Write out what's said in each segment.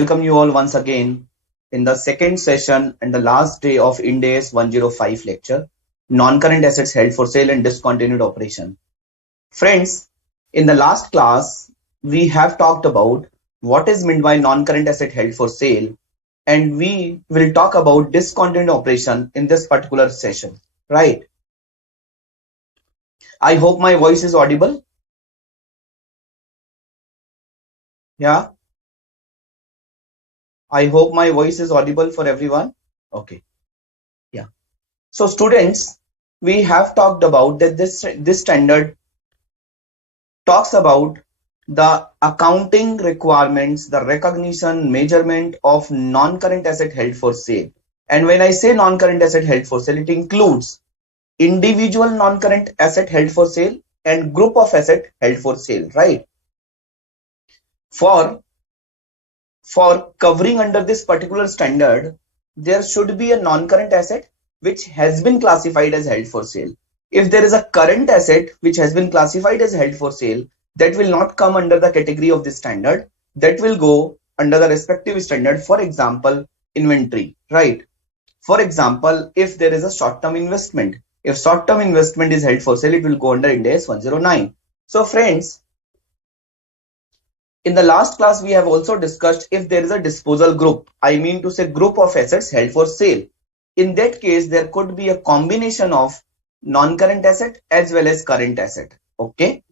welcome you all once again in the second session and the last day of Ind AS 105 lecture, non-current assets held for sale and discontinued operation. Friends, in the last class, we have talked about what is meant by non-current asset held for sale, and we will talk about discontinued operation in this particular session, right? I hope my voice is audible. Yeah, I hope my voice is audible for everyone. Okay, yeah. So students, we have talked about that this standard talks about the accounting requirements, the recognition, measurement of non-current asset held for sale. And when I say non-current asset held for sale, it includes individual non-current asset held for sale and group of asset held for sale, right? For covering under this particular standard, there should be a non-current asset which has been classified as held for sale. If there is a current asset which has been classified as held for sale, that will not come under the category of this standard. That will go under the respective standard. For example, inventory, right? For example, if there is a short-term investment, if short-term investment is held for sale, it will go under Ind AS 109. So friends, in the last class, we have also discussed if there is a disposal group, I mean to say group of assets held for sale. In that case, there could be a combination of non-current asset as well as current asset. Okay.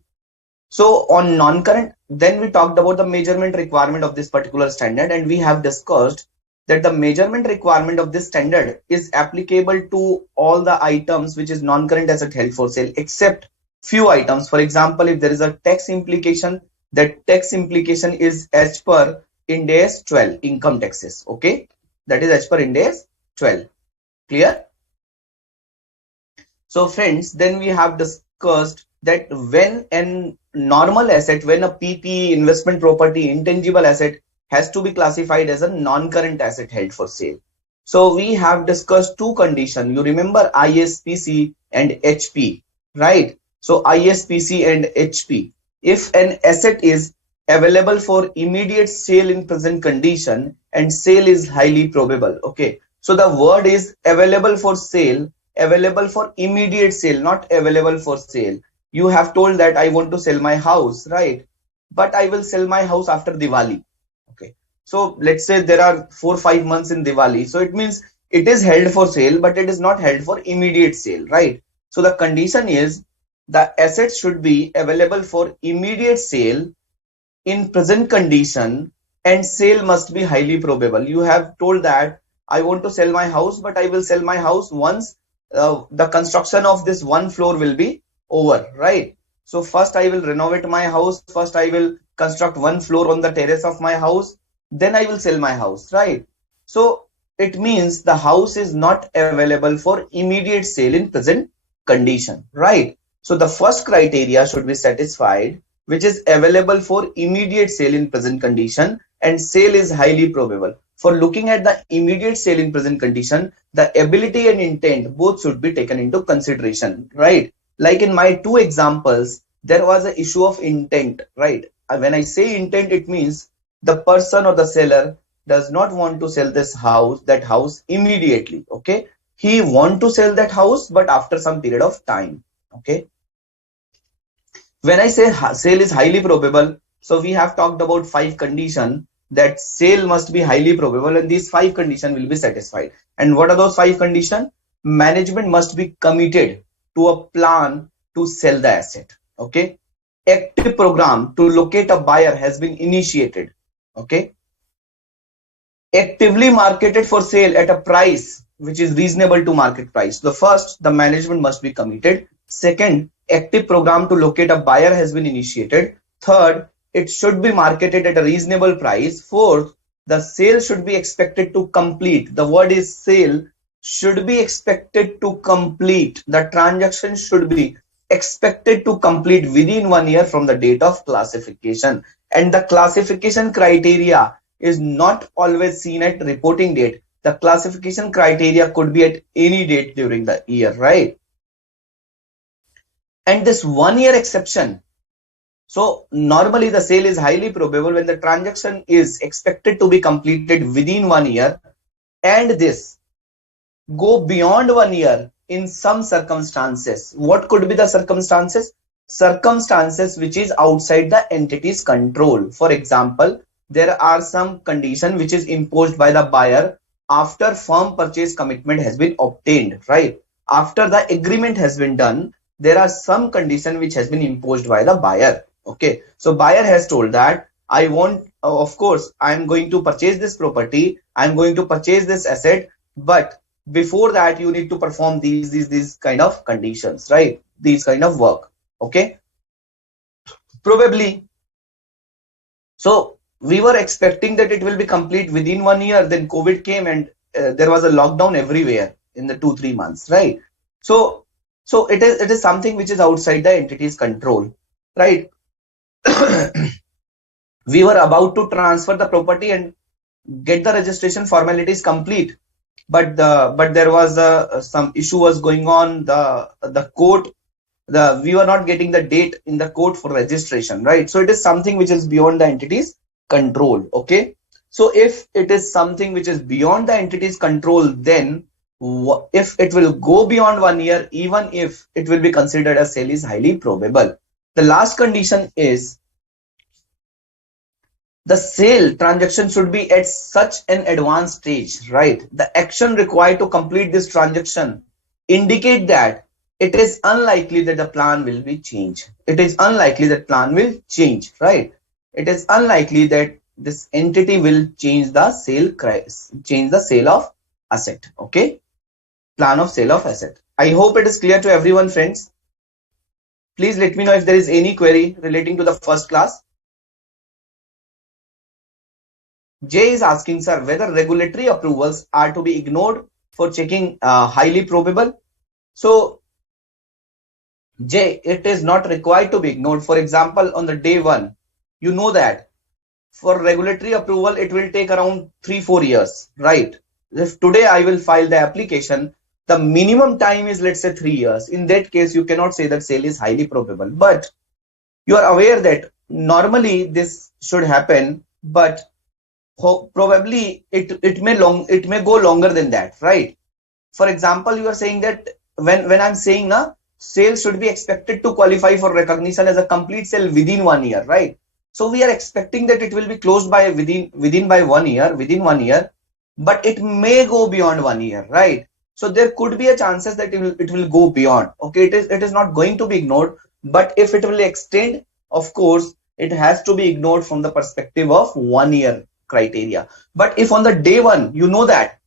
So on non-current, then we talked about the measurement requirement of this particular standard, and we have discussed that the measurement requirement of this standard is applicable to all the items which is non-current asset held for sale except few items. For example, if there is a tax implication, that tax implication is as per Ind AS 12 income taxes. Okay, that is as per Ind AS 12. Clear? So friends, then we have discussed that when a normal asset, when a PP, investment property, intangible asset has to be classified as a non-current asset held for sale. So we have discussed two conditions. You remember ISPC and HP, right? So ISPC and HP. If an asset is available for immediate sale in present condition and sale is highly probable. Okay. So the word is available for sale, available for immediate sale, not available for sale. You have told that I want to sell my house, right? But I will sell my house after Diwali. Okay. So let's say there are 4-5 months in Diwali. So it means it is held for sale, but it is not held for immediate sale, right? So the condition is the asset should be available for immediate sale in present condition and sale must be highly probable. You have told that I want to sell my house, but I will sell my house once the construction of this one floor will be over, right? So first I will renovate my house. First I will construct one floor on the terrace of my house. Then I will sell my house, right? So it means the house is not available for immediate sale in present condition, right? So the first criteria should be satisfied, which is available for immediate sale in present condition and sale is highly probable. For looking at the immediate sale in present condition, the ability and intent both should be taken into consideration, right? Like in my two examples, there was an issue of intent, right? When I say intent, it means the person or the seller does not want to sell that house immediately. Okay. He want to sell that house, but after some period of time. Okay. When I say sale is highly probable, so we have talked about 5 conditions that sale must be highly probable and these 5 conditions will be satisfied. And what are those 5 conditions? Management must be committed to a plan to sell the asset. Okay. Active program to locate a buyer has been initiated. Okay. Actively marketed for sale at a price which is reasonable to market price. The first, the management must be committed. Second, active program to locate a buyer has been initiated. Third, it should be marketed at a reasonable price. Fourth, the sale should be expected to complete. The word is sale should be expected to complete. The transaction should be expected to complete within 1 year from the date of classification. And the classification criteria is not always seen at reporting date. The classification criteria could be at any date during the year, right? And this 1 year exception So normally the sale is highly probable when the transaction is expected to be completed within 1 year, and this go beyond 1 year in some circumstances. What could be the circumstances? Circumstances which is outside the entity's control. For example, there are some condition which is imposed by the buyer after firm purchase commitment has been obtained, right? After the agreement has been done, there are some condition which has been imposed by the buyer. Okay, so buyer has told that I want, of course, I am going to purchase this property, I am going to purchase this asset, but before that you need to perform these kind of conditions, right? These kind of work. Okay, probably. So we were expecting that it will be complete within 1 year, then COVID came, and there was a lockdown everywhere in the 2-3 months, right? So it is something which is outside the entity's control, right? We were about to transfer the property and get the registration formalities complete, but there was some issue was going on. The court, the we were not getting the date in the court for registration, right? So it is something which is beyond the entity's control. Okay, so if it is something which is beyond the entity's control, then if it will go beyond 1 year, even if it will be considered as sale, is highly probable. The last condition is the sale transaction should be at such an advanced stage, right? The action required to complete this transaction indicate that it is unlikely that the plan will be changed. It is unlikely that plan will change, right? It is unlikely that this entity will change the sale of asset. Okay, plan of sale of asset. I hope it is clear to everyone, friends. Please let me know if there is any query relating to the first class. Jay is asking, sir, whether regulatory approvals are to be ignored for checking highly probable. So, Jay, it is not required to be ignored. For example, on the day one, you know that for regulatory approval, it will take around 3-4 years, right? If today I will file the application, the minimum time is, let's say, 3 years. In that case, you cannot say that sale is highly probable. But you are aware that normally this should happen, but probably it may go longer than that, right? For example, you are saying that when I'm saying sale should be expected to qualify for recognition as a complete sale within 1 year, right? So we are expecting that it will be closed by within 1 year, but it may go beyond 1 year, right? So there could be a chances that it will go beyond. Okay, it is not going to be ignored, but if it will extend, of course, it has to be ignored from the perspective of 1 year criteria. But if on the day one, you know that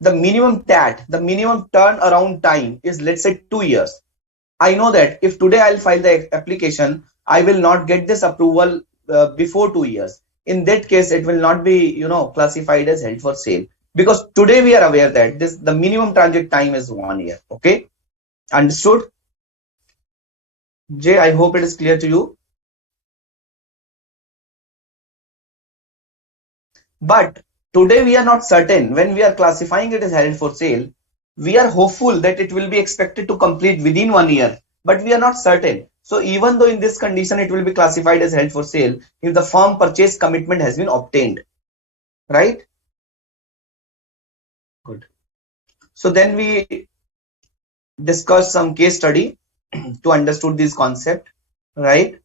the minimum turnaround time is, let's say, 2 years. I know that if today I'll file the application, I will not get this approval before 2 years. In that case, it will not be, classified as held for sale, because today we are aware that the minimum transit time is 1 year. Okay, understood? Jay, I hope it is clear to you. But today we are not certain when we are classifying it as held for sale. We are hopeful that it will be expected to complete within 1 year, but we are not certain. So even though in this condition it will be classified as held for sale if the firm purchase commitment has been obtained, right? Good. So then we discussed some case study to understood this concept, right?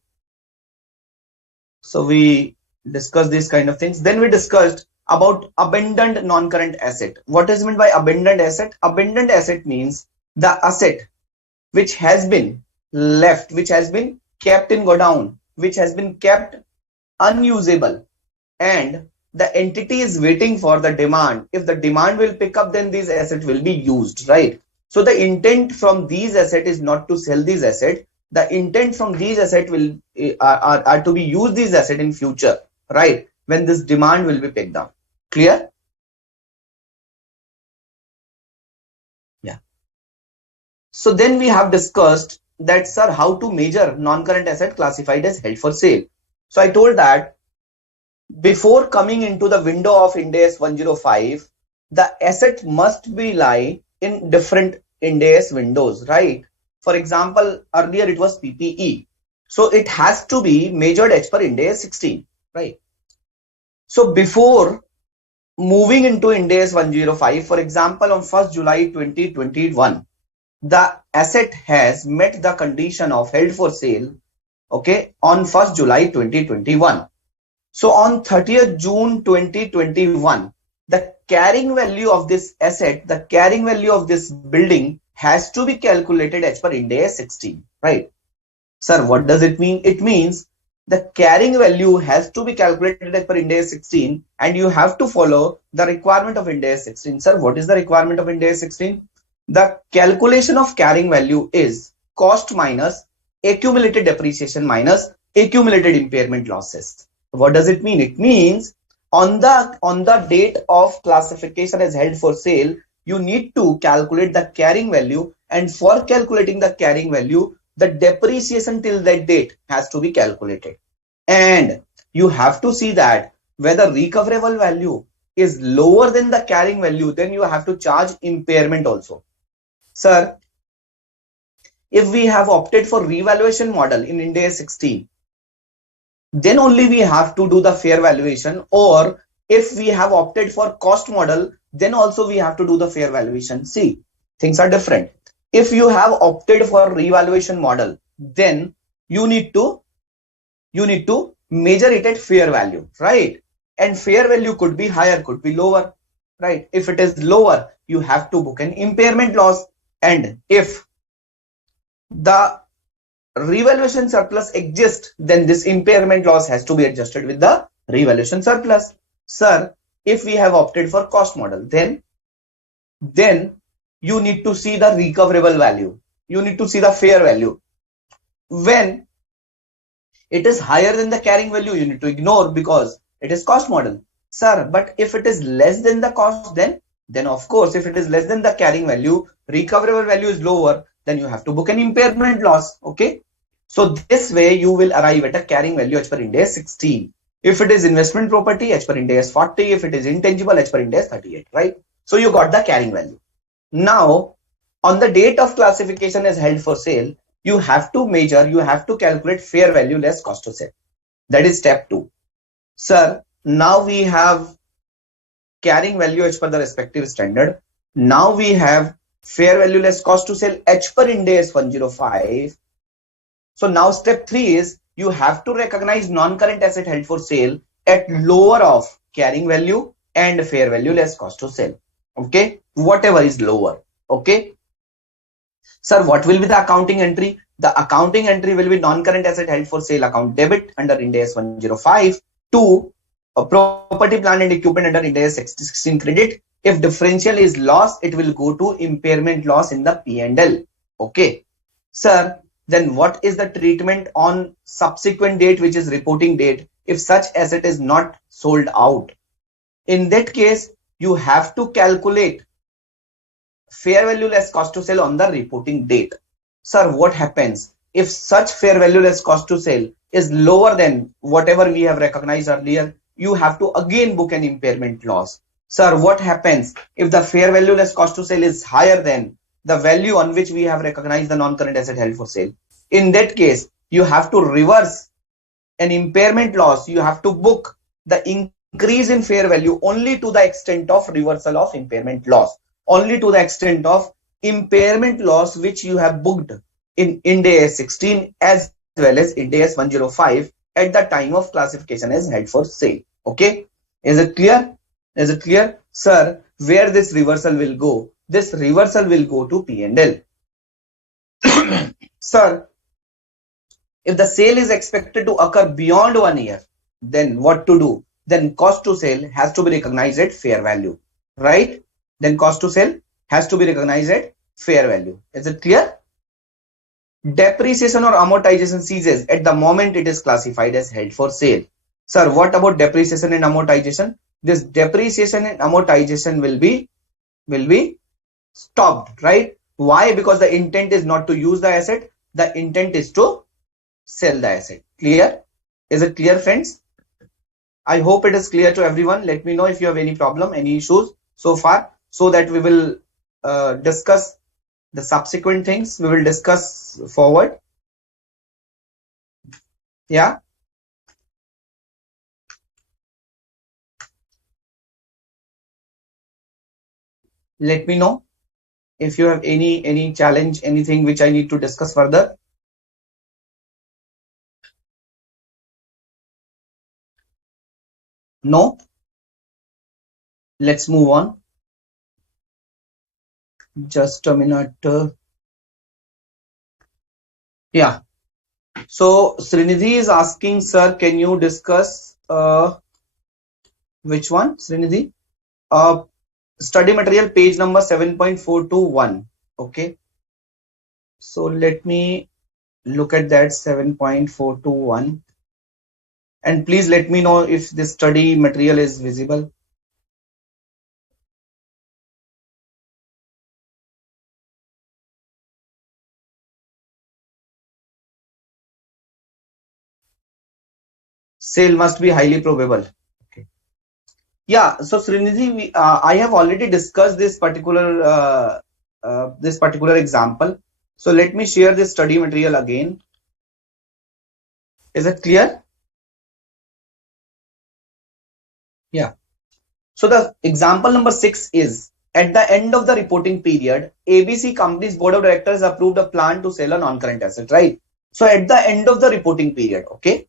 So we discussed these kind of things. Then we discussed about abandoned non-current asset. What is meant by abandoned asset? Abandoned asset means the asset which has been left, which has been kept in godown, which has been kept unusable, and the entity is waiting for the demand. If the demand will pick up, then these assets will be used, right? So the intent from these assets is not to sell these assets. The intent from these assets will are to be used these assets in future, right? When this demand will be picked up. Clear? Yeah. So then we have discussed that, sir, how to measure non-current asset classified as held for sale. So I told that before coming into the window of Ind AS 105, the asset must be lie in different Ind AS windows, right? For example, earlier it was PPE. So it has to be measured as per Ind AS 16, right? So before moving into Ind AS 105, for example, on 1st July 2021, the asset has met the condition of held for sale, okay, on 1st July 2021. So on 30th June 2021, the carrying value of this asset, the carrying value of this building has to be calculated as per Ind AS 16, right? Sir, what does it mean? It means the carrying value has to be calculated as per Ind AS 16 and you have to follow the requirement of Ind AS 16. Sir, what is the requirement of Ind AS 16? The calculation of carrying value is cost minus accumulated depreciation minus accumulated impairment losses. What does it mean? It means on the date of classification as held for sale, you need to calculate the carrying value, and for calculating the carrying value, the depreciation till that date has to be calculated. And you have to see that whether recoverable value is lower than the carrying value, then you have to charge impairment also. Sir, if we have opted for revaluation model in Ind AS 16, then only we have to do the fair valuation, or if we have opted for cost model, then also we have to do the fair valuation. See, things are different. If you have opted for revaluation model, then you need to measure it at fair value, right? And fair value could be higher, could be lower, right? If it is lower, you have to book an impairment loss, and if the revaluation surplus exists, then this impairment loss has to be adjusted with the revaluation surplus. Sir, if we have opted for cost model, then you need to see the recoverable value. You need to see the fair value. When it is higher than the carrying value, you need to ignore because it is cost model. Sir, but if it is less than the cost, then of course, if it is less than the carrying value, recoverable value is lower, then you have to book an impairment loss. Okay. So this way you will arrive at a carrying value as per Ind AS 16. If it is investment property, as per Ind AS 40. If it is intangible, as per Ind AS 38, right? So you got the carrying value. Now, on the date of classification as held for sale, you have to calculate fair value less cost to sell. That is step 2. Sir, now we have carrying value as per the respective standard. Now we have fair value less cost to sell as per Ind AS 105. So now step 3 is you have to recognize non-current asset held for sale at lower of carrying value and fair value less cost to sell. Okay, whatever is lower. Okay. Sir, what will be the accounting entry? The accounting entry will be non-current asset held for sale account debit under Ind AS 105 to a property, plant and equipment under Ind AS 16 credit. If differential is loss, it will go to impairment loss in the P&L. Okay. Sir, then what is the treatment on subsequent date, which is reporting date, if such asset is not sold out? In that case, you have to calculate fair value less cost to sell on the reporting date. Sir, what happens if such fair value less cost to sell is lower than whatever we have recognized earlier? You have to again book an impairment loss. Sir, what happens if the fair value less cost to sell is higher than the value on which we have recognized the non-current asset held for sale? In that case, you have to reverse an impairment loss. You have to book the increase in fair value only to the extent of reversal of impairment loss, only to the extent of impairment loss which you have booked in Ind AS 16 as well as Ind AS 105 at the time of classification as held for sale. Okay, is it clear? Is it clear? Sir, where this reversal will go? This reversal will go to P&L. Sir, if the sale is expected to occur beyond 1 year, then what to do? Then cost to sale has to be recognized at fair value, right? Then cost to sale has to be recognized at fair value. Is it clear? Depreciation or amortization ceases at the moment it is classified as held for sale. Sir, what about depreciation and amortization? This depreciation and amortization will be stopped, right? Why? Because the intent is not to use the asset. The intent is to sell the asset. Clear? Is it clear, friends? I hope it is clear to everyone. Let me know if you have any problem, any issues so far, so that we will discuss the subsequent things. We will discuss forward. Yeah, let me know if you have any challenge, anything which I need to discuss further. No, let's move on. Just a minute. Yeah. So Srinidhi is asking, sir, can you discuss which one, Srinidhi? Uh, Study material page number 7.421. Okay. So let me look at that 7.421. And please let me know if this study material is visible. Sale must be highly probable. Okay. Yeah, so Srinidhi, I have already discussed this particular example. So let me share this study material again. Is it clear? Yeah. So the example number 6 is, at the end of the reporting period, ABC company's board of directors approved a plan to sell a non-current asset, right? So at the end of the reporting period, okay,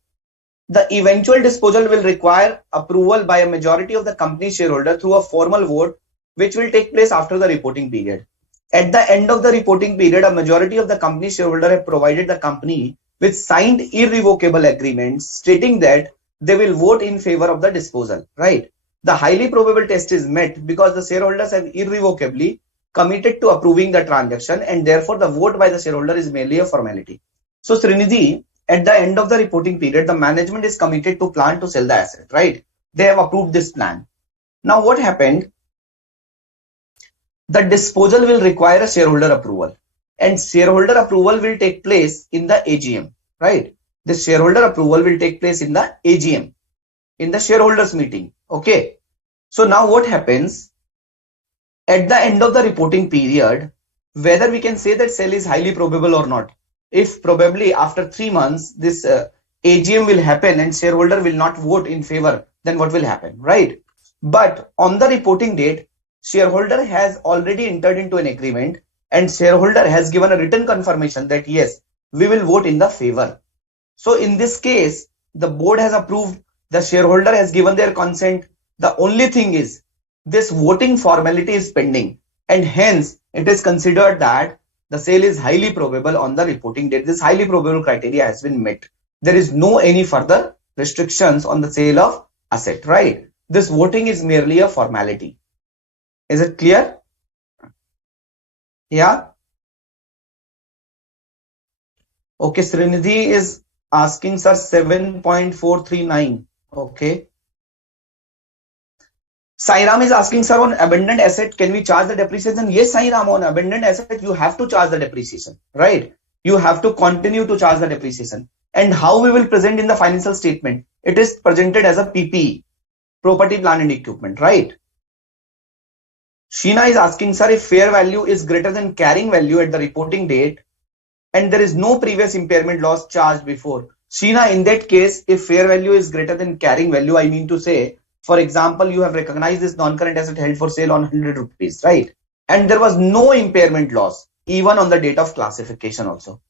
the eventual disposal will require approval by a majority of the company shareholder through a formal vote, which will take place after the reporting period. At the end of the reporting period, a majority of the company shareholder have provided the company with signed irrevocable agreements stating that they will vote in favor of the disposal, right? The highly probable test is met because the shareholders have irrevocably committed to approving the transaction, and therefore the vote by the shareholder is merely a formality. So Srinidhi, at the end of the reporting period, the management is committed to plan to sell the asset, right? They have approved this plan. Now what happened? The disposal will require a shareholder approval, and shareholder approval will take place in the AGM, right? The shareholder approval will take place in the AGM, in the shareholders meeting. Okay. So now what happens at the end of the reporting period, whether we can say that sale is highly probable or not? If probably after 3 months this AGM will happen and shareholder will not vote in favor, then what will happen, right? But on the reporting date, shareholder has already entered into an agreement, and shareholder has given a written confirmation that yes, we will vote in the favor. So in this case, the board has approved, the shareholder has given their consent. The only thing is this voting formality is pending, and hence it is considered that the sale is highly probable on the reporting date. This highly probable criteria has been met. There is no any further restrictions on the sale of asset, right? This voting is merely a formality. Is it clear? Yeah. Okay, Srinidhi is asking, sir, 7.439. Okay. Sairam is asking, sir, on abandoned asset, can we charge the depreciation? Yes, Sairam, on abandoned asset, you have to charge the depreciation, right? You have to continue to charge the depreciation. And how we will present in the financial statement? It is presented as a PPE, property, plant and equipment, right? Sheena is asking, sir, if fair value is greater than carrying value at the reporting date and there is no previous impairment loss charged before. Sheena, in that case, if fair value is greater than carrying value, I mean to say, for example, you have recognized this non-current asset held for sale on 100 rupees, right? And there was no impairment loss, even on the date of classification also.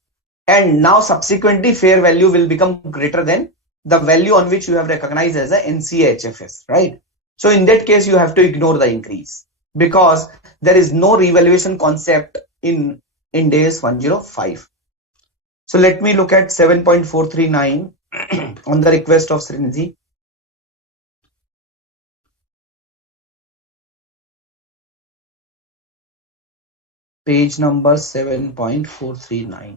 And now subsequently, fair value will become greater than the value on which you have recognized as a NCA-HFS, right? So in that case, you have to ignore the increase because there is no revaluation concept in Ind AS 105. So let me look at 7.439 on the request of Srinidhi. Page number 7.439.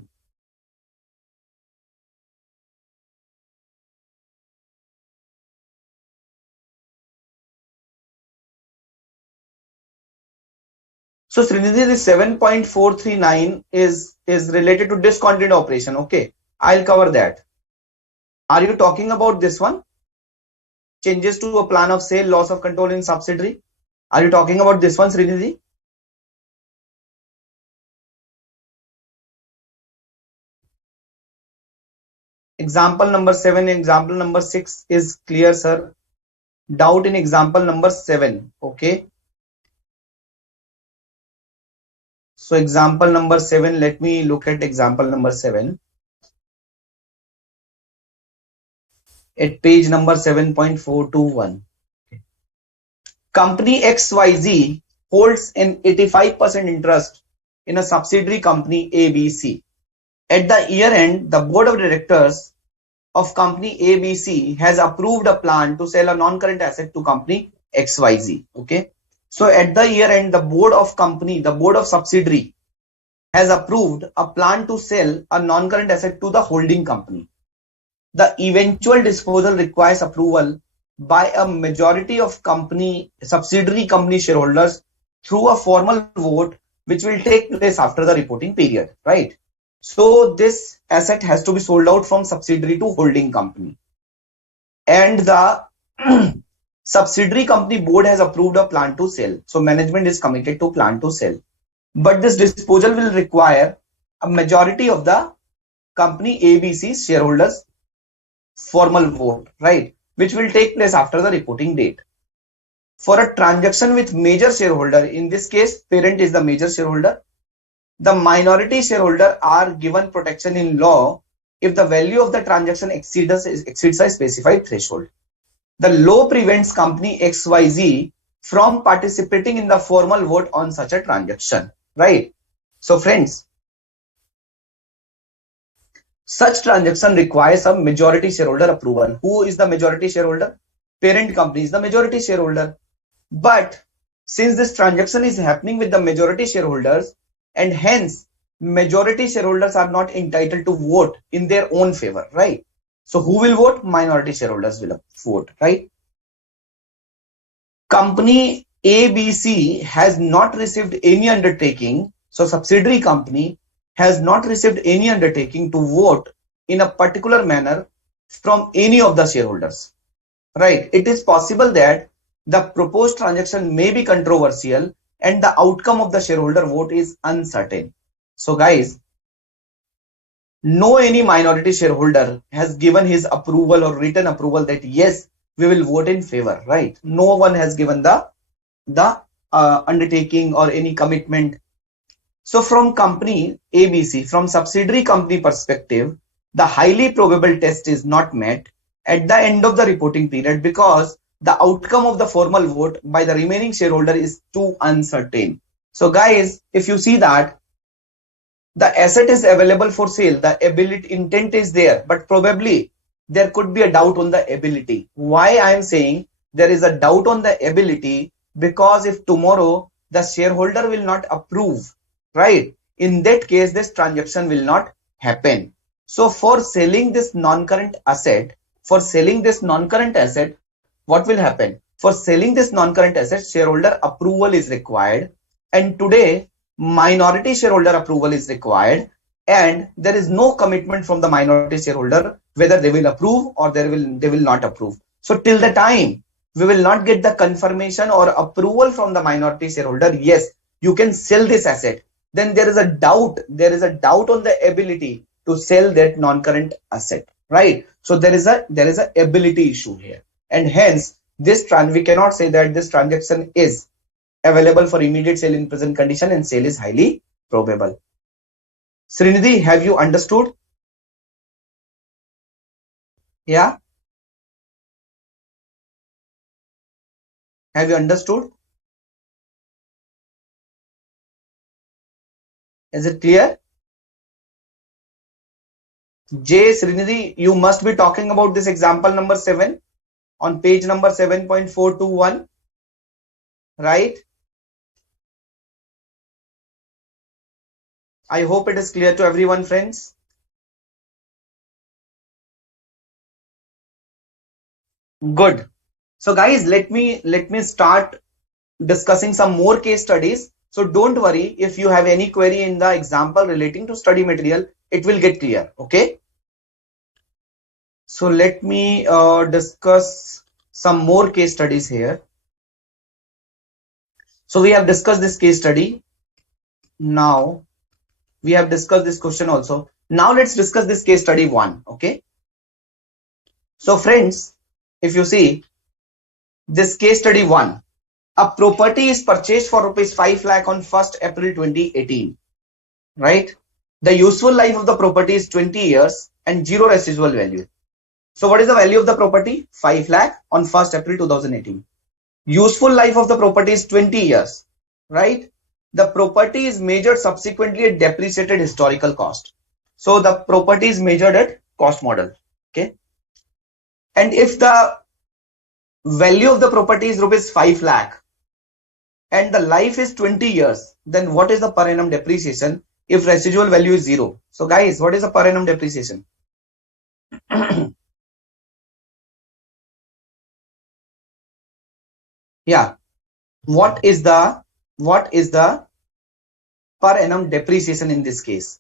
So Srinidhi, this 7.439 is related to discontinued operation. Okay, I'll cover that. Are you talking about this one? Changes to a plan of sale, loss of control in subsidiary. Are you talking about this one, Srinidhi? Example number 7, example number 6 is clear, sir. Doubt in example number 7. Okay. So example number 7, let me look at example number 7 at page number 7.421. Company XYZ holds an 85% interest in a subsidiary company ABC. At the year end, the board of directors of company ABC has approved a plan to sell a non-current asset to company XYZ. Okay. So at the year end, the board of subsidiary has approved a plan to sell a non-current asset to the holding company. The eventual disposal requires approval by a majority of subsidiary company shareholders through a formal vote, which will take place after the reporting period, right? So this asset has to be sold out from subsidiary to holding company, and the subsidiary company board has approved a plan to sell. So management is committed to plan to sell, but this disposal will require a majority of the company ABC shareholders formal vote, right, which will take place after the reporting date. For a transaction with major shareholder, in this case parent is the major shareholder, the minority shareholder are given protection in law if the value of the transaction exceeds a specified threshold. The law prevents company XYZ from participating in the formal vote on such a transaction, right? So friends, such transaction requires a majority shareholder approval. Who is the majority shareholder? Parent company is the majority shareholder. But since this transaction is happening with the majority shareholders, and hence majority shareholders are not entitled to vote in their own favor, right? So who will vote? Minority shareholders will vote, right? Company ABC has not received any undertaking. So subsidiary company has not received any undertaking to vote in a particular manner from any of the shareholders, right? It is possible that the proposed transaction may be controversial and the outcome of the shareholder vote is uncertain. So guys, no any minority shareholder has given his approval or written approval that yes, we will vote in favor, right? No one has given the undertaking or any commitment. So from company ABC, from subsidiary company perspective, the highly probable test is not met at the end of the reporting period because the outcome of the formal vote by the remaining shareholder is too uncertain. So guys, if you see that the asset is available for sale, the ability intent is there, but probably there could be a doubt on the ability. Why I am saying there is a doubt on the ability? Because if tomorrow the shareholder will not approve, right, in that case this transaction will not happen. So for selling this non-current asset, what will happen? For selling this non-current asset, shareholder approval is required, and today minority shareholder approval is required, and there is no commitment from the minority shareholder whether they will approve or they will not approve. So till the time we will not get the confirmation or approval from the minority shareholder, yes, you can sell this asset, then there is a doubt on the ability to sell that non-current asset, right? So there is a ability issue here, and hence we cannot say that this transaction is available for immediate sale in present condition and sale is highly probable. Srinidhi, have you understood? Yeah, have you understood? Is it clear? J. Srinidhi, you must be talking about this example number 7 on page number 7.421, right? I hope it is clear to everyone, friends. Good. So guys, let me start discussing some more case studies. So don't worry, if you have any query in the example relating to study material, it will get clear. Okay. So let me discuss some more case studies here. So we have discussed this case study. Now we have discussed this question also. Now let's discuss this case study 1. Okay. So friends, if you see this case study 1, a property is purchased for rupees 5 lakh on 1st April 2018, right? The useful life of the property is 20 years and zero residual value. So what is the value of the property? 5 lakh on 1st April 2018. Useful life of the property is 20 years, right? The property is measured subsequently at depreciated historical cost. So the property is measured at cost model, okay? And if the value of the property is rupees 5 lakh and the life is 20 years, then what is the per annum depreciation if residual value is 0? So guys, what is the per annum depreciation? Yeah, what is the per annum depreciation in this case?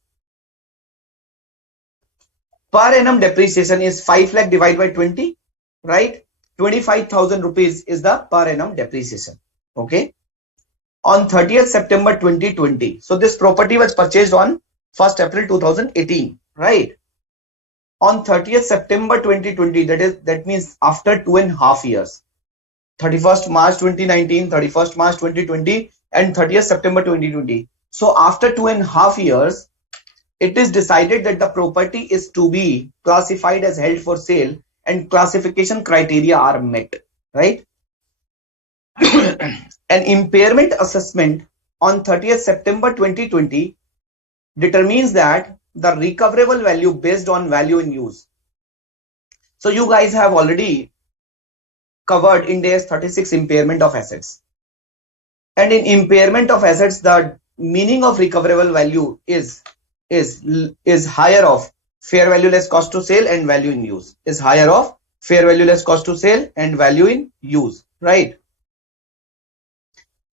Per annum depreciation is 5 lakh divided by 20, right? 25,000 rupees is the per annum depreciation, okay? On 30th September 2020. So this property was purchased on 1st April 2018, right? On 30th September 2020, that means after 2.5 years, 31st March 2019, 31st March 2020, and 30th September 2020. So after 2.5 years, it is decided that the property is to be classified as held for sale and classification criteria are met, right? An impairment assessment on 30th September 2020 determines that the recoverable value based on value in use. So you guys have already covered Ind AS 36 impairment of assets. And in impairment of assets, the meaning of recoverable value is higher of fair value less cost to sale and value in use. Is higher of fair value less cost to sale and value in use, right?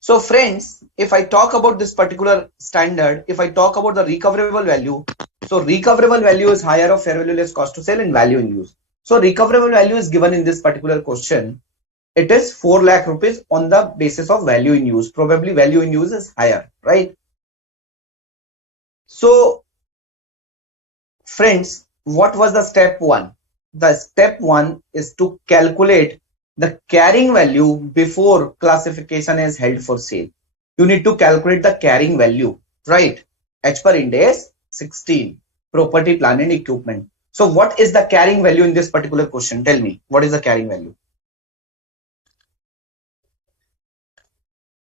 So friends, if I talk about this particular standard, if I talk about the recoverable value, so recoverable value is higher of fair value less cost to sale and value in use. So recoverable value is given in this particular question. It is 4 lakh rupees on the basis of value in use. Probably value in use is higher, right? So friends, what was the step 1? The step 1 is to calculate the carrying value before classification is held for sale. You need to calculate the carrying value, right? As per Ind AS 16, property, plant and equipment. So what is the carrying value in this particular question? Tell me, what is the carrying value?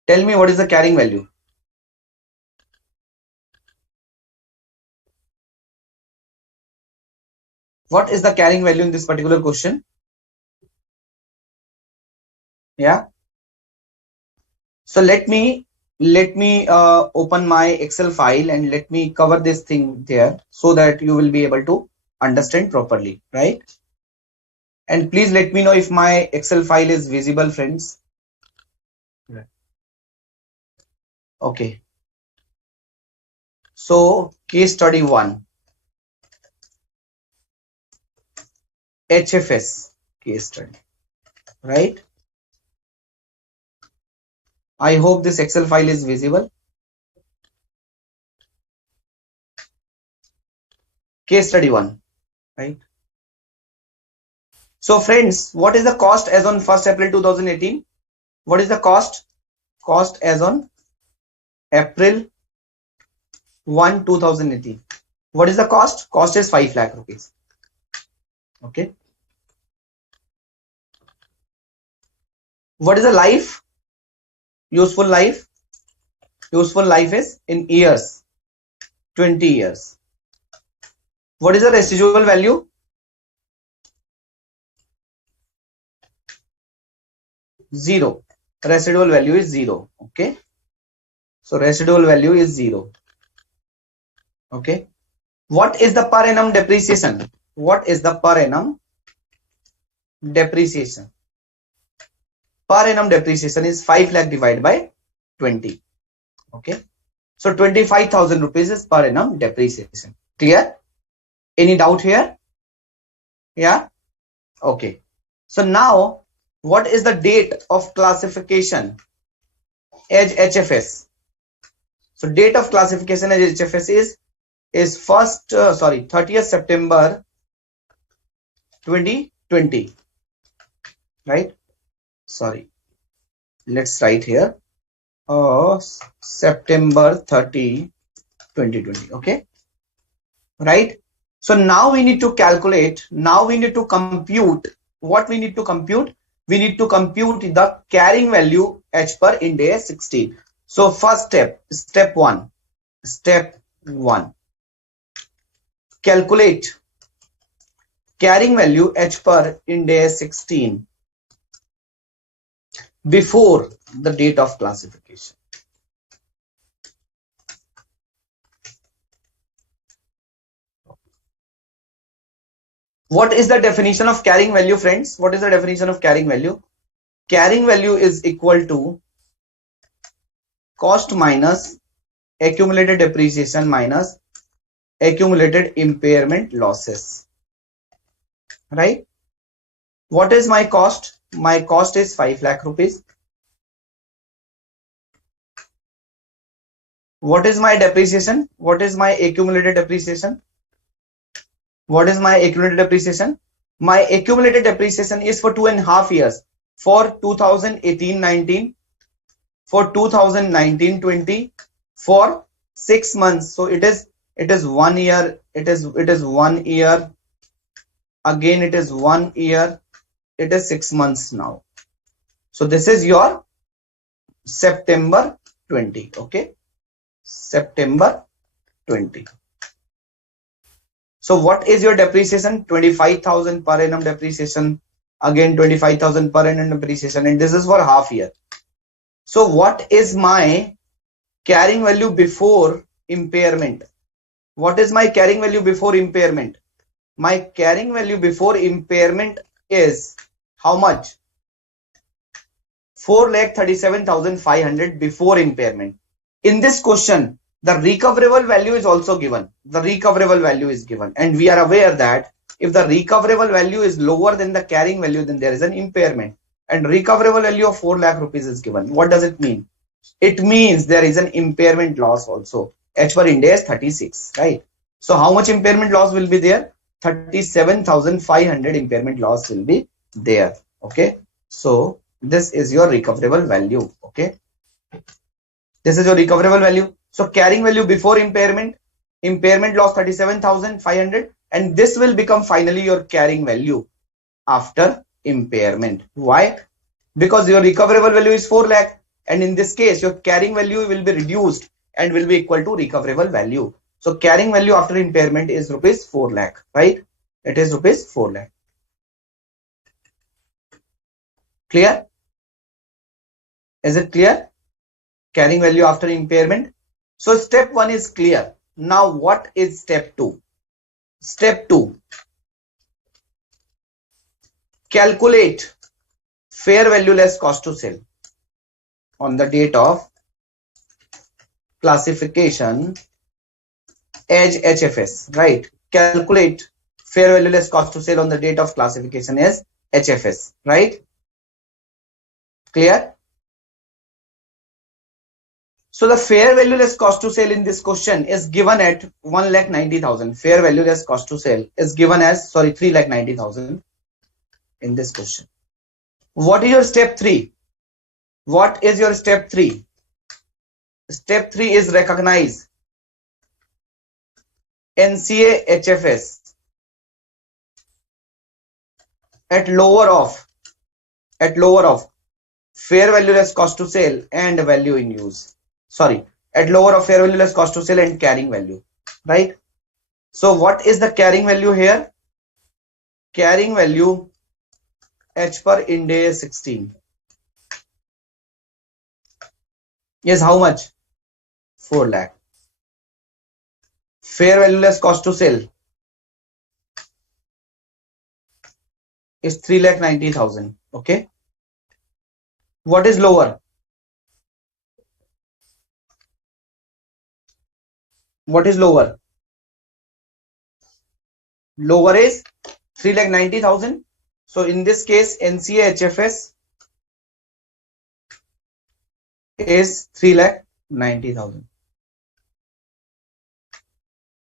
Tell me what is the carrying value? What is the carrying value in this particular question? Yeah. So let me open my Excel file and let me cover this thing there so that you will be able to understand properly, right? And please let me know if my Excel file is visible, friends. Okay. So case study 1, HFS case study, right? I hope this Excel file is visible. Case study 1, right? So friends, what is the cost as on 1st April 2018? What is the cost? Cost as on April 1, 2018. What is the cost? Cost is 5 lakh rupees. Okay. What is the life? Useful life. Useful life is in years, 20 years. What is the residual value? 0. Residual value is 0. Okay. So residual value is 0. Okay. What is the per annum depreciation? What is the per annum depreciation? Per annum depreciation is 5 lakh divided by 20. Okay. So 25,000 rupees is per annum depreciation. Clear? Any doubt here? Yeah. Okay. So now, what is the date of classification as HFS? So date of classification as HFS is 30th September 2020. 20, right? Sorry, let's write here. September 30, 2020. Okay, right? So now we need to calculate. Now we need to compute. What we need to compute? We need to compute the carrying value H per Ind AS 16. So first step one, calculate carrying value H per Ind AS 16 before the date of classification. What is the definition of carrying value, friends? What is the definition of carrying value? Carrying value is equal to cost minus accumulated depreciation minus accumulated impairment losses, right? What is my cost? My cost is 5 lakh rupees. What is my depreciation? What is my accumulated depreciation? What is my accumulated depreciation? My accumulated depreciation is for 2.5 years, for 2018-19, for 2019-20, for 6 months. So it is 1 year. It is 1 year. Again, it is 1 year. It is 6 months now. So this is your September 20. Okay, September 20. So what is your depreciation? 25,000 per annum depreciation. Again 25,000 per annum depreciation, and this is for half year. So what is my carrying value before impairment? What is my carrying value before impairment? My carrying value before impairment is how much? 4,37,500 before impairment. In this question, the recoverable value is also given. The recoverable value is given, and we are aware that if the recoverable value is lower than the carrying value, then there is an impairment. And recoverable value of 4 lakh rupees is given. What does it mean? It means there is an impairment loss also. H per Ind AS 36, right? So how much impairment loss will be there? 37,500 impairment loss will be there. Okay, so this is your recoverable value. Okay, this is your recoverable value. So carrying value before impairment, impairment loss 37,500, and this will become finally your carrying value after impairment. Why? Because your recoverable value is 4 lakh, and in this case your carrying value will be reduced and will be equal to recoverable value. So carrying value after impairment is rupees 4 lakh, right? It is rupees 4 lakh. Clear? Is it clear? Carrying value after impairment. So step 1 is clear. Now what is step 2? Step 2. Calculate fair value less cost to sell on the date of classification as HFS, right? Calculate fair value less cost to sell on the date of classification as HFS, right? Clear? So the fair value less cost to sell in this question is given at 1,90,000. Fair value less cost to sell is given as, sorry, 3,90,000 in this question. What is your step 3? What is your step 3? Step 3 is recognize NCA HFS at lower of fair value less cost to sell and value in use. Sorry, at lower of fair value less cost to sell and carrying value, right? So what is the carrying value here? Carrying value H per Ind AS 16 is how much? 4 lakh. Fair value less cost to sell is 3,90,000. Okay. What is lower? What is lower? Lower is 3,90,000. So in this case, NCA HFS is 3,90,000.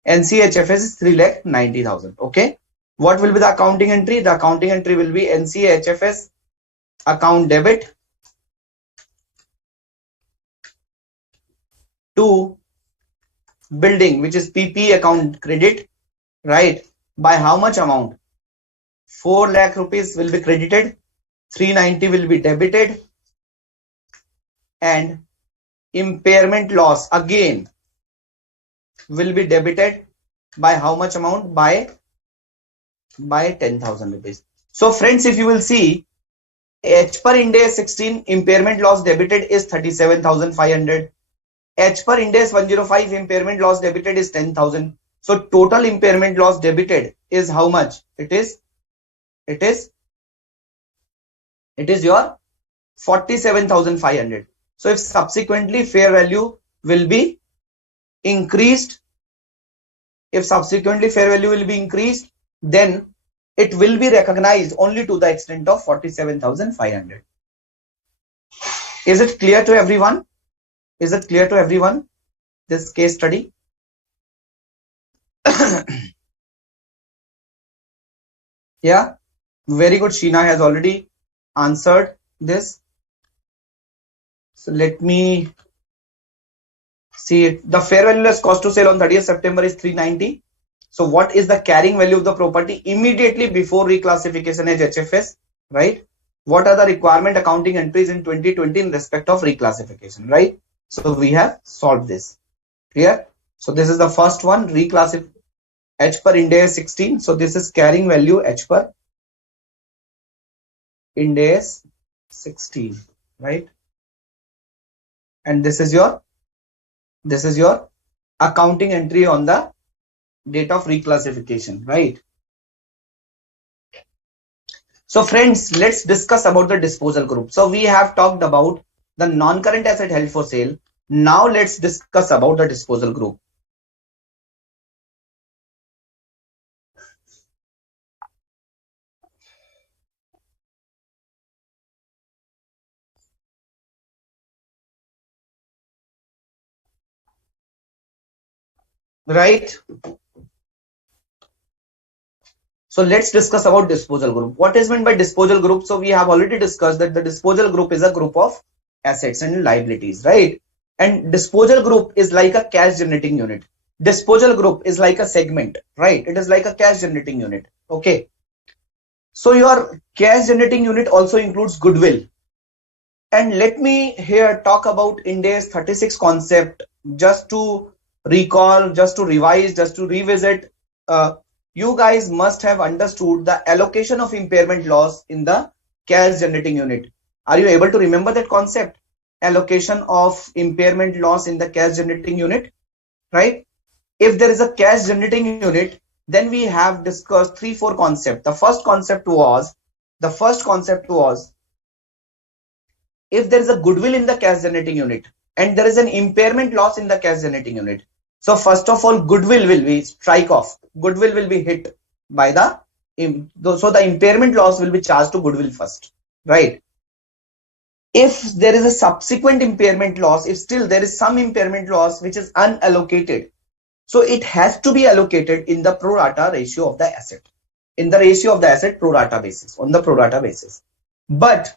NCA HFS is 3,90,000. Okay. What will be the accounting entry? The accounting entry will be NCA HFS account debit to building, which is PP account credit, right? By how much amount? 4 lakh rupees will be credited, 390 will be debited, and impairment loss again will be debited by how much amount? By 10,000 rupees. So friends, if you will see, H per Ind AS 16 impairment loss debited is 37,500. H per Ind AS 105 impairment loss debited is 10,000. So total impairment loss debited is how much? It is your 47,500. So if subsequently fair value will be increased, then it will be recognized only to the extent of 47,500. Is it clear to everyone? This case study? Yeah, very good. Sheena has already answered this. So let me see it. The fair value less cost to sale on 30th September is 390. So what is the carrying value of the property immediately before reclassification as HFS, right? What are the requirement accounting entries in 2020 in respect of reclassification, right? So we have solved this. Clear? So this is the first one, reclassify H per Ind AS 16. So this is carrying value H per Ind AS 16, right? And this is your accounting entry on the date of reclassification, right? So friends, let's discuss about the disposal group. So we have talked about the non-current asset held for sale. Now let's discuss about the disposal group. Right? So let's discuss about disposal group. What is meant by disposal group? So we have already discussed that the disposal group is a group of assets and liabilities, right? And disposal group is like a cash generating unit. Disposal group is like a segment, right? It is like a cash generating unit. Okay. So your cash generating unit also includes goodwill. And let me here talk about Ind AS 36 concept just to recall, just to revise, just to revisit. You guys must have understood the allocation of impairment loss in the cash generating unit. Are you able to remember that concept? Allocation of impairment loss in the cash generating unit, right? If there is a cash generating unit, then we have discussed 3-4 concepts. The first concept was if there is a goodwill in the cash generating unit and there is an impairment loss in the cash generating unit. So first of all, goodwill will be strike off. Goodwill will be hit by the impairment loss will be charged to goodwill first, right? If there is a subsequent impairment loss, if still there is some impairment loss which is unallocated, so it has to be allocated in the pro rata ratio of the asset, in the ratio of the asset pro rata basis, on the pro rata basis. But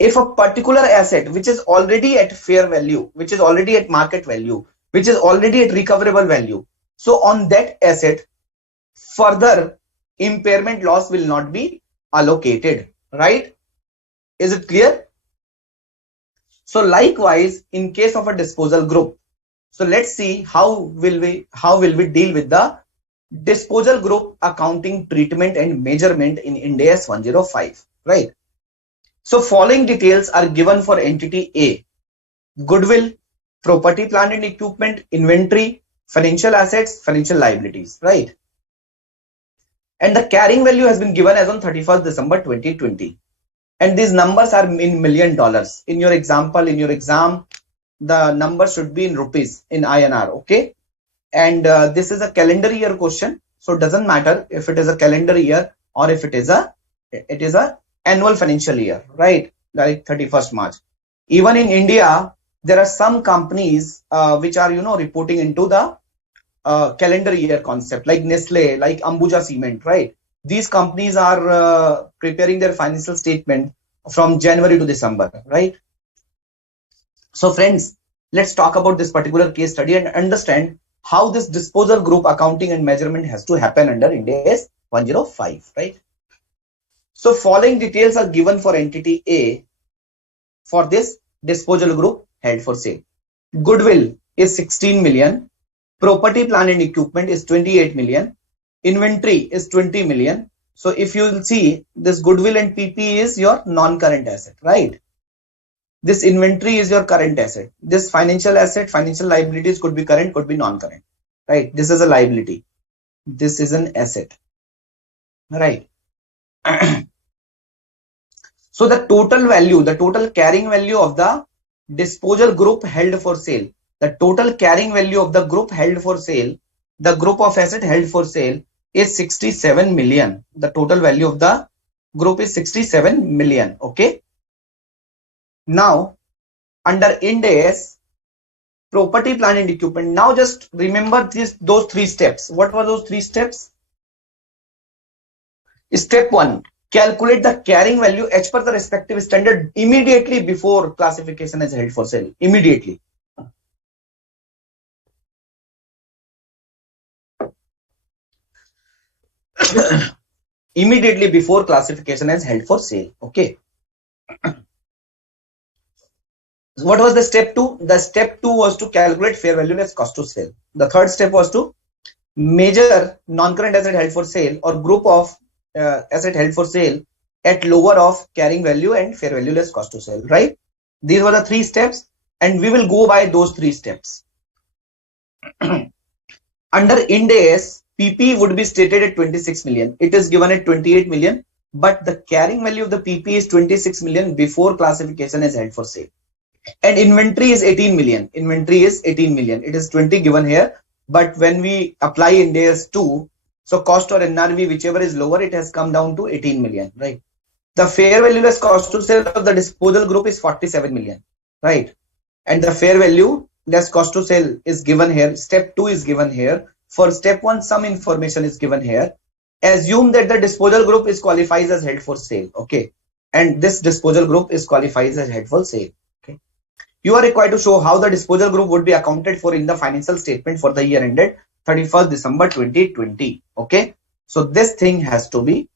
if a particular asset which is already at fair value, which is already at market value, which is already at recoverable value, so on that asset, further impairment loss will not be allocated, right? Is it clear? So likewise, in case of a disposal group, so let's see how will we deal with the disposal group accounting treatment and measurement in Ind AS 105, right? So following details are given for entity A: goodwill, property, plant and equipment, inventory, financial assets, financial liabilities, right? And the carrying value has been given as on 31st December 2020. And these numbers are in $1 million. In your example, in your exam, the number should be in rupees, in INR, okay? And this is a calendar year question. So it doesn't matter if it is a calendar year or if it is a annual financial year, right? Like 31st March. Even in India, there are some companies which are, reporting into the calendar year concept, like Nestle, like Ambuja Cement, right? these companies are preparing their financial statement from January to December, right? So friends, let's talk about this particular case study and understand how this disposal group accounting and measurement has to happen under Ind AS 105, right? So following details are given for entity A for this disposal group held for sale. Goodwill is 16 million. Property, plant and equipment is 28 million. Inventory is 20 million. So if you will see, this goodwill and PP is your non-current asset, right? This inventory is your current asset. This financial asset, financial liabilities could be current, could be non-current, right? This is a liability. This is an asset, right? So the total value, the total carrying value of the disposal group held for sale, the total carrying value of the group held for sale, the group of asset held for sale is 67 million. The total value of the group is 67 million. Okay. Now, under Ind AS, property, plant and equipment. Now just remember those three steps. What were those three steps? Step 1, calculate the carrying value as per the respective standard immediately before classification as held for sale. Immediately. Immediately before classification as held for sale. Okay. What was the step 2? The step 2 was to calculate fair value less cost to sale. The third step was to measure non-current asset held for sale or group of asset held for sale at lower of carrying value and fair value less cost to sale, right? These were the three steps and we will go by those three steps. Under Ind AS, PP would be stated at 26 million. It is given at 28 million, but the carrying value of the PP is 26 million before classification is held for sale. And inventory is 18 million. Inventory is 18 million. It is 20 given here, but when we apply Ind AS 2, so cost or NRV, whichever is lower, it has come down to 18 million, right? The fair value less cost to sale of the disposal group is 47 million, right? And the fair value less cost to sale is given here. Step 2 is given here. For step 1, some information is given here. Assume that the disposal group is qualifies as held for sale, okay? And this disposal group is qualifies as held for sale. You are required to show how the disposal group would be accounted for in the financial statement for the year ended 31st December 2020. Okay. So this thing has to be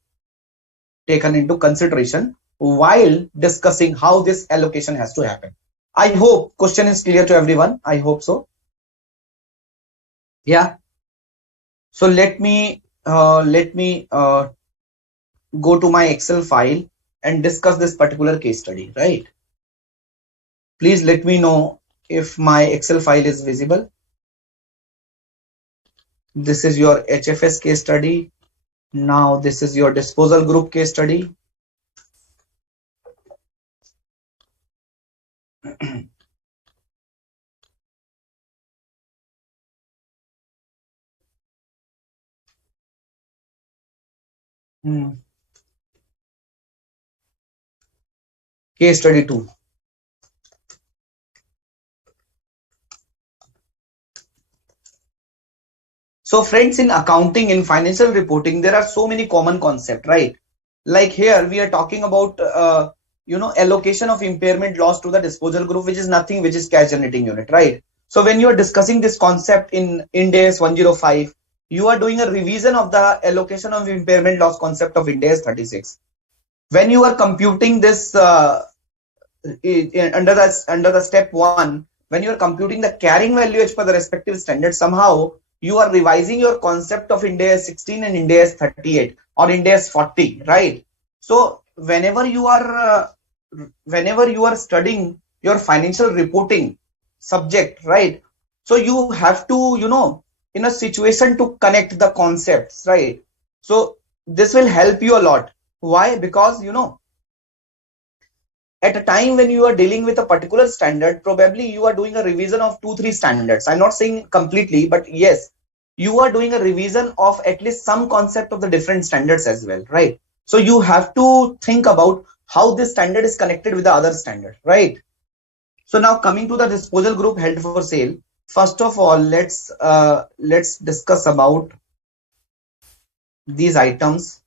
taken into consideration while discussing how this allocation has to happen. I hope question is clear to everyone. I hope so. Yeah. So let me go to my Excel file and discuss this particular case study, right? Please let me know if my Excel file is visible. This is your HFS case study. Now this is your disposal group case study. Case study 2. So friends, in accounting, in financial reporting, there are so many common concepts, right? Like here we are talking about, allocation of impairment loss to the disposal group, which is nothing, which is cash generating unit, right? So when you are discussing this concept in Ind AS 105, you are doing a revision of the allocation of impairment loss concept of Ind AS 36. When you are computing this under the step 1, when you are computing the carrying value as per the respective standard, somehow you are revising your concept of Ind AS 16 and Ind AS 38 or Ind AS 40, right? So whenever you are studying your financial reporting subject, right? So you have to, in a situation to connect the concepts, right? So this will help you a lot. Why? Because, at a time when you are dealing with a particular standard, probably you are doing a revision of 2-3 standards. I'm not saying completely, but yes, you are doing a revision of at least some concept of the different standards as well, right? So you have to think about how this standard is connected with the other standard, right? So now coming to the disposal group held for sale, first of all, let's discuss about these items.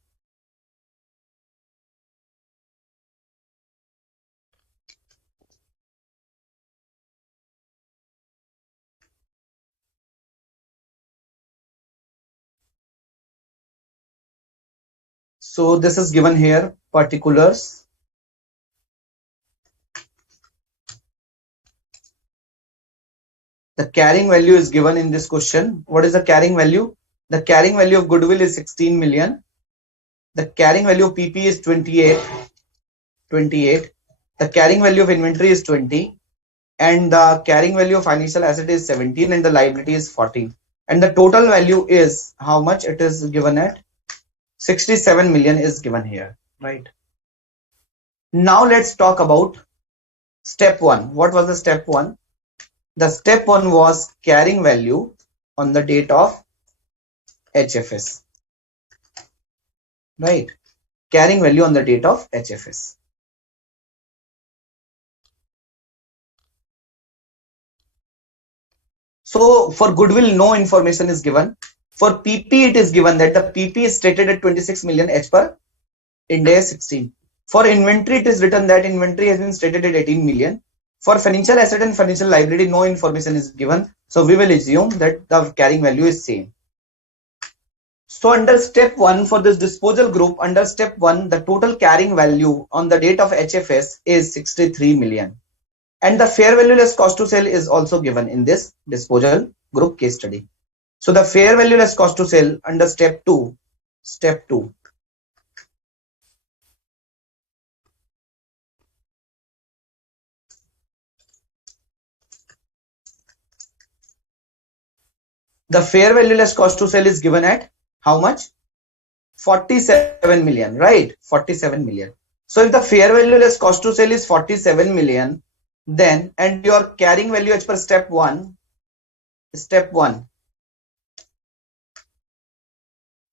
So this is given here, particulars. The carrying value is given in this question. What is the carrying value? The carrying value of goodwill is 16 million. The carrying value of PP is 28. The carrying value of inventory is 20. And the carrying value of financial asset is 17 and the liability is 14. And the total value is how much? It is given at 67 million is given here, right? Now let's talk about step 1. What was the step 1? The step 1 was carrying value on the date of HFS, right? Carrying value on the date of HFS. So for goodwill, no information is given. For PP, it is given that the PP is stated at 26 million as per Ind AS 16. For inventory, it is written that inventory has been stated at 18 million. For financial asset and financial liability, no information is given. So we will assume that the carrying value is same. So under step 1 for this disposal group, under step 1, the total carrying value on the date of HFS is 63 million. And the fair value less cost to sell is also given in this disposal group case study. So the fair value less cost to sell under step 2, the fair value less cost to sell is given at how much? 47 million, right? 47 million. So if the fair value less cost to sell is 47 million, then, and your carrying value as per step 1,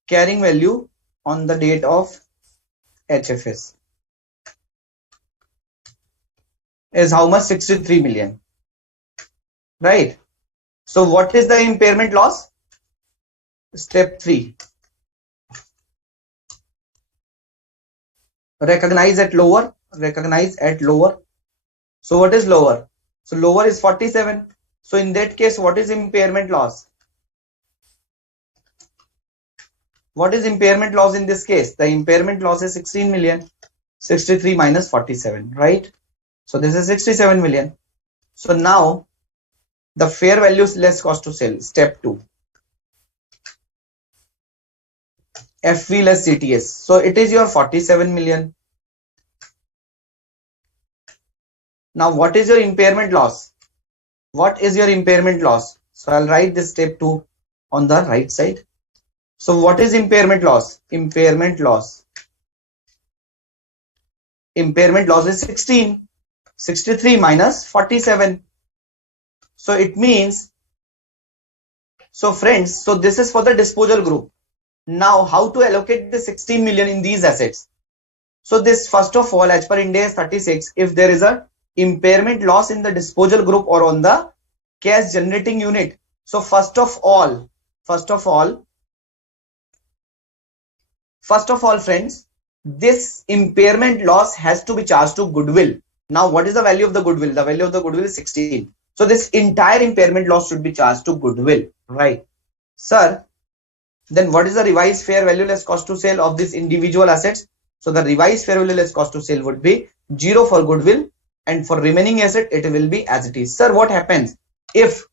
carrying value on the date of HFS is how much? 63 million, right? So what is the impairment loss? Step 3, recognize at lower. So what is lower? So lower is 47. So in that case, what is impairment loss? What is impairment loss in this case? The impairment loss is 16 million. 63 minus 47, right? So this is 67 million. So now the fair value is less cost to sell. Step 2. FV less CTS. So it is your 47 million. Now what is your impairment loss? What is your impairment loss? So I'll write this step 2 on the right side. So what is impairment loss? Impairment loss is 16. 63 minus 47. So it means, so friends, so this is for the disposal group. Now how to allocate the 16 million in these assets? So this, first of all, as per Ind AS 36, if there is a impairment loss in the disposal group or on the cash generating unit, so first of all friends, this impairment loss has to be charged to goodwill. Now what is the value of the goodwill? The value of the goodwill is 16. So this entire impairment loss should be charged to goodwill, right? Sir, then what is the revised fair value less cost to sell of these individual assets? So the revised fair value less cost to sell would be 0 for goodwill, and for remaining asset it will be as it is. Sir, what happens if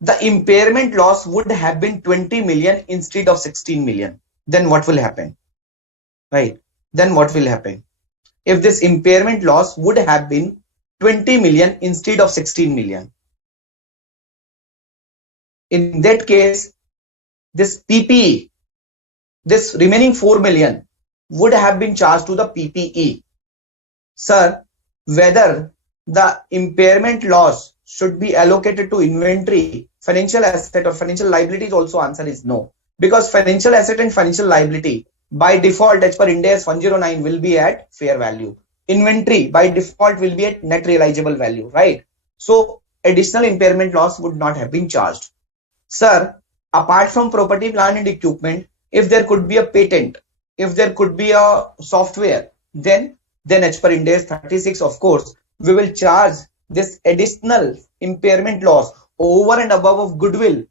the impairment loss would have been 20 million instead of 16 million? Then what will happen? Right? Then what will happen? If this impairment loss would have been 20 million instead of 16 million. In that case, this PPE, this remaining 4 million would have been charged to the PPE. Sir, whether the impairment loss should be allocated to inventory, financial asset or financial liabilities, also answer is no. Because financial asset and financial liability by default as per Ind AS 109 will be at fair value. Inventory by default will be at net realizable value, right? So additional impairment loss would not have been charged. Sir, apart from property, plant and equipment, if there could be a patent, if there could be a software, then as per Ind AS 36, of course, we will charge this additional impairment loss over and above of goodwill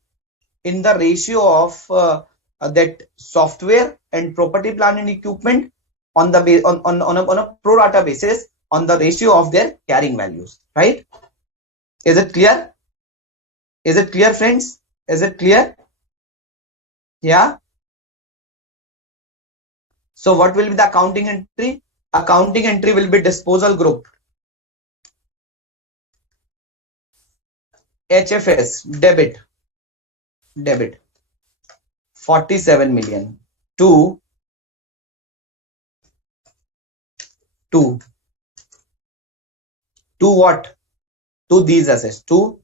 in the ratio of that software and property, plant and equipment on the on a pro rata basis on the ratio of their carrying values, right? Is it clear? Is it clear, friends? Is it clear? Yeah. So what will be the accounting entry? Accounting entry will be disposal group, HFS, debit 47 million to to what? To these assets, to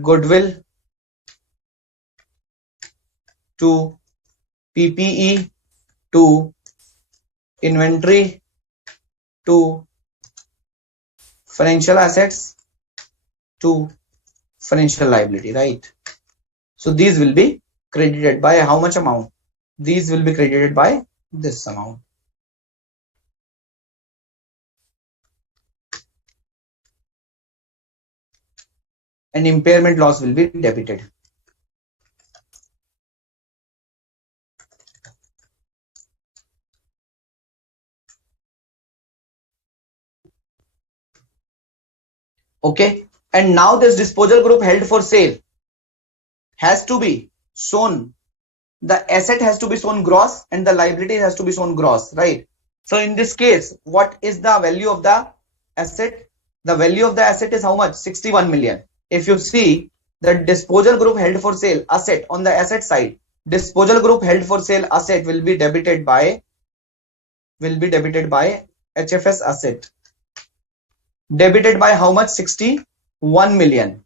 goodwill, to PPE, to inventory, to financial assets, to financial liability, right? So these will be credited by how much amount? These will be credited by this amount. And impairment loss will be debited. Okay. And now this disposal group held for sale has to be shown. The asset has to be shown gross and the liability has to be shown gross, right? So in this case, what is the value of the asset? The value of the asset is how much? 61 million. If you see the disposal group held for sale asset on the asset side, disposal group held for sale asset will be debited by HFS asset. Debited by how much? 61 million.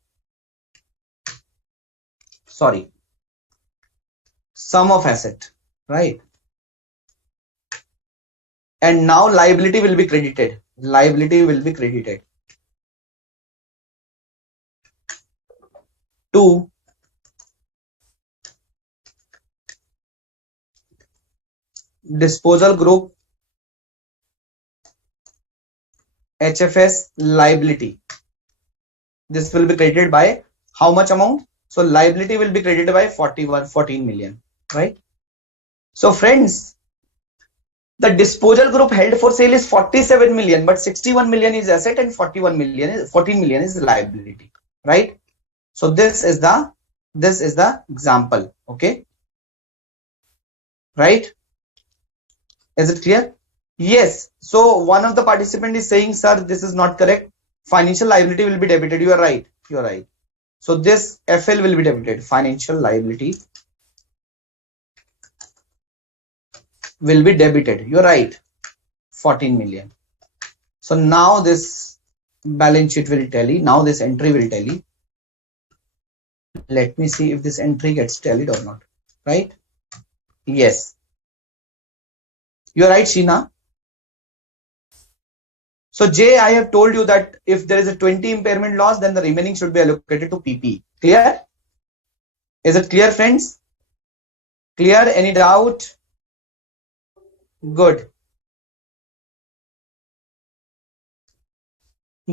Sorry. Sum of asset, right? And now liability will be credited. Liability will be credited to disposal group HFS liability. This will be credited by how much amount? So liability will be credited by 14 million, right? So friends, the disposal group held for sale is 47 million, but 61 million is asset and 14 million is liability, right? So this is the example, okay? Right? Is it clear? Yes. So one of the participant is saying, sir, this is not correct. Financial liability will be debited. You are right. You are right. So this FL will be debited. Financial liability will be debited. You are right. 14 million. So now this balance sheet will tally. Now this entry will tally. Let me see if this entry gets tallied or not. Right? Yes. You are right, Sheena. So Jay, I have told you that if there is a 20 impairment loss, then the remaining should be allocated to PP. Clear? Is it clear, friends? Clear? Any doubt? Good.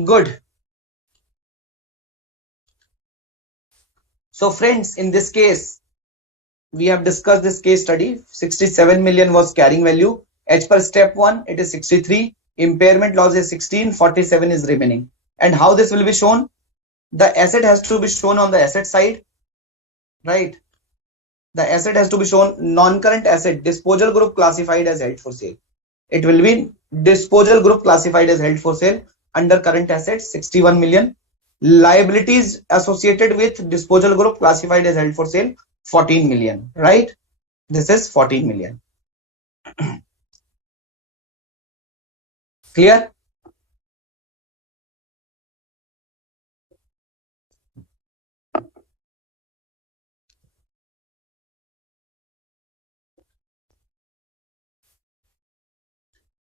Good. So friends, in this case, we have discussed this case study. 67 million was carrying value. As per step 1, it is 63. Impairment loss is 16. 47 is remaining. And how this will be shown? The asset has to be shown on the asset side, right? The asset has to be shown non-current asset, disposal group classified as held for sale. It will be disposal group classified as held for sale under current assets 61 million. Liabilities associated with disposal group classified as held for sale 14 million, right? This is 14 million. Clear?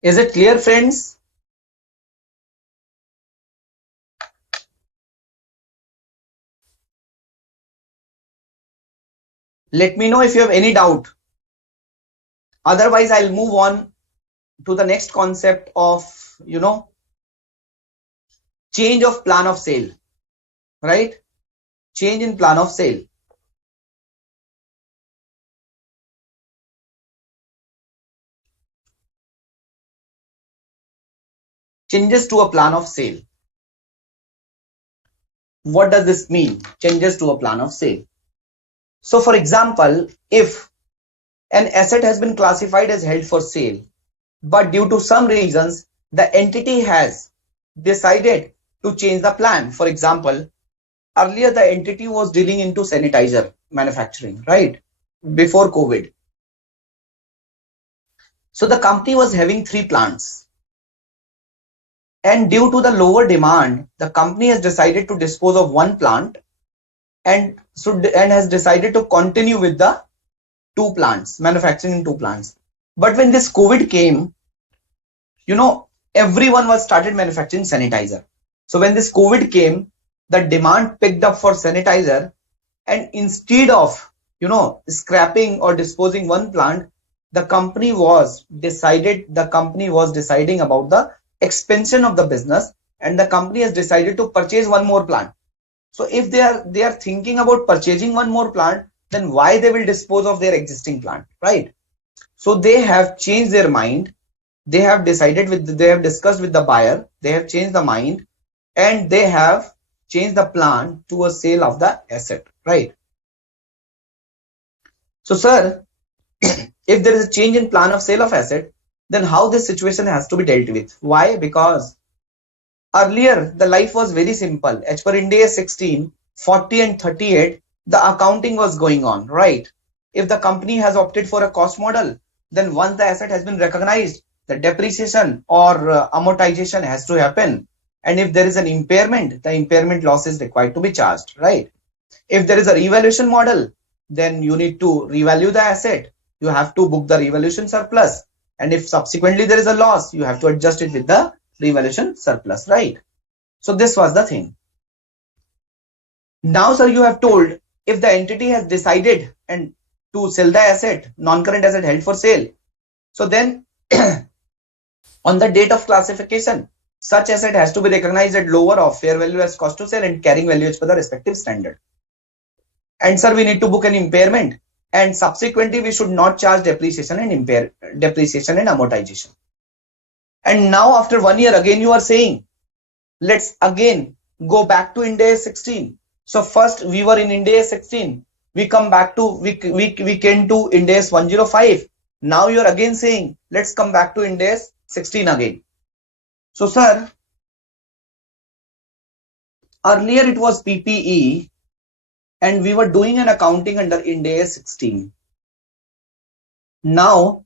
Is it clear, friends? Let me know if you have any doubt. Otherwise, I'll move on to the next concept of, change of plan of sale, right? Change in plan of sale. changes to a plan of sale. What does this mean? Changes to a plan of sale. So for example, if an asset has been classified as held for sale, but due to some reasons, the entity has decided to change the plan. For example, earlier the entity was dealing into sanitizer manufacturing, right? Before COVID. So the company was having 3 plants. And due to the lower demand, the company has decided to dispose of 1 plant and has decided to continue with the 2 plants, manufacturing in 2 plants. But when this COVID came, everyone was started manufacturing sanitizer. So when this COVID came, the demand picked up for sanitizer, and instead of scrapping or disposing 1 plant, the company was deciding about the expansion of the business, and the company has decided to purchase 1 more plant. So if they are thinking about purchasing 1 more plant, then why they will dispose of their existing plant, right? So they have changed their mind. They have discussed with the buyer. They have changed the mind, and they have changed the plan to a sale of the asset, right? So sir, if there is a change in plan of sale of asset, then how this situation has to be dealt with? Why? Because earlier the life was very simple. As per Ind AS 16, 40 and 38, the accounting was going on, right? If the company has opted for a cost model, then once the asset has been recognized, the depreciation or amortization has to happen. And if there is an impairment, the impairment loss is required to be charged, right? If there is a revaluation model, then you need to revalue the asset. You have to book the revaluation surplus. And if subsequently there is a loss, you have to adjust it with the revaluation surplus, right? So this was the thing. Now, sir, you have told if the entity has decided and to sell the asset, non-current asset held for sale. So then on the date of classification, such asset has to be recognized at lower of fair value as cost to sell and carrying value as per the respective standard. And sir, we need to book an impairment, and subsequently we should not charge depreciation and amortization. And now after 1 year again you are saying, let's again go back to Ind AS 16. So first we were in Ind AS 16. We come back to, we came to Ind AS 105. Now you are again saying, let's come back to Ind AS 16 again. So sir, earlier it was PPE and we were doing an accounting under Ind AS 16. Now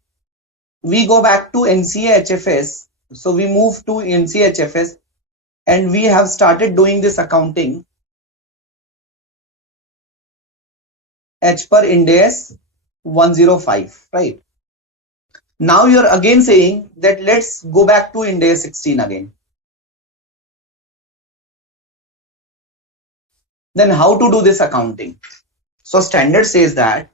we go back to NCA HFS. So we move to NCA HFS and we have started doing this accounting as per Ind AS 105, right? Now you're again saying that let's go back to Ind AS 16 again. Then how to do this accounting? So standard says that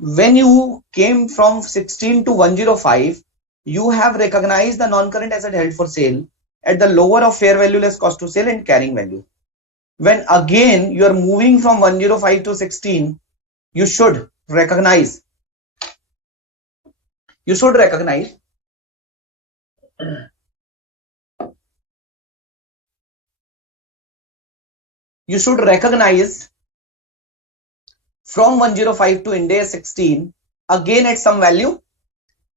when you came from 16 to 105, you have recognized the non-current asset held for sale at the lower of fair value less cost to sale and carrying value. When again you are moving from 105 to 16, you should recognize from 105 to Ind AS 16 again at some value.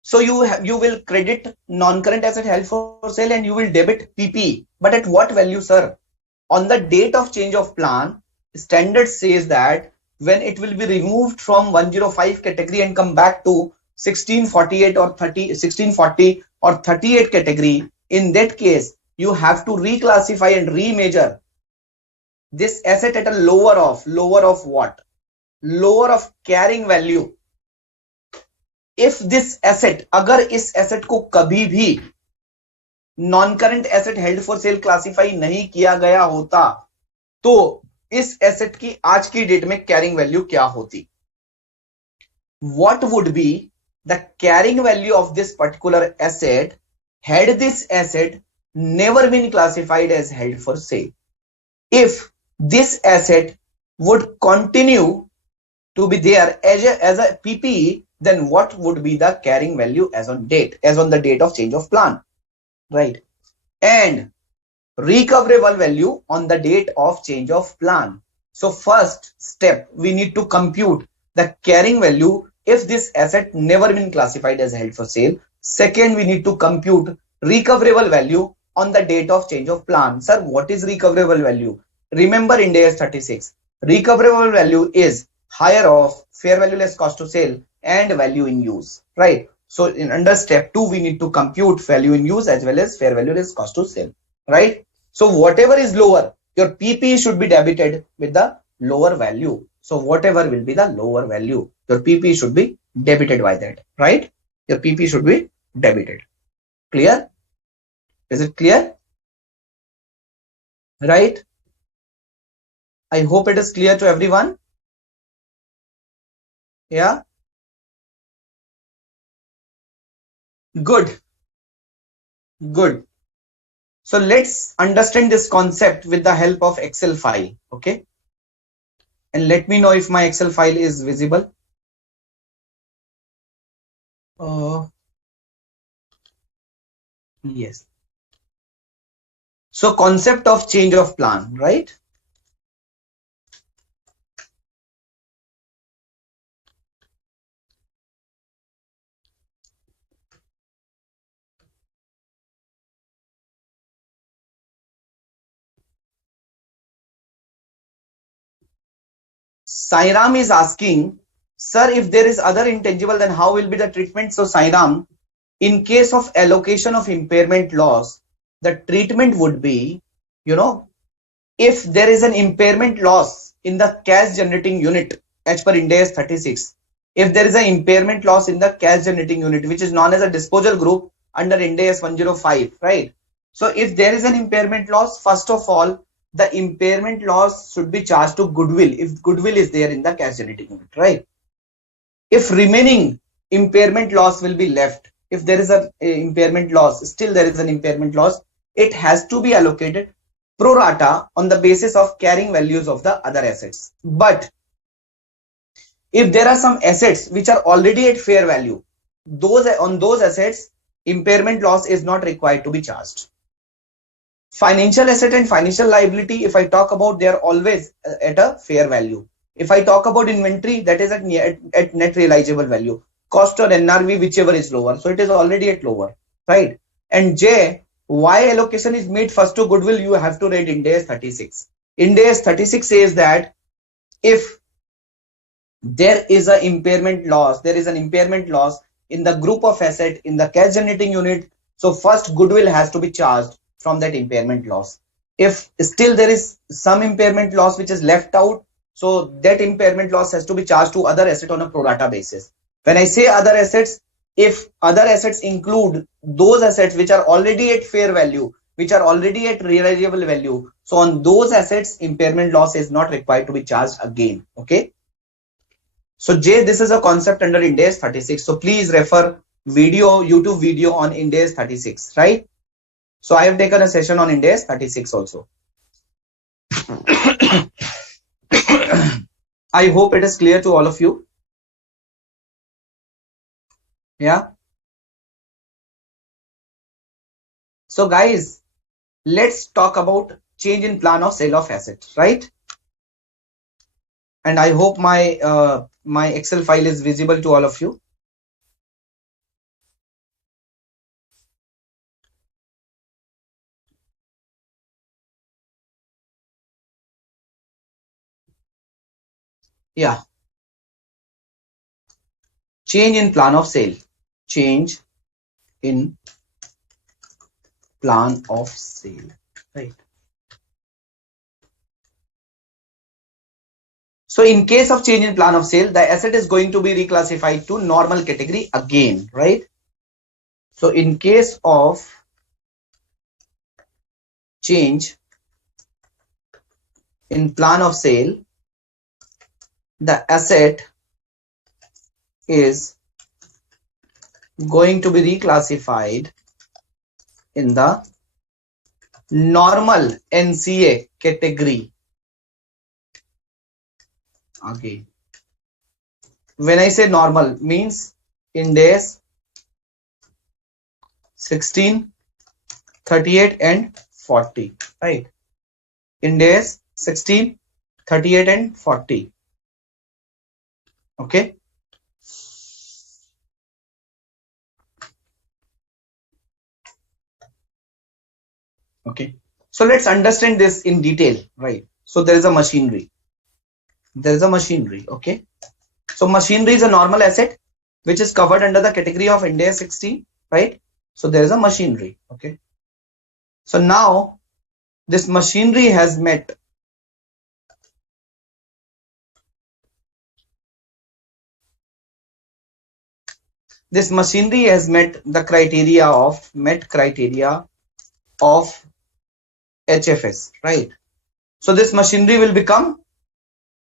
So you will credit non-current asset held for sale and you will debit PP. But at what value, sir? On the date of change of plan, standard says that when it will be removed from 105 category and come back to 1648 or 1640 or 38 category, in that case you have to reclassify and remeasure this asset at a lower of what? Lower of carrying value. If this asset, अगर इस asset को कभी भी non-current asset held for sale classify नहीं किया गया होता, तो इस asset की आज की डेट में carrying value क्या होती? What would be the carrying value of this particular asset had this asset never been classified as held for sale? If this asset would continue to be there as a PPE, then what would be the carrying value as on the date of change of plan? right? And recoverable value on the date of change of plan. So first step, we need to compute the carrying value if this asset never been classified as held for sale. Second, we need to compute recoverable value on the date of change of plan. Sir, what is recoverable value? Remember Ind AS 36. Recoverable value is higher of fair value less cost to sale and value in use, right? So in under step 2, we need to compute value in use as well as fair value less cost to sale, right? So whatever is lower, your PP should be debited with the lower value. So whatever will be the lower value, your PP should be debited by that, right? Your PP should be debited. Clear? Is it clear? Right? I hope it is clear to everyone. Yeah? Good. Good. So let's understand this concept with the help of Excel file. Okay? And let me know if my Excel file is visible. Yes. So concept of change of plan, right? Sairam is asking, sir, if there is other intangible, then how will be the treatment? So Sairam, in case of allocation of impairment loss, the treatment would be, if there is an impairment loss in the cash generating unit as per Ind AS 36, if there is an impairment loss in the cash generating unit, which is known as a disposal group under Ind AS 105, right? So if there is an impairment loss, first of all, the impairment loss should be charged to goodwill if goodwill is there in the cash generating unit, right? If remaining impairment loss will be left, if there is a impairment loss, still there is an impairment loss, it has to be allocated pro rata on the basis of carrying values of the other assets. But if there are some assets which are already at fair value, those assets impairment loss is not required to be charged. Financial asset and financial liability, if I talk about, they are always at a fair value. If I talk about inventory, that is at net realizable value. Cost or NRV, whichever is lower. So it is already at lower, right? And J, why allocation is made first to goodwill, you have to read Ind AS 36. Ind AS 36 says that if there is an impairment loss, in the group of asset in the cash generating unit, so first goodwill has to be charged from that impairment loss. If still there is some impairment loss which is left out, so that impairment loss has to be charged to other asset on a pro rata basis. When I say other assets, if other assets include those assets which are already at fair value, which are already at realizable value, so on those assets impairment loss is not required to be charged again. Okay. So J, this is a concept under Ind AS 36. So please refer YouTube video on Ind AS 36, right? So I have taken a session on Ind AS 36 also. I hope it is clear to all of you. Yeah. So guys, let's talk about change in plan of sale of assets, right? And I hope my my Excel file is visible to all of you. Yeah. Change in plan of sale. Change in plan of sale, right? So in case of change in plan of sale, the asset is going to be reclassified to normal category again, right? So in case of change in plan of sale, the asset is going to be reclassified in the normal NCA category again. When I say normal, means Ind AS 16 38 and 40, right? Ind AS 16, 38 and 40. Okay. Okay. So let's understand this in detail, right? So there is a machinery. There is a machinery. Okay. So machinery is a normal asset which is covered under the category of Ind AS 16, right? So there is a machinery. Okay. So now this machinery has met the criteria of HFS, right? So this machinery will become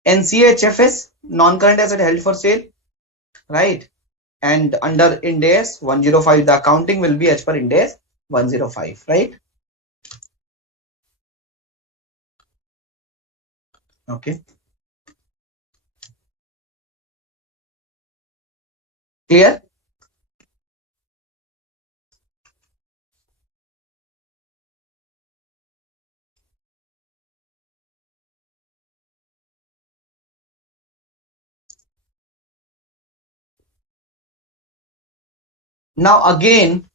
NCA-HFS, non-current asset held for sale, right? And under Ind AS 105, the accounting will be as per Ind AS 105, right? Okay. Clear? Now again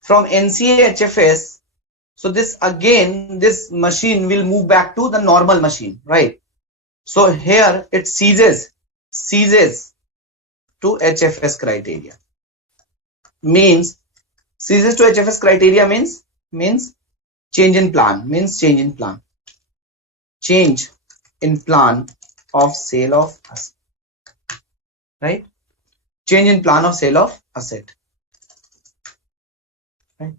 from NCA-HFS, so this machine will move back to the normal machine, right? So here it ceases to HFS criteria. Means ceases to HFS criteria means change in plan, change in plan of sale of asset, right? Change in plan of sale of asset, right?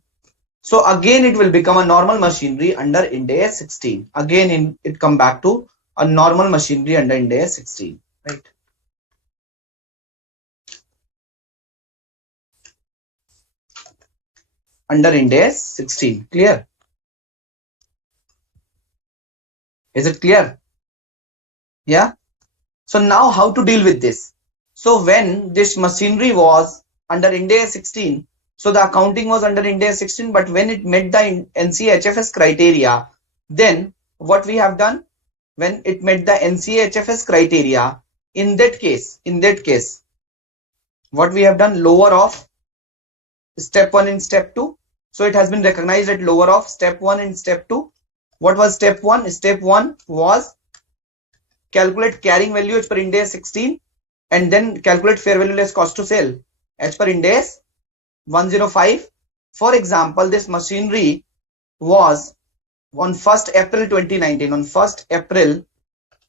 So again it will become a normal machinery under Ind AS 16. Again it come back to a normal machinery under Ind AS 16, right? Under Ind AS 16. Clear? Is it clear? Yeah. So now how to deal with this? So when this machinery was under Ind AS 16, so the accounting was under Ind AS 16, but when it met the NCA-HFS criteria, then what we have done? When it met the NCA-HFS criteria, in that case, what we have done? Lower of step 1 and step 2. So it has been recognized at lower of step 1 and step 2. What was step 1? Step 1 was calculate carrying value as per Ind AS 16 and then calculate fair value less cost to sell as per Ind AS 105. For example, this machinery was on 1st April 2019. On 1st April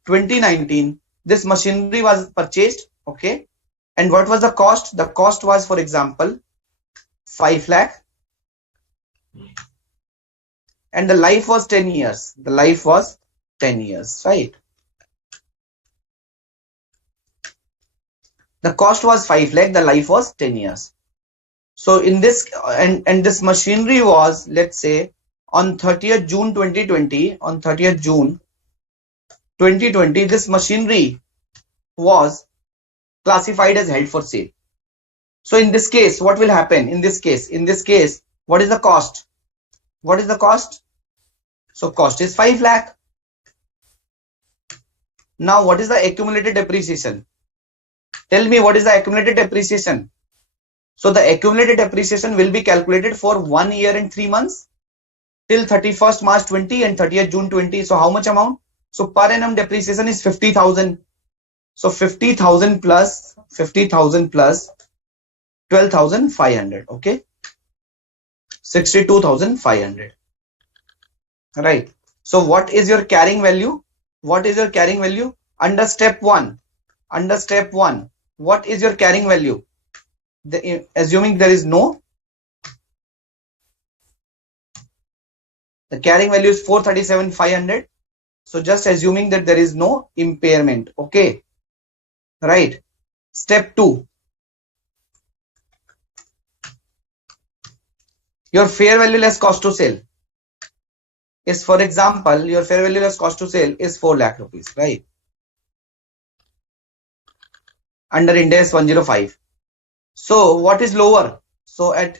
2019, this machinery was purchased. Okay. And what was the cost? The cost was, for example, 5 lakh. And the life was 10 years. The life was 10 years, right? The cost was 5 lakh. The life was 10 years. So in this, and this machinery was, let's say, on 30th June 2020, on 30th June 2020, this machinery was classified as held for sale. So in this case, what will happen? In this case, what is the cost? What is the cost? So cost is 5 lakh. Now what is the accumulated depreciation? Tell me, what is the accumulated depreciation? So the accumulated depreciation will be calculated for 1 year and 3 months till 31st March 20 and 30th June 20. So how much amount? So per annum depreciation is 50,000. So 50,000 plus 12,500. Okay. 62,500. Right. So what is your carrying value? What is your carrying value? Under step 1. What is your carrying value? Assuming there is no, the carrying value is 437,500. So just assuming that there is no impairment. Okay. Right. Step 2. Your fair value less cost to sell is, for example, your fair value less cost to sell is 4 lakh rupees, right? Under Ind AS 105. So what is lower? So at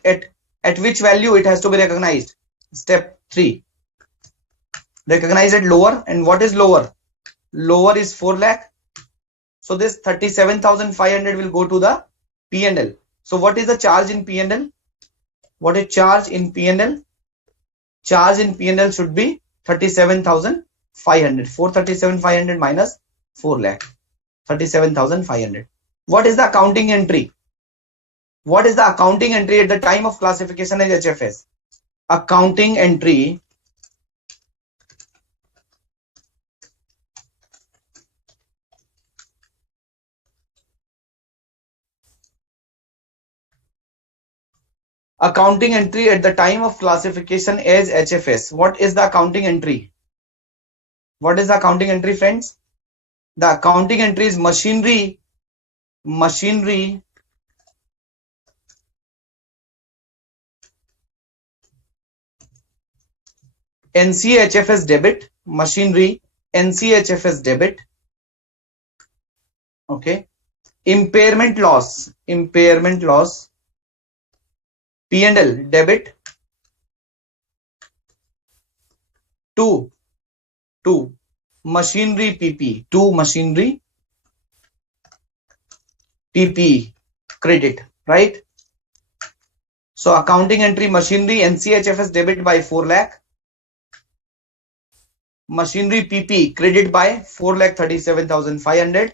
At which value it has to be recognized? Step 3. Recognize it lower. And what is lower? Lower is 4 lakh. So this 37,500 will go to the P&L. So what is the charge in P&L? What is charge in P&L? Charge in P&L should be 37,500. 437,500 minus 4 lakh. 37,500. What is the accounting entry? What is the accounting entry at the time of classification as HFS? Accounting entry at the time of classification as HFS. What is the accounting entry? What is the accounting entry, friends? The accounting entry is machinery, NCHFS debit, machinery, NCHFS debit. Okay. Impairment loss, P&L debit. 2 machinery PP, 2 machinery PP credit, right? So accounting entry machinery NCHFS debit by 4 lakh, machinery PP credit by 4,37,500.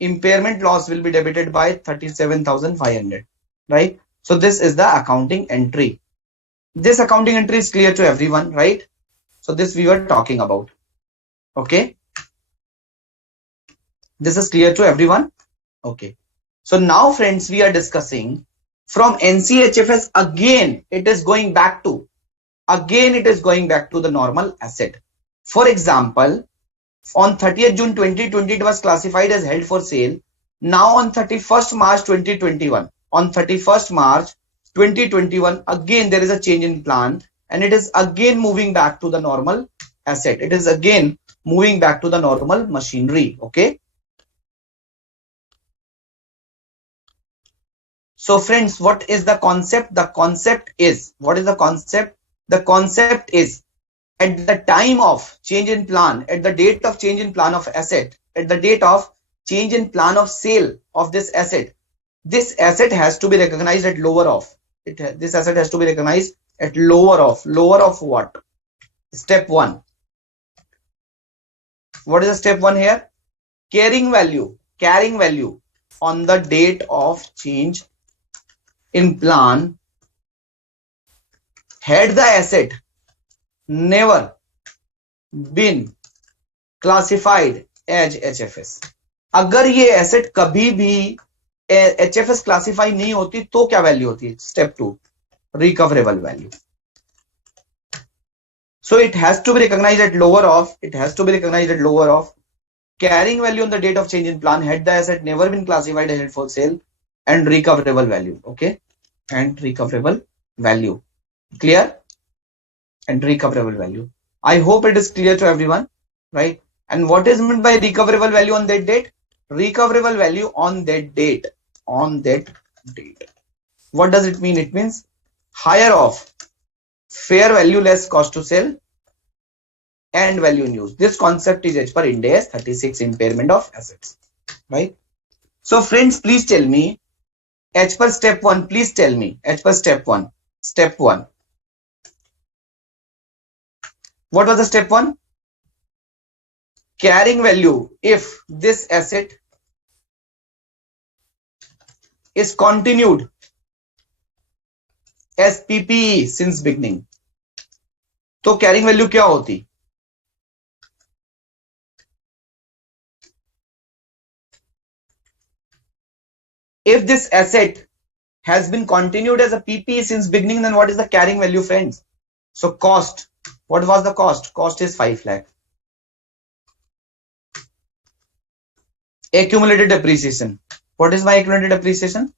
Impairment loss will be debited by 37,500, right? So this is the accounting entry. This accounting entry is clear to everyone, right? So this we were talking about. Okay. This is clear to everyone. Okay. So now, friends, we are discussing from NCHFS again. It is going back to the normal asset. For example, on 30th June 2020, it was classified as held for sale. Now on 31st March 2021, again there is a change in plan, and it is again moving back to the normal asset. It is again moving back to the normal machinery. Okay. So friends, what is the concept? The concept is, what is the concept? The concept is, at the time of change in plan, at the date of change in plan of asset, at the date of change in plan of sale of this asset has to be recognized at lower of. This asset has to be recognized at lower of what? Step 1. What is the step 1 here? Carrying value on the date of change in plan had the asset never been classified as HFS. अगर ये asset कभी भी HFS classify नहीं होती तो क्या value होती है? Step 2, recoverable value. So it has to be recognized at lower of. Carrying value on the date of change in plan had the asset never been classified as held for sale, and recoverable value. Okay, and recoverable value. Clear? And recoverable value. I hope it is clear to everyone, right? And what is meant by recoverable value on that date? Recoverable value on that date. What does it mean? It means higher of fair value less cost to sell and value in use. This concept is as per Ind AS 36, impairment of assets, right? So friends, please tell me, as per step 1, please tell me, as per step 1. What was the step 1? Carrying value if this asset is continued as PPE since beginning. तो carrying value क्या होती? If this asset has been continued as a PPE since beginning, then what is the carrying value, friends? So cost. What was the cost? Cost is 5 lakh. Accumulated depreciation. What is my accumulated depreciation?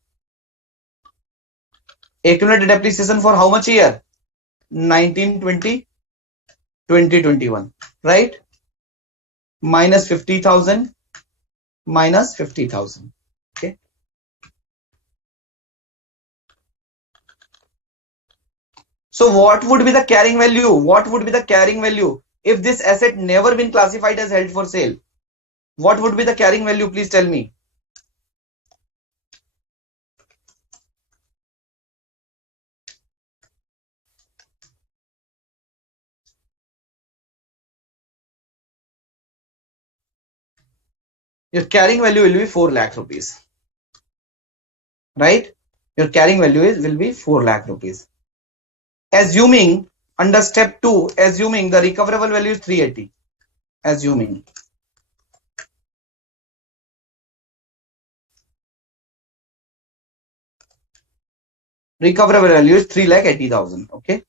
Accumulated depreciation for how much year? 1920, 2021, right? Minus 50,000, minus 50,000. Okay. So what would be the carrying value? What would be the carrying value if this asset never been classified as held for sale? What would be the carrying value? Please tell me. Your carrying value will be 4 lakh rupees, right? Your carrying value will be 4 lakh rupees. Assuming under step 2, assuming the recoverable value is 380, assuming recoverable value is 3,80,000. Okay.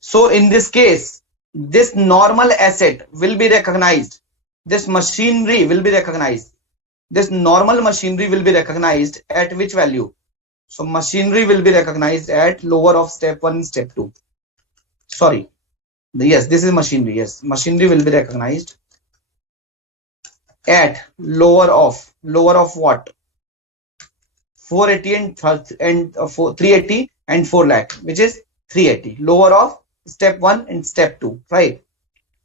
So in this case, this normal asset will be recognized. This machinery will be recognized. This normal machinery will be recognized at which value? So machinery will be recognized at lower of step 1 and step 2. Sorry. Yes, this is machinery. Yes, machinery will be recognized at lower of what? 480 and 380 and 4 lakh, which is 380. Lower of step 1 and step 2, right?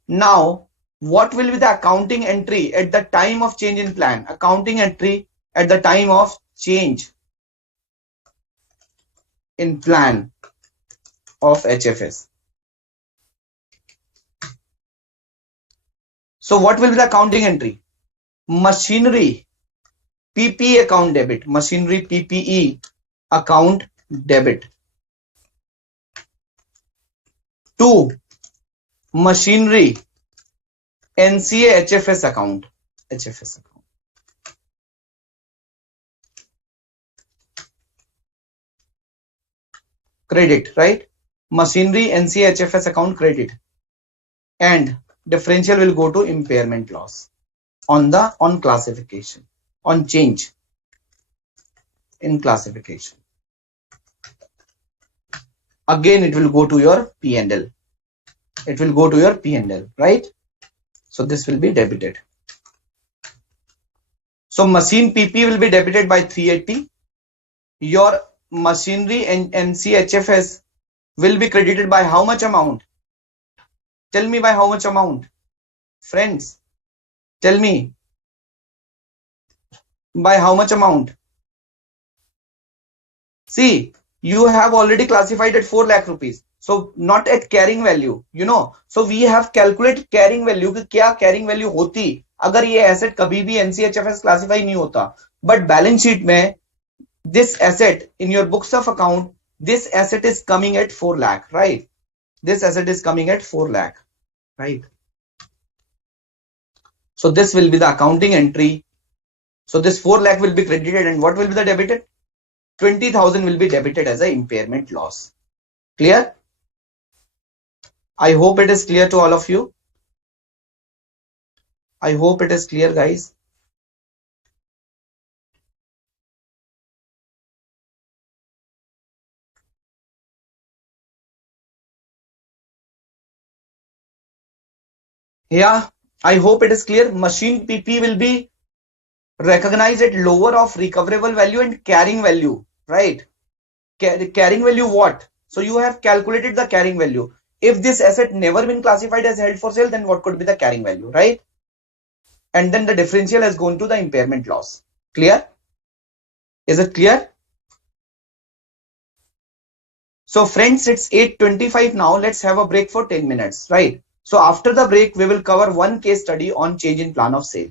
Now, what will be the accounting entry at the time of change in plan? Accounting entry at the time of change in plan of HFS. So what will be the accounting entry? Machinery PPE account debit. Machinery PPE account debit to machinery NCA HFS account. HFS account. Credit, right? Machinery NCA HFS account credit. And differential will go to impairment loss on classification, on change in classification. Again, it will go to your P&L. It will go to your P&L, right? So this will be debited. So machine PP will be debited by 380. Your machinery and NCHFS will be credited by how much amount? Tell me by how much amount? Friends, tell me by how much amount? See, you have already classified at 4 lakh rupees. So not at carrying value, you know. So we have calculated carrying value कि क्या carrying value होती अगर ये asset कभी भी NCHFS classify नहीं होता. But balance sheet में this asset in your books of account, this asset is coming at 4 lakh, right? This asset is coming at 4 lakh, right? So this will be the accounting entry. So this 4 lakh will be credited and what will be the debited? 20,000 will be debited as a impairment loss. Clear? I hope it is clear to all of you. I hope it is clear, guys. Yeah, I hope it is clear. Machine PP will be recognized at lower of recoverable value and carrying value, right? Carrying value what? So you have calculated the carrying value. If this asset never been classified as held for sale, then what could be the carrying value, right? And then the differential has gone to the impairment loss. Clear? Is it clear? So friends, it's 8:25 now. Let's have a break for 10 minutes, right? So after the break, we will cover one case study on change in plan of sale.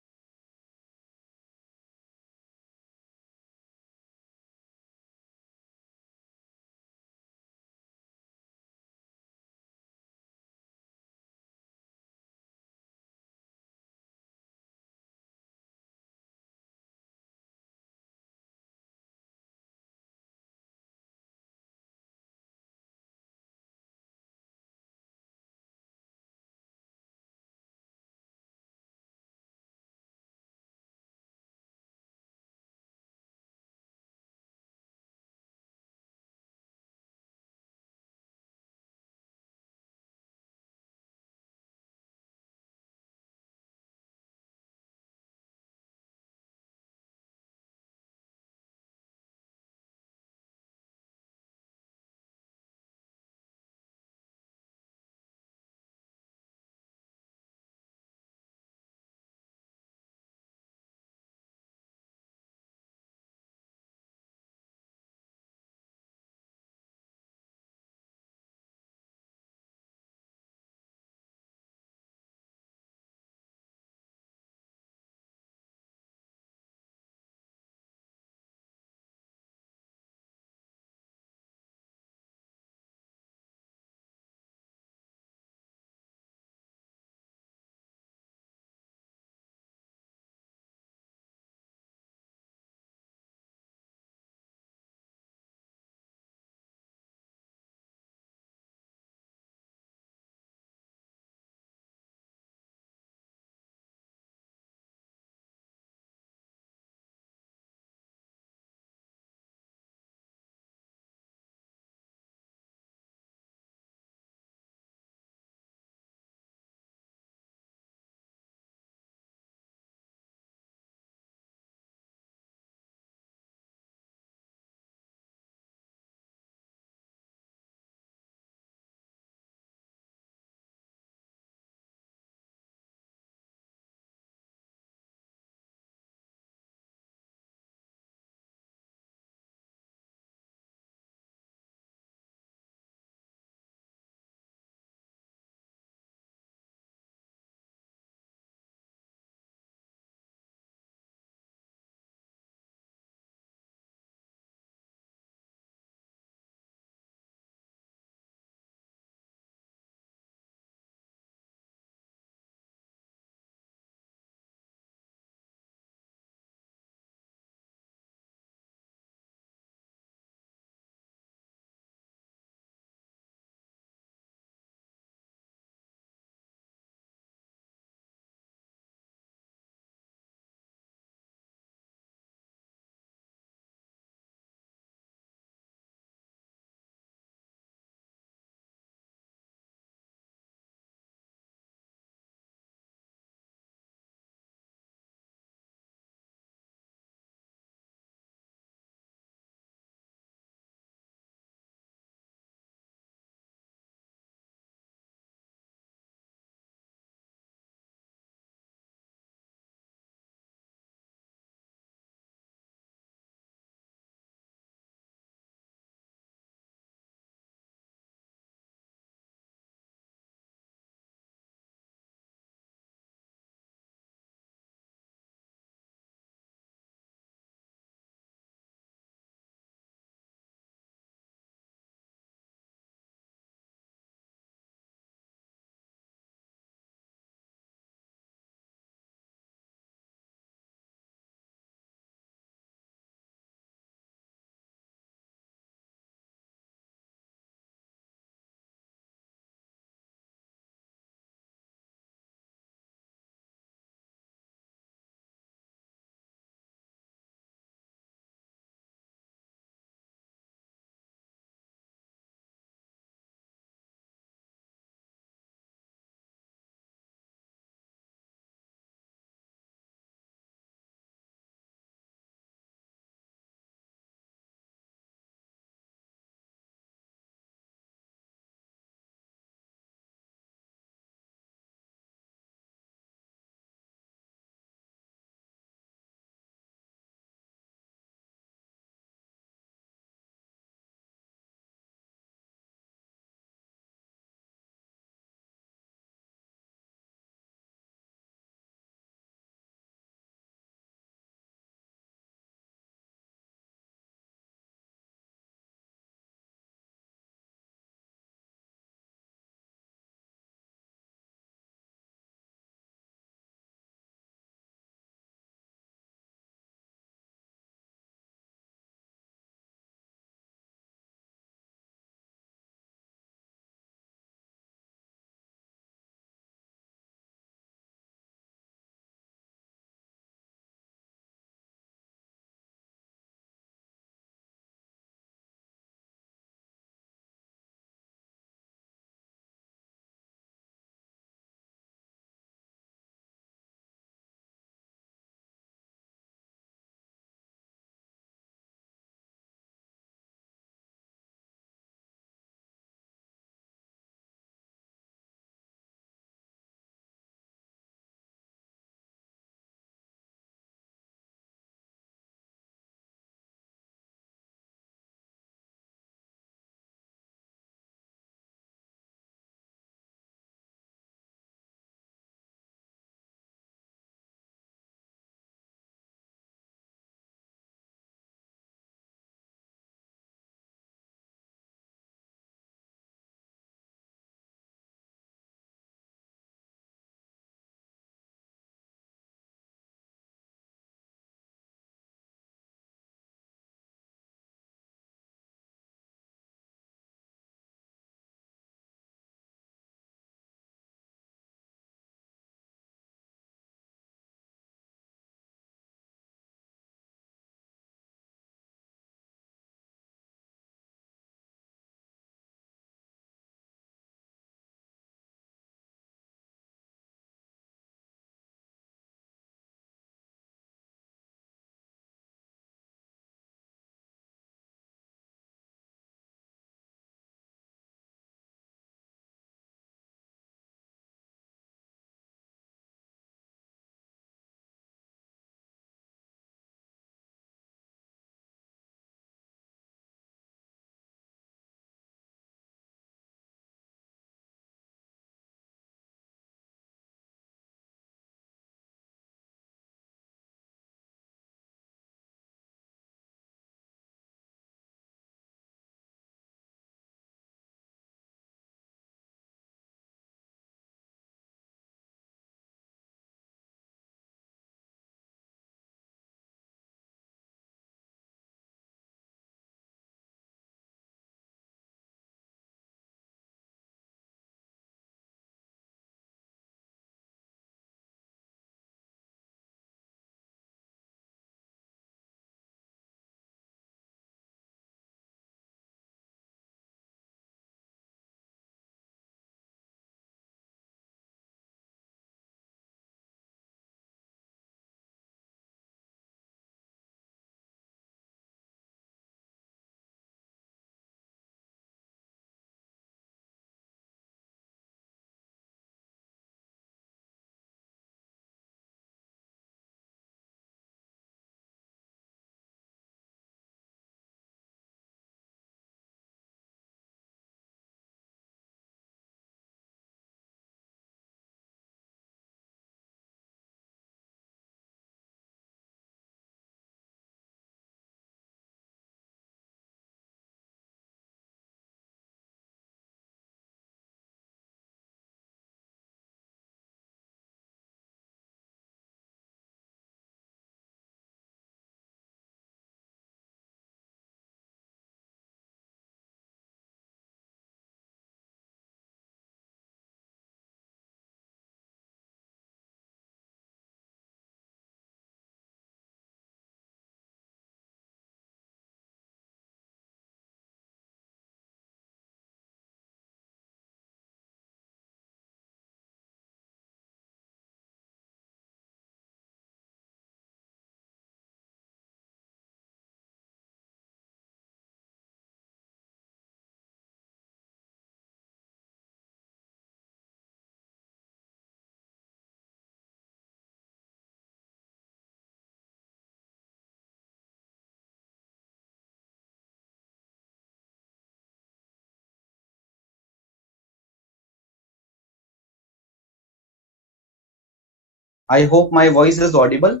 I hope my voice is audible.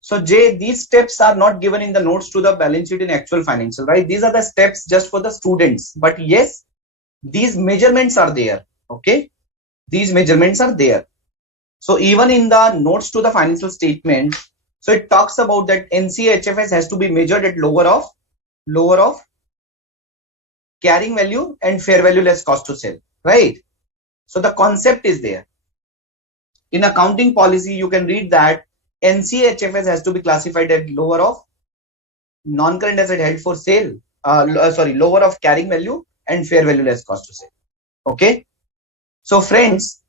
So Jay, these steps are not given in the notes to the balance sheet in actual financial, right? These are the steps just for the students. But yes, these measurements are there. Okay. These measurements are there. So even in the notes to the financial statement, so it talks about that NCHFS has to be measured at lower of carrying value and fair value less cost to sell, right? So the concept is there. In accounting policy, you can read that NCHFS has to be classified at lower of non-current asset held for sale, lower of carrying value and fair value less cost to sell. Okay. So friends,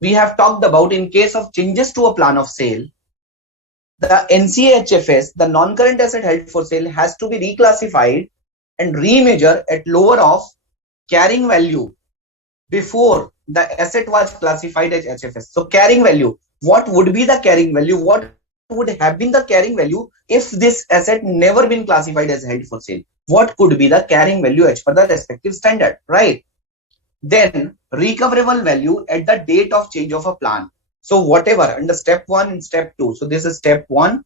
we have talked about in case of changes to a plan of sale, the NCHFS, the non-current asset held for sale, has to be reclassified and remeasured at lower of carrying value before the asset was classified as HFS. So carrying value, what would be the carrying value? What would have been the carrying value if this asset never been classified as held for sale? What could be the carrying value as per the respective standard, right? Then recoverable value at the date of change of a plan. So whatever under step 1 and step 2. So this is step 1,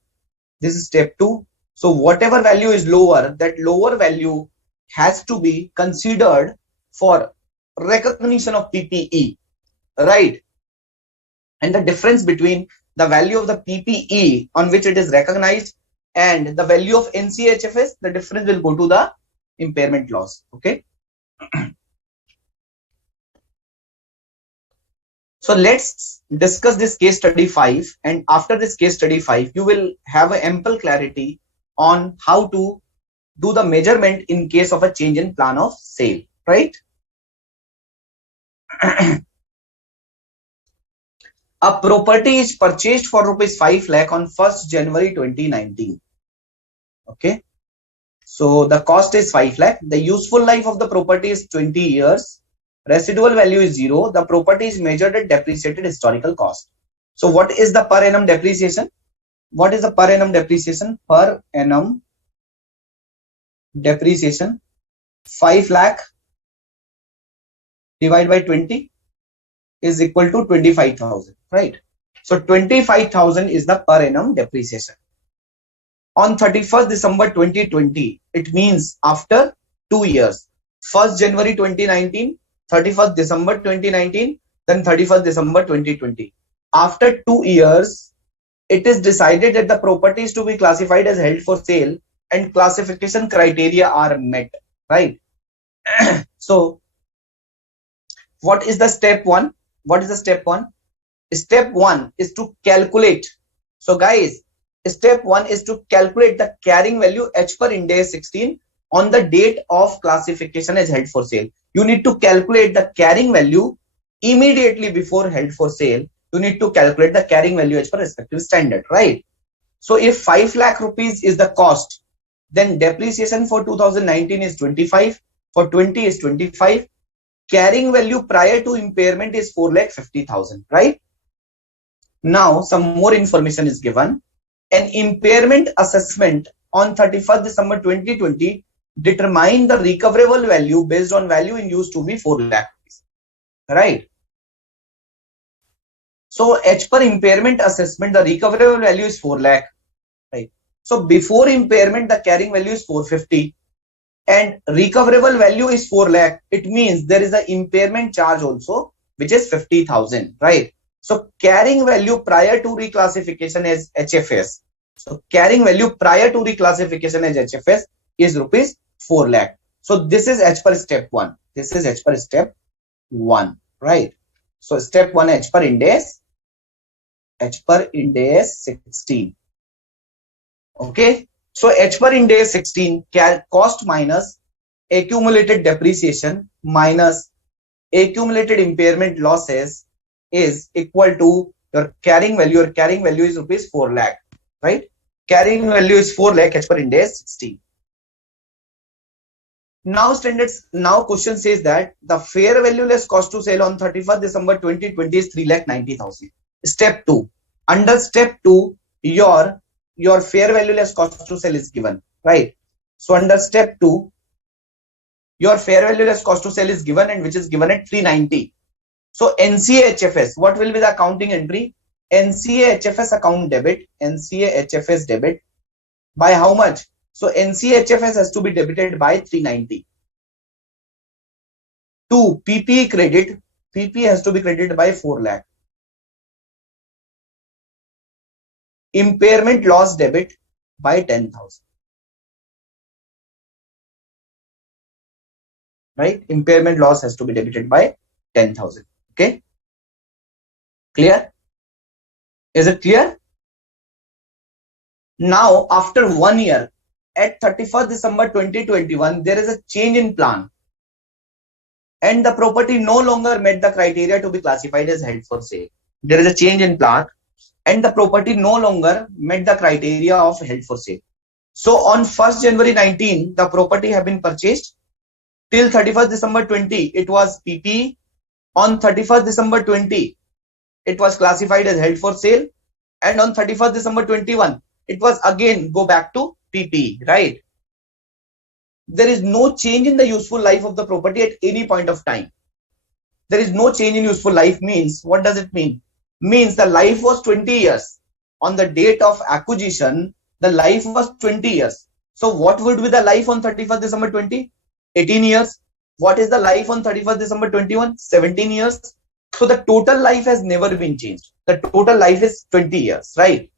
this is step 2. So whatever value is lower, that lower value has to be considered for recognition of PPE, right? And the difference between the value of the PPE on which it is recognized and the value of NCHFS, the difference will go to the impairment loss. Okay. So let's discuss this case study 5, and after this case study 5, you will have an ample clarity on how to do the measurement in case of a change in plan of sale, right? A property is purchased for rupees 5 lakh on 1st January 2019. Okay. So the cost is 5 lakh. The useful life of the property is 20 years. Residual value is 0. The property is measured at depreciated historical cost. So what is the per annum depreciation? What is the per annum depreciation? Per annum depreciation 5 lakh divided by 20 is equal to 25,000, right? So 25,000 is the per annum depreciation. On 31st December 2020, it means after 2 years, 1st January 2019, 31st December 2019, then 31st December 2020. After 2 years, it is decided that the property is to be classified as held for sale and classification criteria are met, right? So what is the step 1? What is the step 1? Step 1 is to calculate. So guys, step 1 is to calculate the carrying value as per Ind AS 16 on the date of classification as held for sale. You need to calculate the carrying value immediately before held for sale. You need to calculate the carrying value as per respective standard, right? So if 5 lakh rupees is the cost, then depreciation for 2019 is 25, for 20 is 25. Carrying value prior to impairment is 4,50,000, right? Now some more information is given. An impairment assessment on 31st December 2020 determined the recoverable value based on value in use to be 4 lakh, right? So as per impairment assessment, the recoverable value is 4 lakh, right? So before impairment, the carrying value is 450 and recoverable value is 4 lakh. It means there is an impairment charge also, which is 50,000, right? So carrying value prior to reclassification as HFS. So carrying value prior to reclassification as HFS is rupees 4 lakh. So this is as per step 1. This is as per step 1, right? So step 1 as per Ind AS 16. Okay. So as per Ind AS 16, cost minus accumulated depreciation minus accumulated impairment losses is equal to your carrying value. Your carrying value is rupees 4 lakh, right? Carrying value is 4 lakh as per Ind AS 16. Now question says that the fair value less cost to sell on 31st December 2020 is 3,90,000. Step 2. Under step 2, your fair value less cost to sell is given, right? So under step 2, your fair value less cost to sell is given, and which is given at 390. So NCA HFS, what will be the accounting entry? NCA HFS account debit, NCA HFS debit by how much? So NCA HFS has to be debited by 390. 2. PPE credit, PPE has to be credited by 4 lakh. Impairment loss debit by 10,000. Right? Impairment loss has to be debited by 10,000. Okay? Clear? Is it clear? Now, after 1 year, at 31st December 2021, there is a change in plan. And the property no longer met the criteria to be classified as held for sale. There is a change in plan and the property no longer met the criteria of held for sale. So on 1st January 19, the property have been purchased. Till 31st December 20, it was PPE. On 31st December 20, it was classified as held for sale. And on 31st December 21, it was again go back to PPE, right? There is no change in the useful life of the property at any point of time. There is no change in useful life means, what does it mean? Means the life was 20 years. On the date of acquisition, the life was 20 years. So what would be the life on 31st December 20? 18 years. What is the life on 31st December 21? 17 years. So the total life has never been changed. The total life is 20 years, right?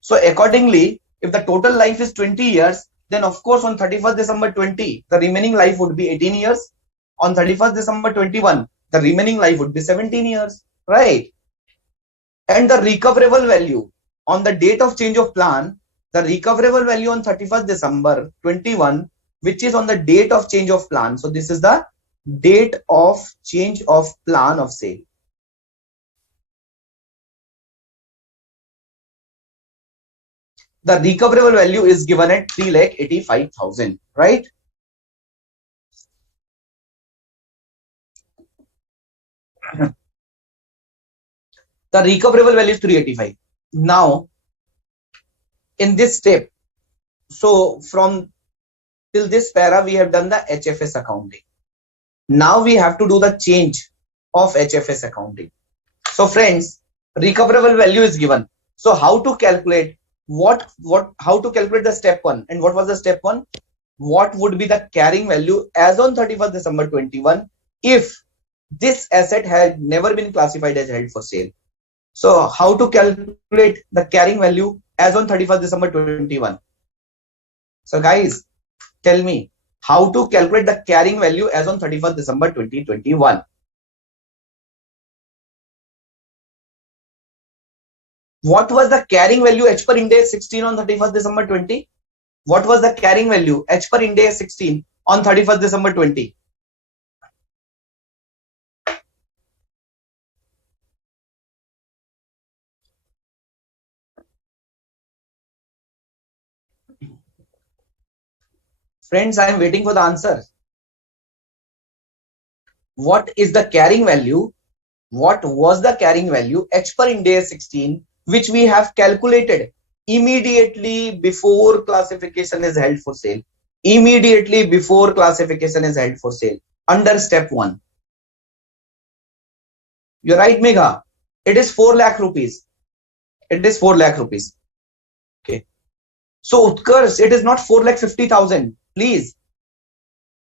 So accordingly, if the total life is 20 years, then of course on 31st December 20, the remaining life would be 18 years. On 31st December 21, the remaining life would be 17 years, right? And the recoverable value on the date of change of plan, the recoverable value on 31st December 21, which is on the date of change of plan. So this is the date of change of plan of sale. The recoverable value is given at 3,85,000, right? The recoverable value is 385. Now, in this step, so from till this para, we have done the HFS accounting. Now we have to do the change of HFS accounting. So friends, recoverable value is given. So how to calculate how to calculate the step 1? And what was the step 1? What would be the carrying value as on 31st December 21 if this asset had never been classified as held for sale? So how to calculate the carrying value as on 31st December 21? So guys, tell me how to calculate the carrying value as on 31st December 2021. What was the carrying value H per Ind AS 16 on 31st December 20? What was the carrying value H per Ind AS 16 on 31st December 20? Friends, I am waiting for the answer. What is the carrying value? What was the carrying value H per Ind AS 16 which we have calculated immediately before classification is held for sale? Immediately before classification is held for sale under step 1. You're right, Megha. It is 4 lakh rupees. It is 4 lakh rupees. Okay. So Utkarsh, it is not 4,50,000. Please.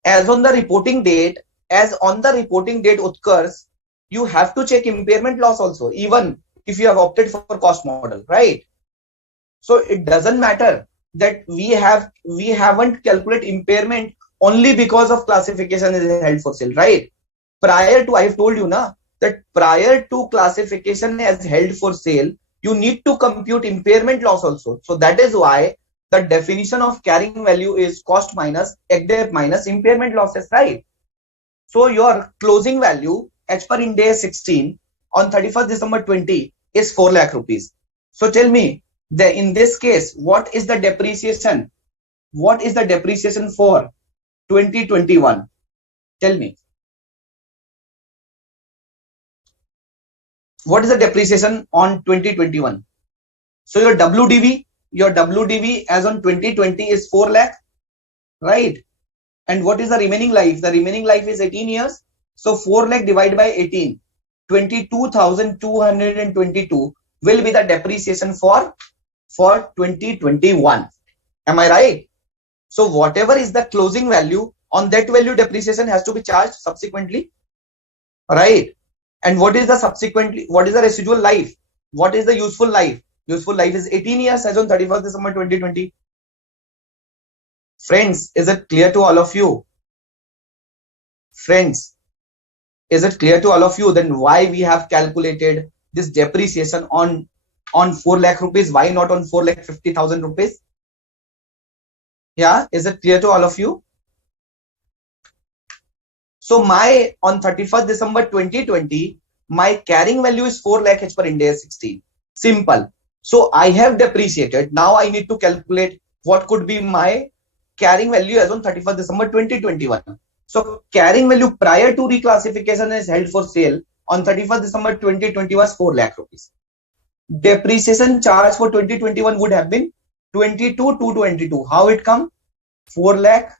As on the reporting date, Utkarsh, you have to check impairment loss also, even if you have opted for cost model, right? So it doesn't matter that we haven't calculated impairment only because of classification is held for sale, right? Prior to, I have told you that prior to classification as held for sale, you need to compute impairment loss also. So that is why the definition of carrying value is cost minus EGDEP minus impairment losses, right? So your closing value H per Ind AS 16 on 31st December 20 is 4 lakh rupees. So tell me, in this case, what is the depreciation? What is the depreciation for 2021? Tell me. What is the depreciation on 2021? So your WDV as on 2020 is 4 lakh, right? And what is the remaining life? The remaining life is 18 years. So 4 lakh divided by 18. 22,222 will be the depreciation for 2021. Am I right? So whatever is the closing value, on that value depreciation has to be charged subsequently, right? And what is the subsequently, what is the residual life? What is the useful life? Useful life is 18 years as on 31st December 2020. Friends, is it clear to all of you? Friends, is it clear to all of you then why we have calculated this depreciation on 4 lakh rupees? Why not on 4,50,000 rupees? Yeah, is it clear to all of you? So my on 31st December 2020, my carrying value is 4 lakh H per Ind AS 16. Simple. So I have depreciated. Now I need to calculate what could be my carrying value as on 31st December 2021. So carrying value prior to reclassification is held for sale on 31st December 2020 was 4 lakh rupees. Depreciation charge for 2021 would have been 22,222. How it come? 4 lakh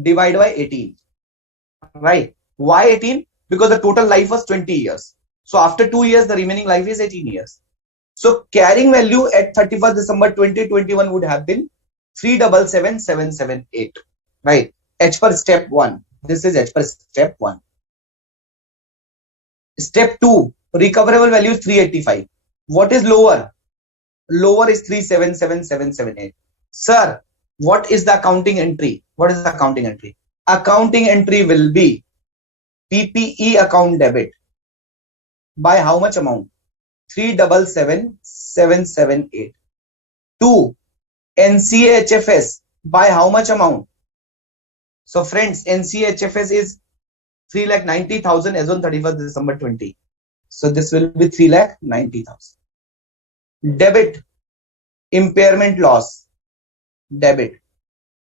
divided by 18. Right? Why 18? Because the total life was 20 years. So after 2 years, the remaining life is 18 years. So carrying value at 31st December 2021 would have been 377,778. Right? H per step 1. This is H per step 1. Step 2. Recoverable value is 385. What is lower? Lower is 377,778. Sir, what is the accounting entry? What is the accounting entry? Accounting entry will be PPE account debit by how much amount? 377,778. 2. NCA-HFS by how much amount? So friends, NCA-HFS is 3,90,000 as on 31st December 20. So this will be 3,90,000. Debit, impairment loss, debit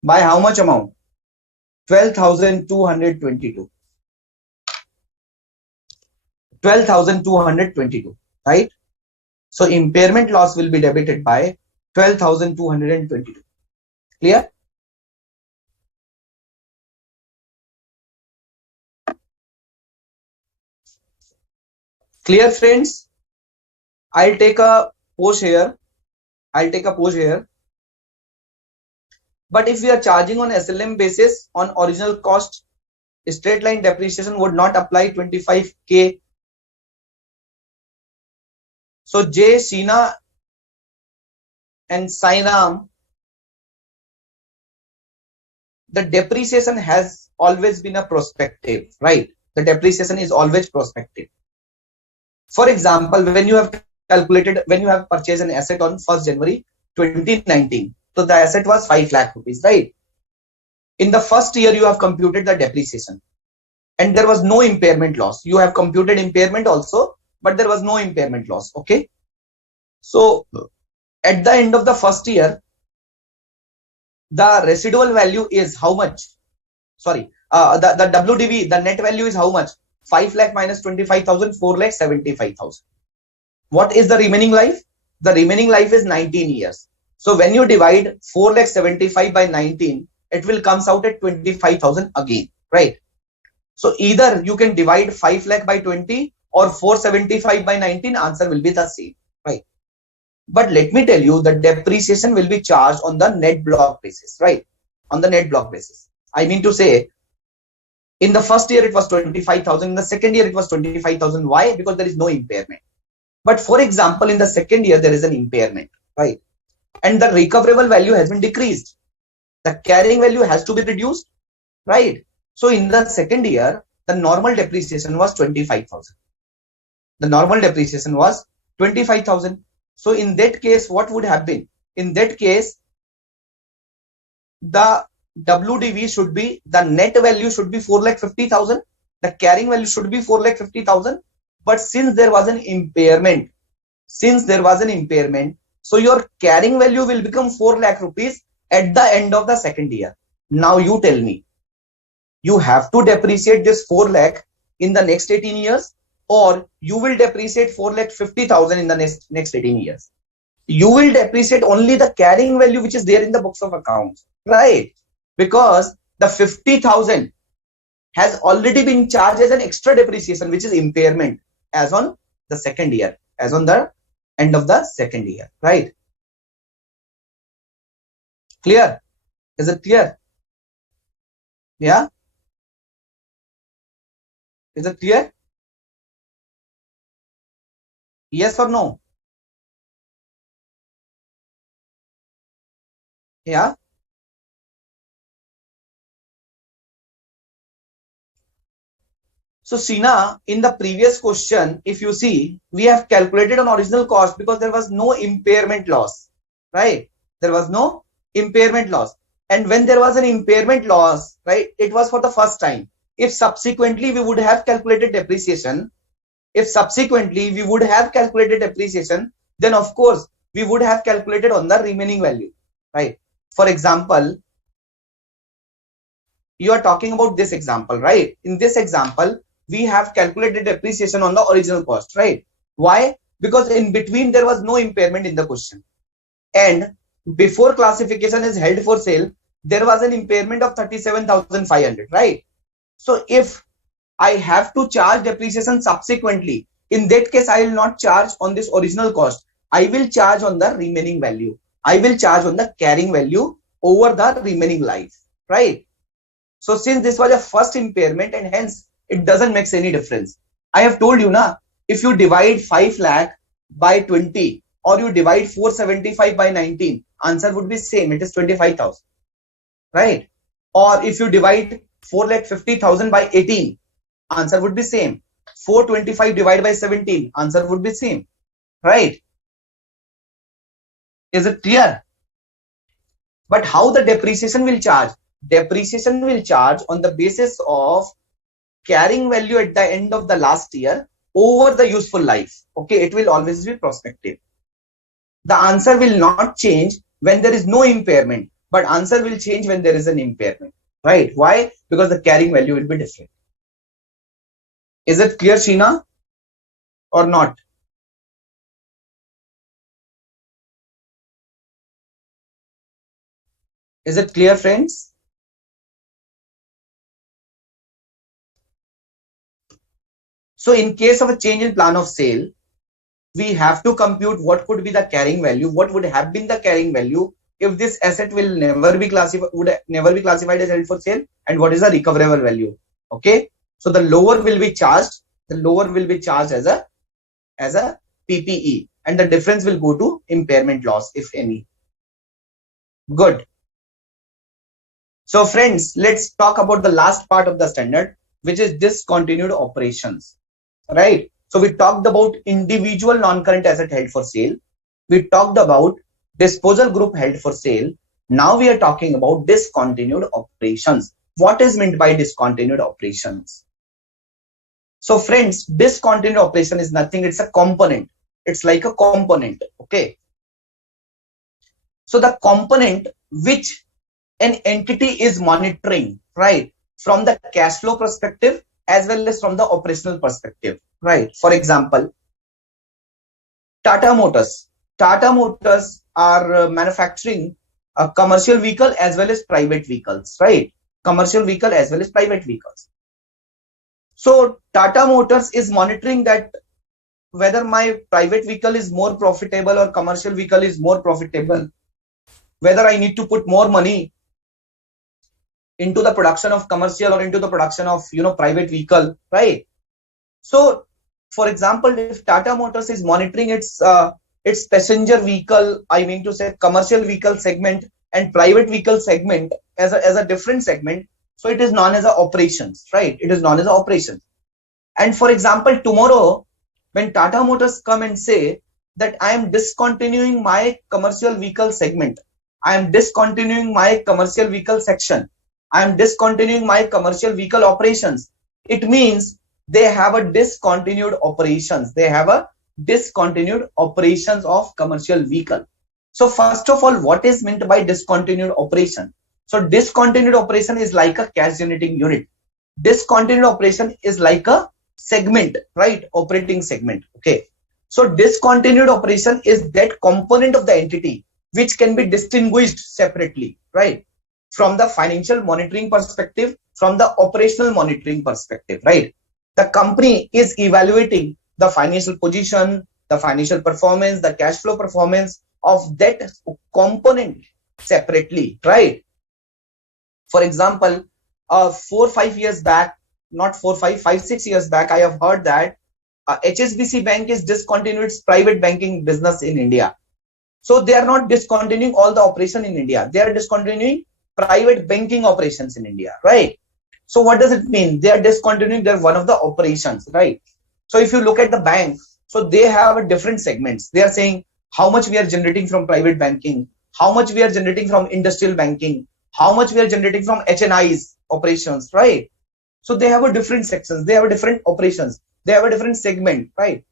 by how much amount? 12,222. 12,222, right? So impairment loss will be debited by 12,222. Clear? Clear, friends? I'll take a pause here. But if we are charging on SLM basis on original cost, straight line depreciation would not apply 25K. So J, Sheena and Sainam, the depreciation has always been a prospective, right? The depreciation is always prospective. For example, when you have purchased an asset on 1st January 2019, so the asset was 5 lakh rupees, right? In the first year, you have computed the depreciation and there was no impairment loss. You have computed impairment also, but there was no impairment loss. Okay. So at the end of the first year, the residual value is how much? Sorry, the WDV, the net value is how much? 5 lakh minus 25,000, 4 lakh 75,000. What is the remaining life? The remaining life is 19 years. So when you divide 4 lakh 75 by 19, it will comes out at 25,000 again, right? So either you can divide 5 lakh by 20 or 475 by 19, answer will be the same, right? But let me tell you, the depreciation will be charged on the net block basis, right? On the net block basis. I mean to say, in the first year it was 25,000, in the second year it was 25,000. Why? Because there is no impairment. But for example, in the second year there is an impairment, right? And the recoverable value has been decreased. The carrying value has to be reduced, right? So in the second year, the normal depreciation was 25,000. The normal depreciation was 25,000. So in that case, what would happen? In that case, the WDV should be, the net value should be 4,50,000. The carrying value should be 4,50,000. But since there was an impairment, so your carrying value will become 4 lakh rupees at the end of the second year. Now you tell me, you have to depreciate this 4 lakh in the next 18 years, or you will depreciate 4,50,000 in the next 18 years. You will depreciate only the carrying value which is there in the books of accounts, right? Because the 50,000 has already been charged as an extra depreciation, which is impairment, as on the second year, as on the end of the second year, right? Clear? Is it clear? Yeah? Is it clear? Yes or no? Yeah? So Sina, in the previous question, if you see, we have calculated on original cost because there was no impairment loss, right? There was no impairment loss. And when there was an impairment loss, right, it was for the first time. If subsequently we would have calculated depreciation, then of course we would have calculated on the remaining value, right? For example, you are talking about this example, right? In this example, we have calculated depreciation on the original cost, right? Why? Because in between there was no impairment in the question. And before classification is held for sale, there was an impairment of 37,500, right? So if I have to charge depreciation subsequently, in that case, I will not charge on this original cost. I will charge on the remaining value. I will charge on the carrying value over the remaining life, right? So since this was a first impairment and hence it doesn't make any difference. I have told you na, if you divide 5 lakh by 20 or you divide 475 by 19, answer would be same. It is 25,000, right? Or if you divide 4,50,000 by 18, answer would be same. 425 divided by 17, answer would be same, right? Is it clear? But how the depreciation will charge? Depreciation will charge on the basis of carrying value at the end of the last year over the useful life. Okay, it will always be prospective. The answer will not change when there is no impairment, but answer will change when there is an impairment, right? Why? Because the carrying value will be different. Is it clear, Sheena, or not? Is it clear, friends? So in case of a change in plan of sale, we have to compute what could be the carrying value, what would have been the carrying value if this asset will never be classified as held for sale, and what is the recoverable value. Okay, so the lower will be charged as a PPE, and the difference will go to impairment loss, if any. Good. So friends, let's talk about the last part of the standard, which is discontinued operations, right? So we talked about individual non-current asset held for sale. We talked about disposal group held for sale. Now we are talking about discontinued operations. What is meant by discontinued operations? So friends, discontinued operation is nothing. It's a component. It's like a component. Okay. So the component which an entity is monitoring, right, from the cash flow perspective as well as from the operational perspective, right? For example, Tata Motors. Tata Motors are manufacturing a commercial vehicle as well as private vehicles, right? Commercial vehicle as well as private vehicles. So Tata Motors is monitoring that whether my private vehicle is more profitable or commercial vehicle is more profitable, whether I need to put more money into the production of commercial or into the production of private vehicle, right? So for example, if Tata Motors is monitoring its passenger vehicle, I mean to say commercial vehicle segment and private vehicle segment as a different segment, so it is known as a operations, right? It is known as a operations. And for example, tomorrow when Tata Motors come and say that I am discontinuing my commercial vehicle segment, I am discontinuing my commercial vehicle section, I am discontinuing my commercial vehicle operations, it means they have a discontinued operations. They have a discontinued operations of commercial vehicle. So first of all, what is meant by discontinued operation? So discontinued operation is like a cash generating unit. Discontinued operation is like a segment, right? Operating segment. Okay. So discontinued operation is that component of the entity which can be distinguished separately, right? From the financial monitoring perspective from the operational monitoring perspective, right? The company is evaluating the financial position, the financial performance, the cash flow performance of that component separately, right? For example, 4 5 years back, not 4 5 5 6 years back, I have heard that HSBC Bank is discontinued its private banking business in India. So they are not discontinuing all the operation in India. They are discontinuing private banking operations in India, right? So what does it mean? They are discontinuing their one of the operations, right? So if you look at the bank, so they have a different segments. They are saying how much we are generating from private banking, how much we are generating from industrial banking, how much we are generating from HNIs operations, right? So they have a different sections, they have a different operations, they have a different segment, right?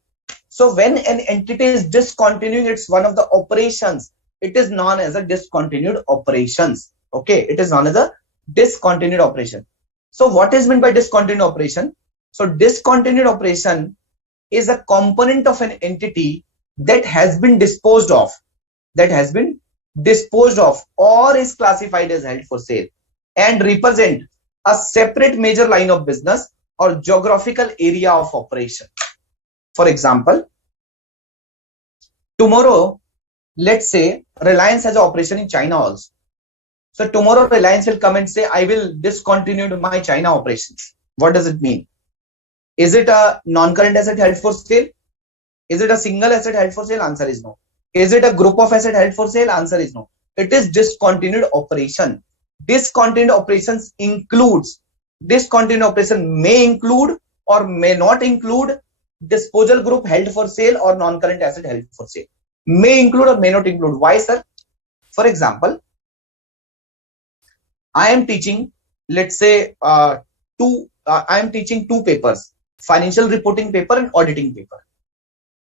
So when an entity is discontinuing its one of the operations, it is known as a discontinued operations. Okay, it is known as a discontinued operation. So what is meant by discontinued operation? So discontinued operation is a component of an entity that has been disposed of, that has been disposed of or is classified as held for sale and represent a separate major line of business or geographical area of operation. For example, tomorrow, let's say Reliance has an operation in China also. So tomorrow Reliance will come and say, I will discontinue my China operations. What does it mean? Is it a non-current asset held for sale? Is it a single asset held for sale? Answer is no. Is it a group of asset held for sale? Answer is no. It is discontinued operation. Discontinued operations includes, discontinued operation may include or may not include disposal group held for sale or non-current asset held for sale. May include or may not include. Why, sir? For example, I am teaching, let's say, I am teaching two papers, financial reporting paper and auditing paper.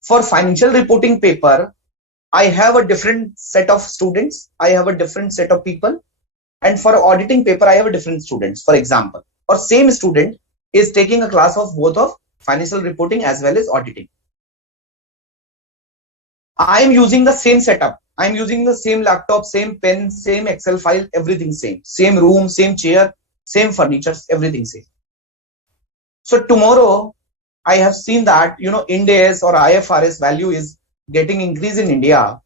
For financial reporting paper, I have a different set of students, I have a different set of people, and for auditing paper, I have a different students, for example. Or same student is taking a class of both of financial reporting as well as auditing. I am using the same setup. I am using the same laptop, same pen, same Excel file, everything same. Same room, same chair, same furniture, everything same. So tomorrow, I have seen that, Ind AS or IFRS value is getting increase in India.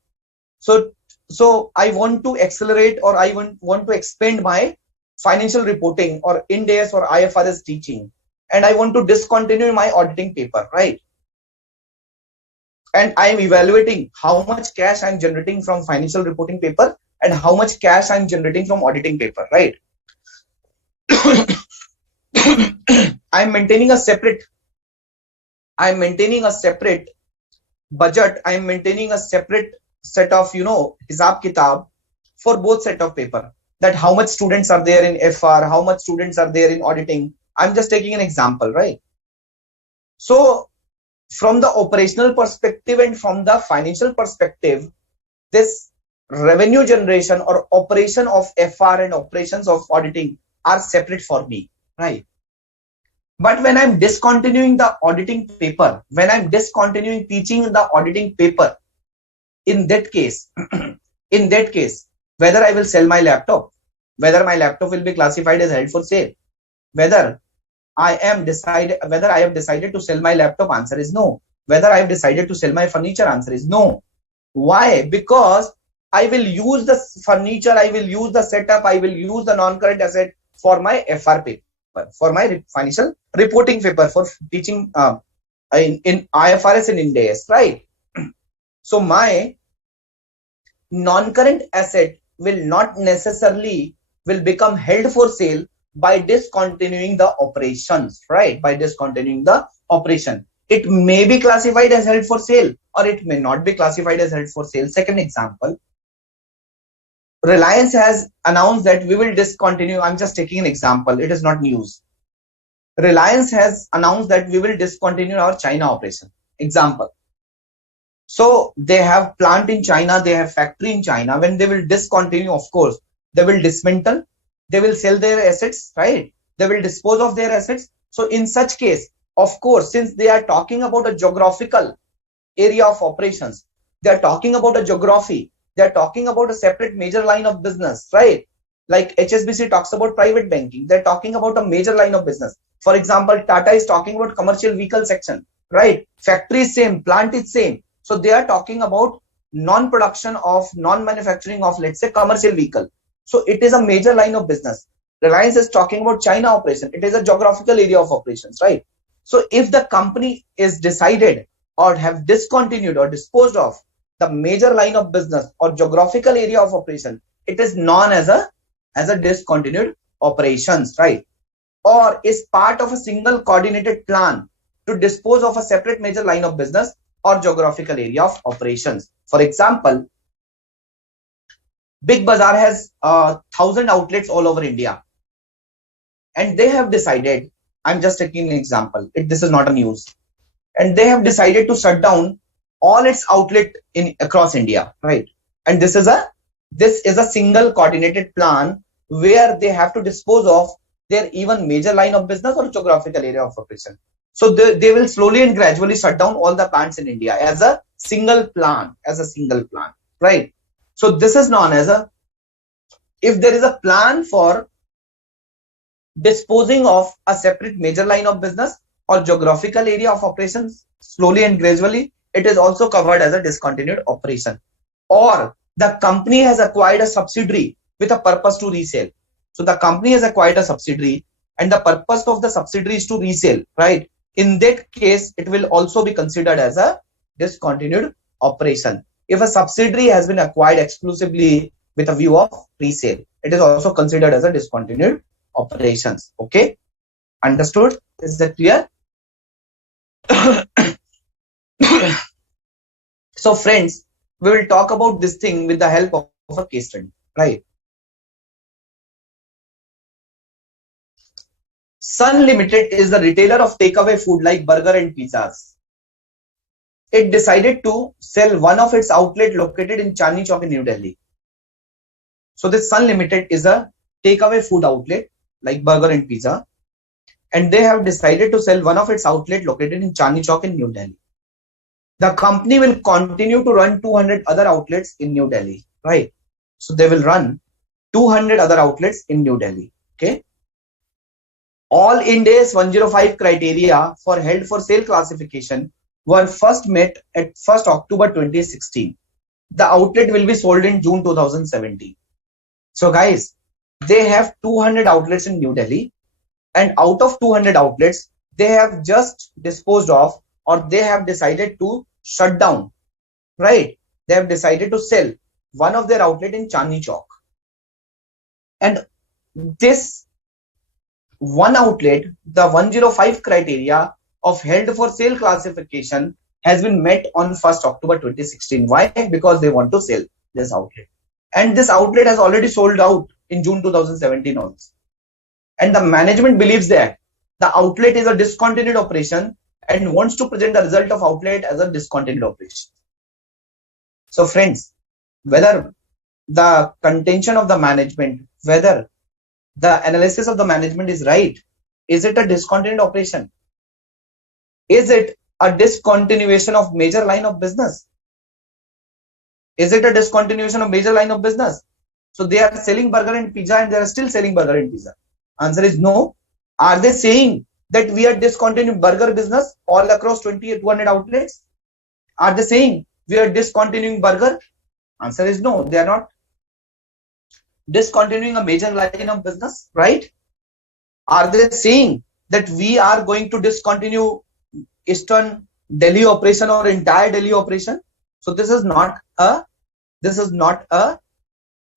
So I want to accelerate or I want to expand my financial reporting or Ind AS or IFRS teaching. And I want to discontinue my auditing paper, right? And I am evaluating how much cash I am generating from financial reporting paper and how much cash I am generating from auditing paper, right? I am maintaining a separate budget. I am maintaining a separate set of, hisab kitab for both set of paper, that how much students are there in FR, how much students are there in auditing. I'm just taking an example, right? So from the operational perspective and from the financial perspective, this revenue generation or operation of FR and operations of auditing are separate for me, right? But when I'm discontinuing the auditing paper, when I'm discontinuing teaching the auditing paper, in that case, whether I will sell my laptop, whether my laptop will be classified as held for sale, whether I have decided to sell my laptop, answer is no. Whether I have decided to sell my furniture, answer is no. Why? Because I will use the furniture, I will use the setup, I will use the non-current asset for my FR paper, for my financial reporting paper, for teaching in IFRS and Ind AS, right? So my non-current asset will not necessarily will become held for sale by discontinuing the operations, right? By discontinuing the operation. It may be classified as held for sale or it may not be classified as held for sale. Second example, Reliance has announced that we will discontinue. I'm just taking an example. It is not news. Reliance has announced that we will discontinue our China operation. Example. So they have plant in China, they have factory in China. When they will discontinue, of course, they will dismantle, they will sell their assets, right? They will dispose of their assets. So in such case, of course, since they are talking about a geographical area of operations, they are talking about a geography, they are talking about a separate major line of business, right? Like HSBC talks about private banking. They're talking about a major line of business. For example, Tata is talking about commercial vehicle section, right? Factory is same, plant is same. So they are talking about non-production of, non-manufacturing of, let's say, commercial vehicle. So it is a major line of business. Reliance is talking about China operation. It is a geographical area of operations, right? So if the company is decided or have discontinued or disposed of the major line of business or geographical area of operation, it is known as a discontinued operations, right? Or is part of a single coordinated plan to dispose of a separate major line of business or geographical area of operations. For example, Big Bazaar has 1,000 outlets all over India, and they have decided, I'm just taking an example, this is not a news, and they have decided to shut down all its outlet in across India, right? And this is a single coordinated plan where they have to dispose of their even major line of business or geographical area of operation. So they will slowly and gradually shut down all the plants in India as a single plan, right? So this is known as if there is a plan for disposing of a separate major line of business or geographical area of operations slowly and gradually, it is also covered as a discontinued operation. Or the company has acquired a subsidiary with a purpose to resell. So the company has acquired a subsidiary and the purpose of the subsidiary is to resell, right? In that case, it will also be considered as a discontinued operation. If a subsidiary has been acquired exclusively with a view of resale, it is also considered as a discontinued operations. Okay, understood? Is that clear? So friends, we will talk about this thing with the help of a case study, right? Sun Limited is the retailer of takeaway food like burger and pizzas. It decided to sell one of its outlets located in Chandni Chowk in New Delhi. So this Sun Limited is a takeaway food outlet like burger and pizza, and they have decided to sell one of its outlets located in Chandni Chowk in New Delhi. The company will continue to run 200 other outlets in New Delhi, right? So they will run 200 other outlets in New Delhi. Okay. All Ind AS 105 criteria for held for sale classification were first met at 1st October 2016. The outlet will be sold in June 2017. So guys, they have 200 outlets in New Delhi, and out of 200 outlets, they have just disposed of, or they have decided to shut down, right? They have decided to sell one of their outlet in Chandni Chowk. And this one outlet, the 105 criteria of held for sale classification has been met on 1st October 2016. Why? Because they want to sell this outlet. And this outlet has already sold out in June 2017 also. And the management believes that the outlet is a discontinued operation and wants to present the result of outlet as a discontinued operation. So friends, whether the contention of the management, whether the analysis of the management is right, is it a discontinued operation? Is it a discontinuation of major line of business? Is it a discontinuation of major line of business? So they are selling burger and pizza and they are still selling burger and pizza. Answer is no. Are they saying that we are discontinuing burger business all across 200 outlets? Are they saying we are discontinuing burger? Answer is no. They are not discontinuing a major line of business, right? Are they saying that we are going to discontinue Eastern Delhi operation or entire Delhi operation? So this is not a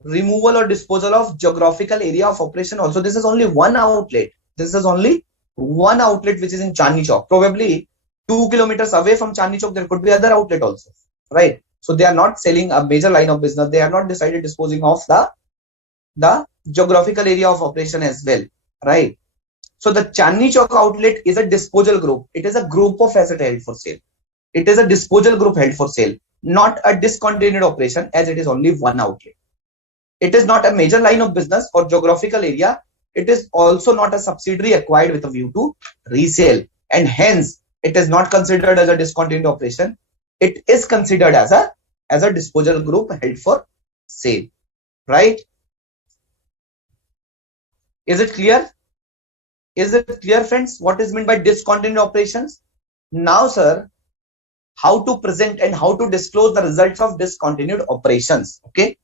removal or disposal of geographical area of operation. Also, this is only one outlet. This is only one outlet which is in Chandni Chowk. Probably 2 kilometers away from Chandni Chowk, there could be other outlet also, right? So they are not selling a major line of business. They have not decided disposing of the geographical area of operation as well, right? So the Chandni Chowk outlet is a disposal group. It is a group of asset held for sale. It is a disposal group held for sale, not a discontinued operation, as it is only one outlet. It is not a major line of business or geographical area. It is also not a subsidiary acquired with a view to resale, and hence it is not considered as a discontinued operation. It is considered as a disposal group held for sale, right? Is it clear? Is it clear, friends? What is meant by discontinued operations? Now, sir, how to present and how to disclose the results of discontinued operations. Okay.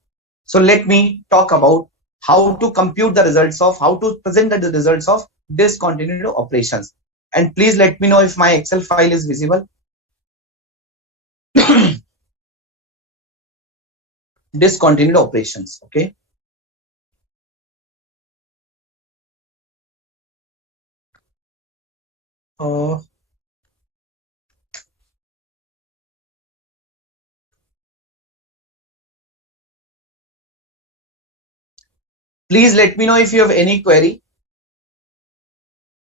So let me talk about how to compute the results of, how to present the results of discontinued operations. And please let me know if my Excel file is visible. Discontinued operations. Okay. Uh, Please let me know if you have any query.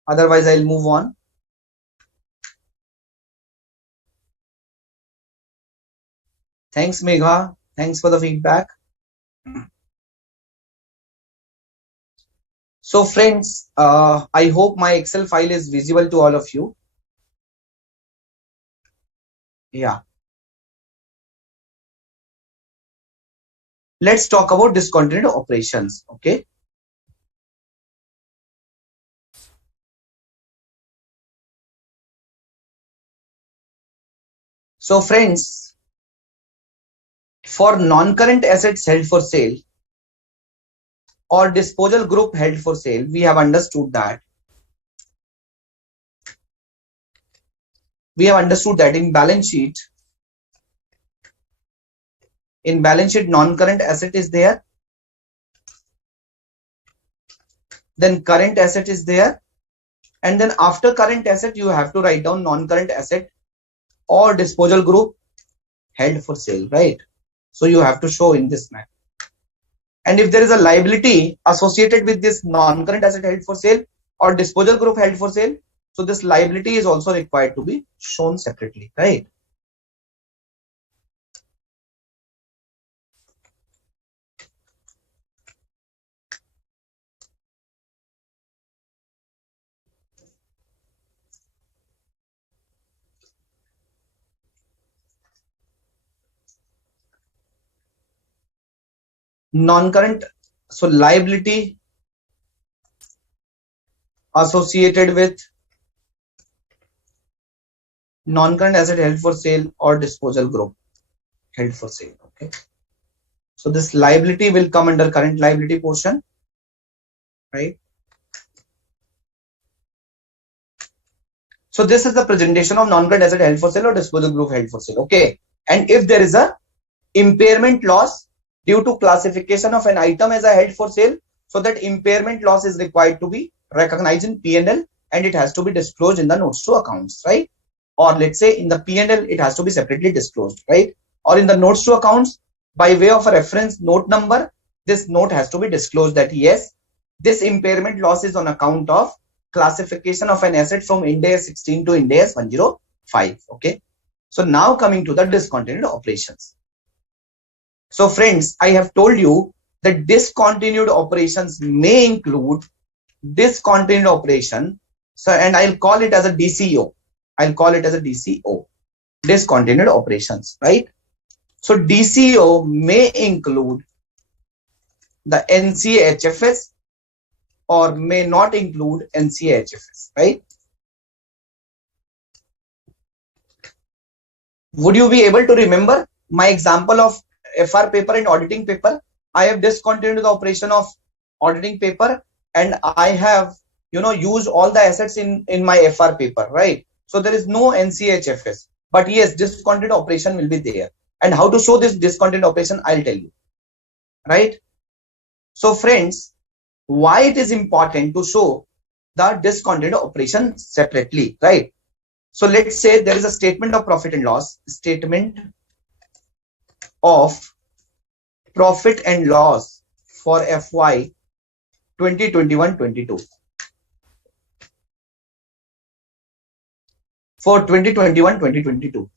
Otherwise, I'll move on. Thanks, Megha. Thanks for the feedback. So friends, I hope my Excel file is visible to all of you. Yeah. Let's talk about discontinued operations. Okay. So friends, for non-current assets held for sale or disposal group held for sale, we have understood that. In balance sheet, non-current asset is there. Then current asset is there. And then after current asset, you have to write down non-current asset or disposal group held for sale, right? So you have to show in this map. And if there is a liability associated with this non-current asset held for sale or disposal group held for sale, so this liability is also required to be shown separately, right? Non-current, so liability associated with non-current asset held for sale or disposal group held for sale. Okay. So this liability will come under current liability portion, right? So this is the presentation of non-current asset held for sale or disposal group held for sale. Okay. And if there is a impairment loss due to classification of an item as a held for sale, so that impairment loss is required to be recognized in P&L and it has to be disclosed in the notes to accounts, right? Or let's say in the P&L, it has to be separately disclosed, right? Or in the notes to accounts, by way of a reference note number, this note has to be disclosed that yes, this impairment loss is on account of classification of an asset from Ind AS 16 to Ind AS 105. Okay. So now coming to the discontinued operations. So friends, I have told you that discontinued operations may include discontinued operation. So, and I'll call it as a DCO. I'll call it as a DCO, discontinued operations, right? So DCO may include the NCA-HFS or may not include NCA-HFS, right? Would you be able to remember my example of FR paper and auditing paper? I have discontinued the operation of auditing paper and I have, used all the assets in my FR paper, right? So there is no NCA-HFS, but yes, discontinued operation will be there. And how to show this discontinued operation, I'll tell you, right? So friends, why it is important to show the discontinued operation separately, right? So let's say there is a statement of profit and loss, of profit and loss for FY 2021-22. For 2021-2022.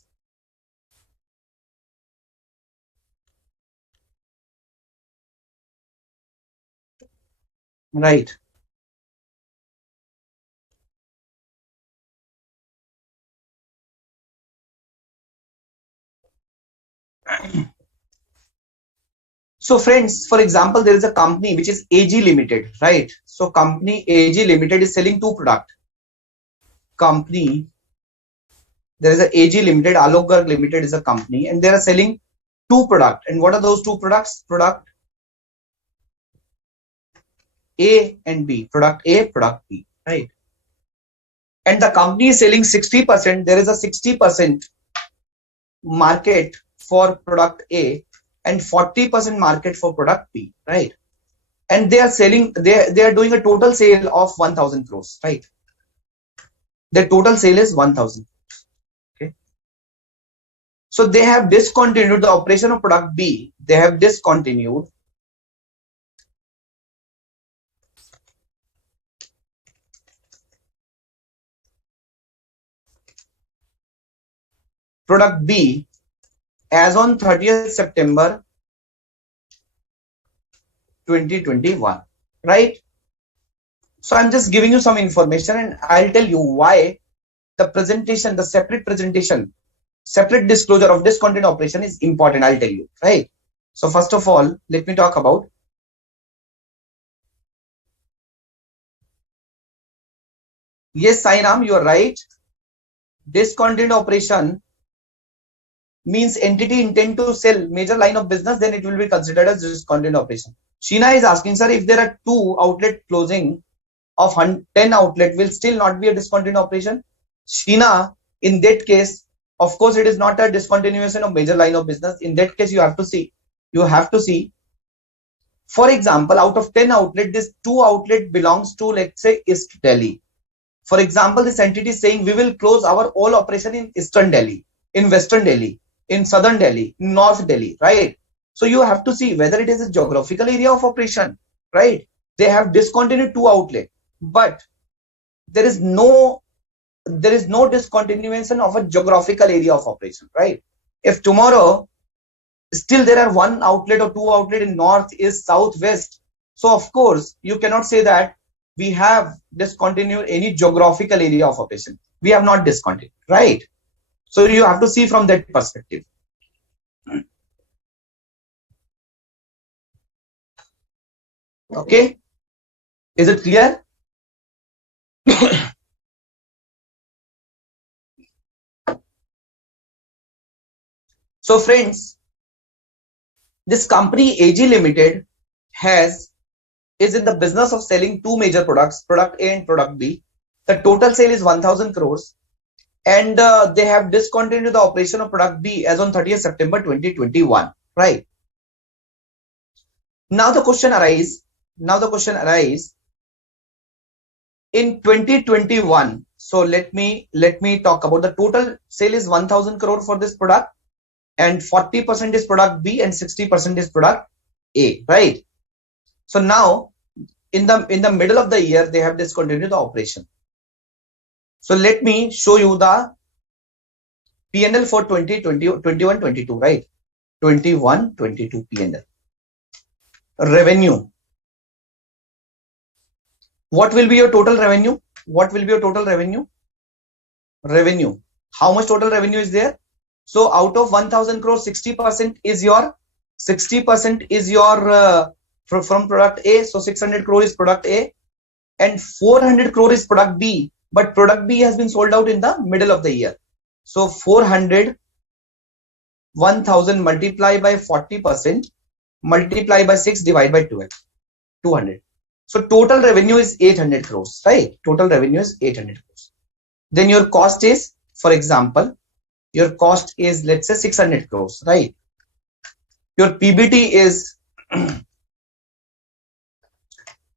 Right. So friends, for example, there is a company which is AG Limited, right? So company AG Limited is selling two products. Company, there is a AG Limited, Alok Garg Limited is a company, and they are selling two products. And what are those two products? Product A and B. Product A, product B, right? And the company is selling 60%. There is a 60% market for product A and 40% market for product B, right? And they are selling, they are doing a total sale of 1000 crores, right? The total sale is 1000. Okay. So they have discontinued the operation of product B. They have discontinued product B as on 30th September 2021, right? So I'm just giving you some information and I'll tell you why the presentation, the separate presentation, separate disclosure of discontinued operation is important. I'll tell you, right? So first of all, let me talk about. Yes, Sainam, you are right. Discontinued operation means entity intend to sell major line of business, then it will be considered as discontinued operation. Sheena is asking, sir, if there are two outlet closing of 10 outlet will still not be a discontinued operation? Sheena, in that case, of course, it is not a discontinuation of major line of business. In that case, you have to see, for example, out of 10 outlet, this 2 outlet belongs to, let's say, East Delhi. For example, this entity is saying we will close our all operation in Eastern Delhi, in Western Delhi, in Southern Delhi, North Delhi, right? So you have to see whether it is a geographical area of operation, right? They have discontinued 2 outlets, but there is no discontinuation of a geographical area of operation, right? If tomorrow still there are 1 outlet or 2 outlet in north, east, south, west, so of course you cannot say that we have discontinued any geographical area of operation. We have not discontinued, right? So you have to see from that perspective. Okay, is it clear? So friends, this company AG Limited is in the business of selling 2 major products, product A and product B. The total sale is 1000 crores and they have discontinued the operation of product B as on 30th September 2021, right? Now the question arises in 2021. So let me talk about the total sale is 1000 crore for this product and 40% is product B and 60% is product A, right? So now in the middle of the year they have discontinued the operation. So let me show you the P&L for 21-22, right? 21-22 P&L. Revenue. What will be your total revenue? Revenue. How much total revenue is there? So out of 1000 crore, 60% is your from product A. So 600 crore is product A and 400 crore is product B. But product B has been sold out in the middle of the year. So 400, 1000 multiplied by 40%, multiplied by 6, divided by 12, 200. So total revenue is 800 crores, right? Total revenue is 800 crores. Then your cost is, for example, your cost is, let's say 600 crores, right? Your PBT is,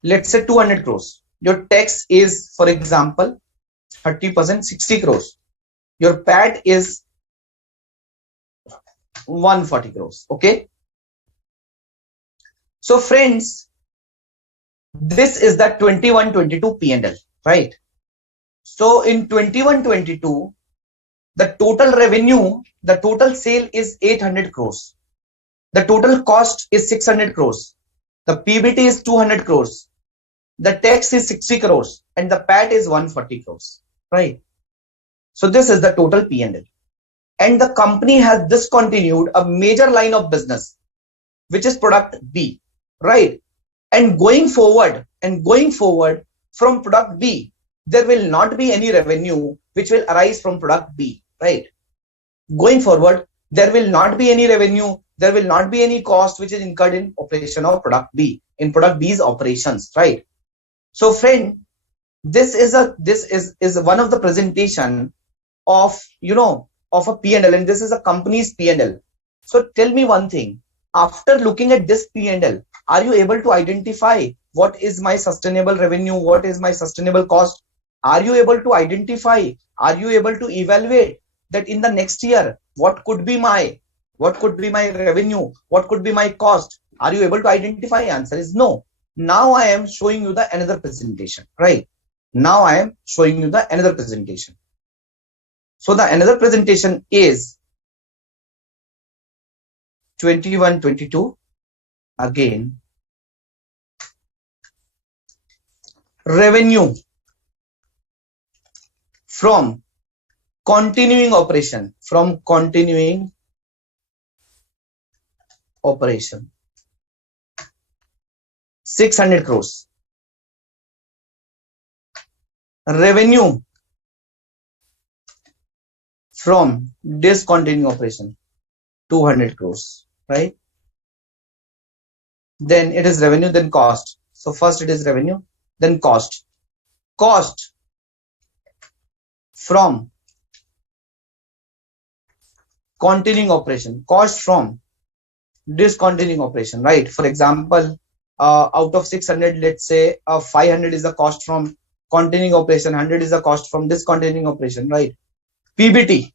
let's say 200 crores. Your tax is, for example, 30%, 60 crores. Your PAT is 140 crores. Okay. So friends, this is the 21-22 P&L, right? So in 21-22, the total revenue, the total sale is 800 crores. The total cost is 600 crores. The PBT is 200 crores. The tax is 60 crores and the PAT is 140 crores, right? So this is the total P&L. And the company has discontinued a major line of business. which is product B, right? And going forward from product B, there will not be any revenue which will arise from product B, right? Going forward, there will not be any revenue, there will not be any cost which is incurred in operation of product B, in product B's operations, right? So friend, this is one of the presentation of, of a P&L, and this is a company's P&L. So tell me one thing, after looking at this P&L, are you able to identify what is my sustainable revenue, what is my sustainable cost? Are you able to identify, are you able to evaluate that in the next year what could be my revenue, what could be my cost? Are you able to identify? Answer is no. Now I am showing you the another presentation, right? Now I am showing you the another presentation. So the another presentation is 21-22. Again, revenue from continuing operation, 600 crores. Revenue from discontinuing operation, 200 crores, right? Then it is revenue, then cost. So first it is revenue, then cost. Cost from continuing operation, cost from discontinuing operation, right? For example, out of 600, let's say 500 is the cost from continuing operation, 100 is the cost from discontinuing operation, right? PBT.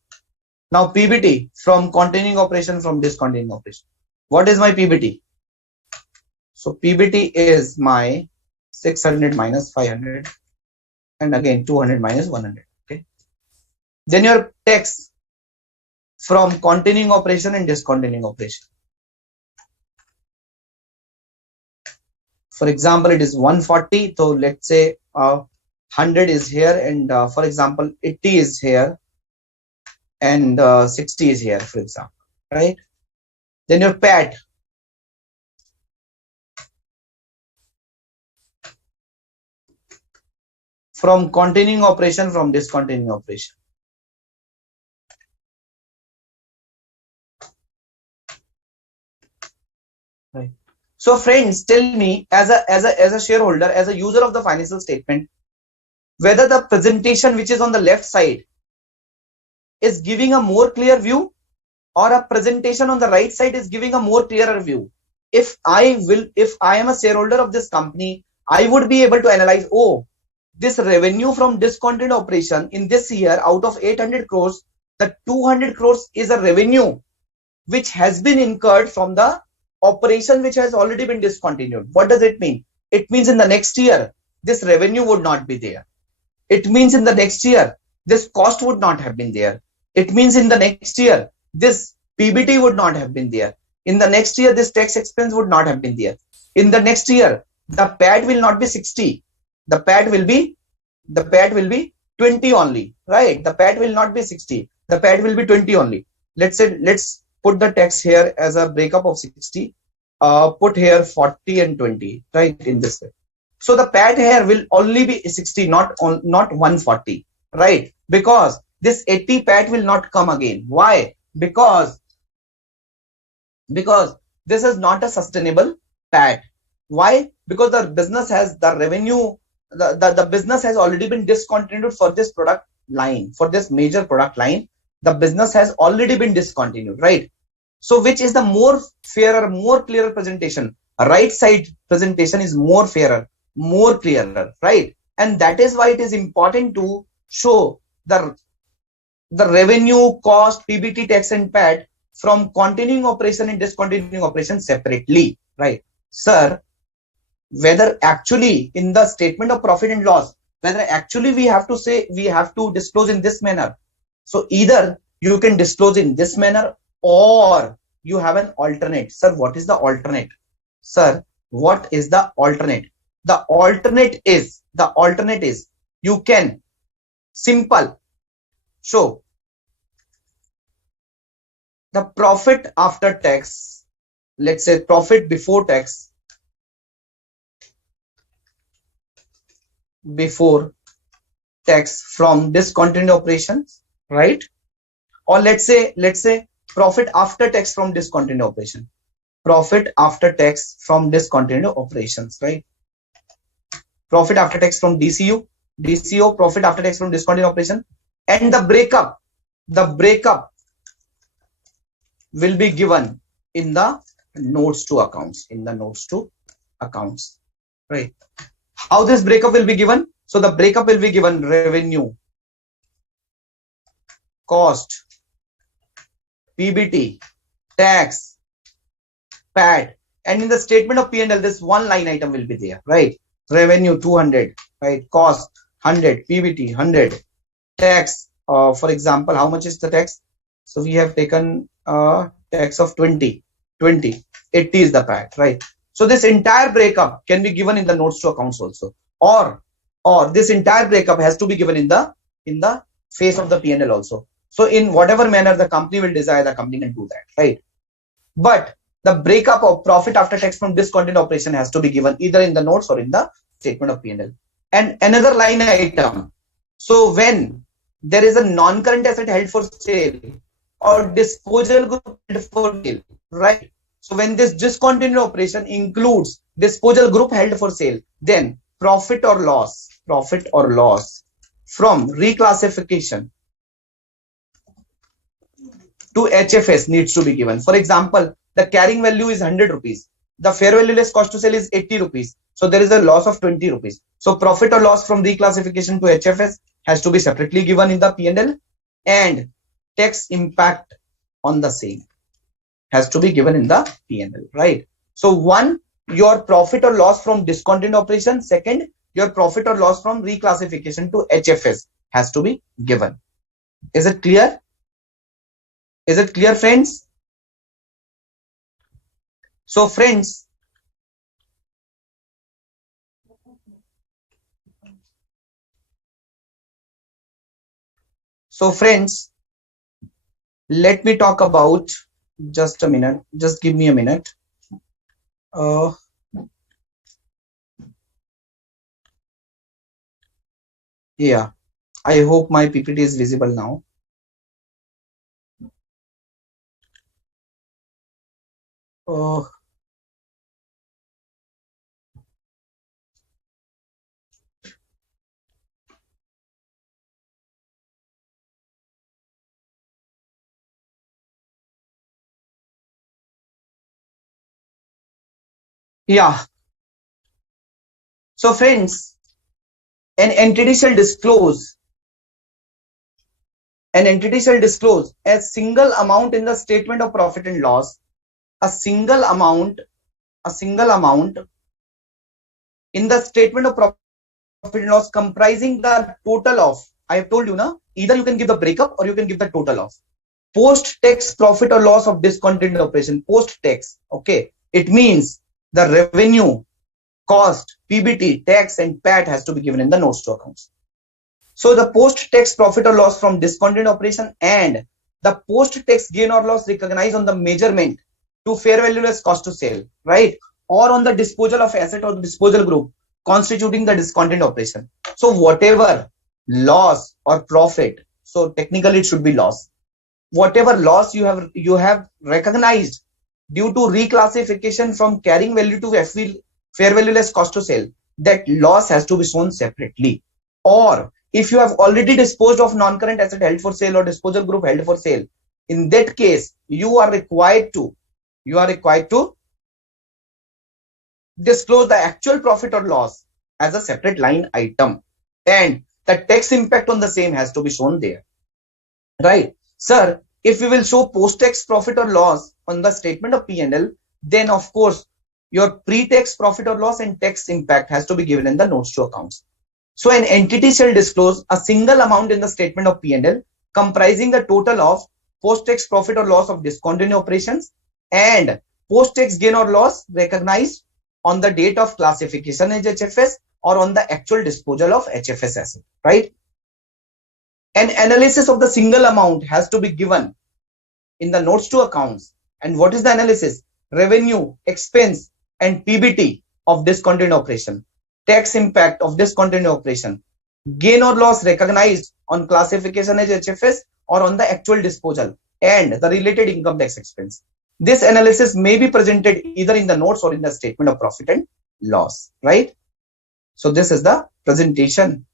Now PBT from continuing operation, from discontinuing operation. What is my PBT? So PBT is my 600 minus 500, and again 200 minus 100. Okay. Then your tax from continuing operation and discontinuing operation. For example, it is 140. So let's say 100 is here, and for example 80 is here, and 60 is here, for example, right? Then your PAT. From continuing operation, from discontinuing operation. Right. So friends, tell me, as a shareholder, as a user of the financial statement, whether the presentation which is on the left side is giving a more clear view, or a presentation on the right side is giving a more clearer view. If I am a shareholder of this company, I would be able to analyze, oh, this revenue from discontinued operation in this year, out of 800 crores, the 200 crores is a revenue which has been incurred from the operation which has already been discontinued. What does it mean? It means in the next year, this revenue would not be there. It means in the next year, this cost would not have been there. It means in the next year, this PBT would not have been there. In the next year, this tax expense would not have been there. In the next year, the PAT will not be 60. The PAT will be 20 only, right? The PAT will not be 60. The PAT will be 20 only. Let's put the tax here as a breakup of 60. Put here 40 and 20, right? In this way. So the PAT here will only be 60, not 140, right? Because this 80 PAT will not come again. Why? Because this is not a sustainable PAT. Why? Because the business has the revenue, the business has already been discontinued for this product line, for this major product line. The business has already been discontinued, right? So which is the more fairer, more clearer presentation? A right side presentation is more fairer, more clearer, right? And that is why it is important to show the revenue, cost, PBT, tax and PAT from continuing operation and discontinuing operation separately, right? Sir, whether actually in the statement of profit and loss, whether actually we have to disclose in this manner. So either you can disclose in this manner, or you have an alternate. Sir, what is the alternate? Sir, what is the alternate? The alternate is you can simple show the profit after tax let's say profit before tax, from discontinued operations, right? Or let's say profit after tax from discontinued operation, profit after tax from discontinued operations, right? Profit after tax from DCO, profit after tax from discontinued operation, and the breakup will be given in the notes to accounts, right? How this breakup will be given? So the breakup will be given revenue, cost, PBT, tax, PAT, and in the statement of P&L, this one line item will be there, right? Revenue 200, right? Cost 100, PBT 100, tax. For example, how much is the tax? So we have taken tax of 20, 80 is the PAT, right? So this entire breakup can be given in the notes to accounts also, or this entire breakup has to be given in the face of the P&L also. So in whatever manner the company will desire, the company can do that, right? But the breakup of profit after tax from discontinued operation has to be given either in the notes or in the statement of P&L. And another line item. So when there is a non-current asset held for sale or disposal group held for sale, right? So when this discontinued operation includes disposal group held for sale, then profit or loss from reclassification to HFS needs to be given. For example, the carrying value is 100 rupees. The fair value less cost to sell is 80 rupees. So there is a loss of 20 rupees. So profit or loss from reclassification to HFS has to be separately given in the P&L, and tax impact on the same has to be given in the P&L, right? So one, your profit or loss from discontinued operation. Second, your profit or loss from reclassification to HFS has to be given. Is it clear? Is it clear, friends? So friends, let me talk about, just a minute, just give me a minute. Yeah, I hope my PPT is visible now. Yeah. So friends, an entity shall disclose a single amount in the statement of profit and loss, a single amount in the statement of profit and loss comprising the total of, I have told you na, either you can give the breakup or you can give the total of post-tax profit or loss of discontinued operation. Post-tax, okay, it means the revenue, cost, PBT, tax, and PAT has to be given in the notes to accounts. So the post-tax profit or loss from discontinued operation and the post-tax gain or loss recognized on the measurement to fair value less cost to sale, right? Or on the disposal of asset or disposal group constituting the discontinued operation. So whatever loss or profit, so technically it should be loss. Whatever loss you have recognized due to reclassification from carrying value to fair value less cost to sale, that loss has to be shown separately. Or if you have already disposed of non-current asset held for sale or disposal group held for sale, in that case you are required to disclose the actual profit or loss as a separate line item, and the tax impact on the same has to be shown there, right? Sir, if we will show post-tax profit or loss on the statement of P&L, then of course your pre-tax profit or loss and tax impact has to be given in the notes to accounts. So an entity shall disclose a single amount in the statement of P&L comprising the total of post-tax profit or loss of discontinued operations and post-tax gain or loss recognized on the date of classification as HFS or on the actual disposal of HFS asset, right? An analysis of the single amount has to be given in the notes to accounts. And what is the analysis? revenue, expense, and PBT of discontinued operation, tax impact of discontinued operation, gain or loss recognized on classification as HFS or on the actual disposal, and the related income tax expense. This analysis may be presented either in the notes or in the statement of profit and loss, right? So this is the presentation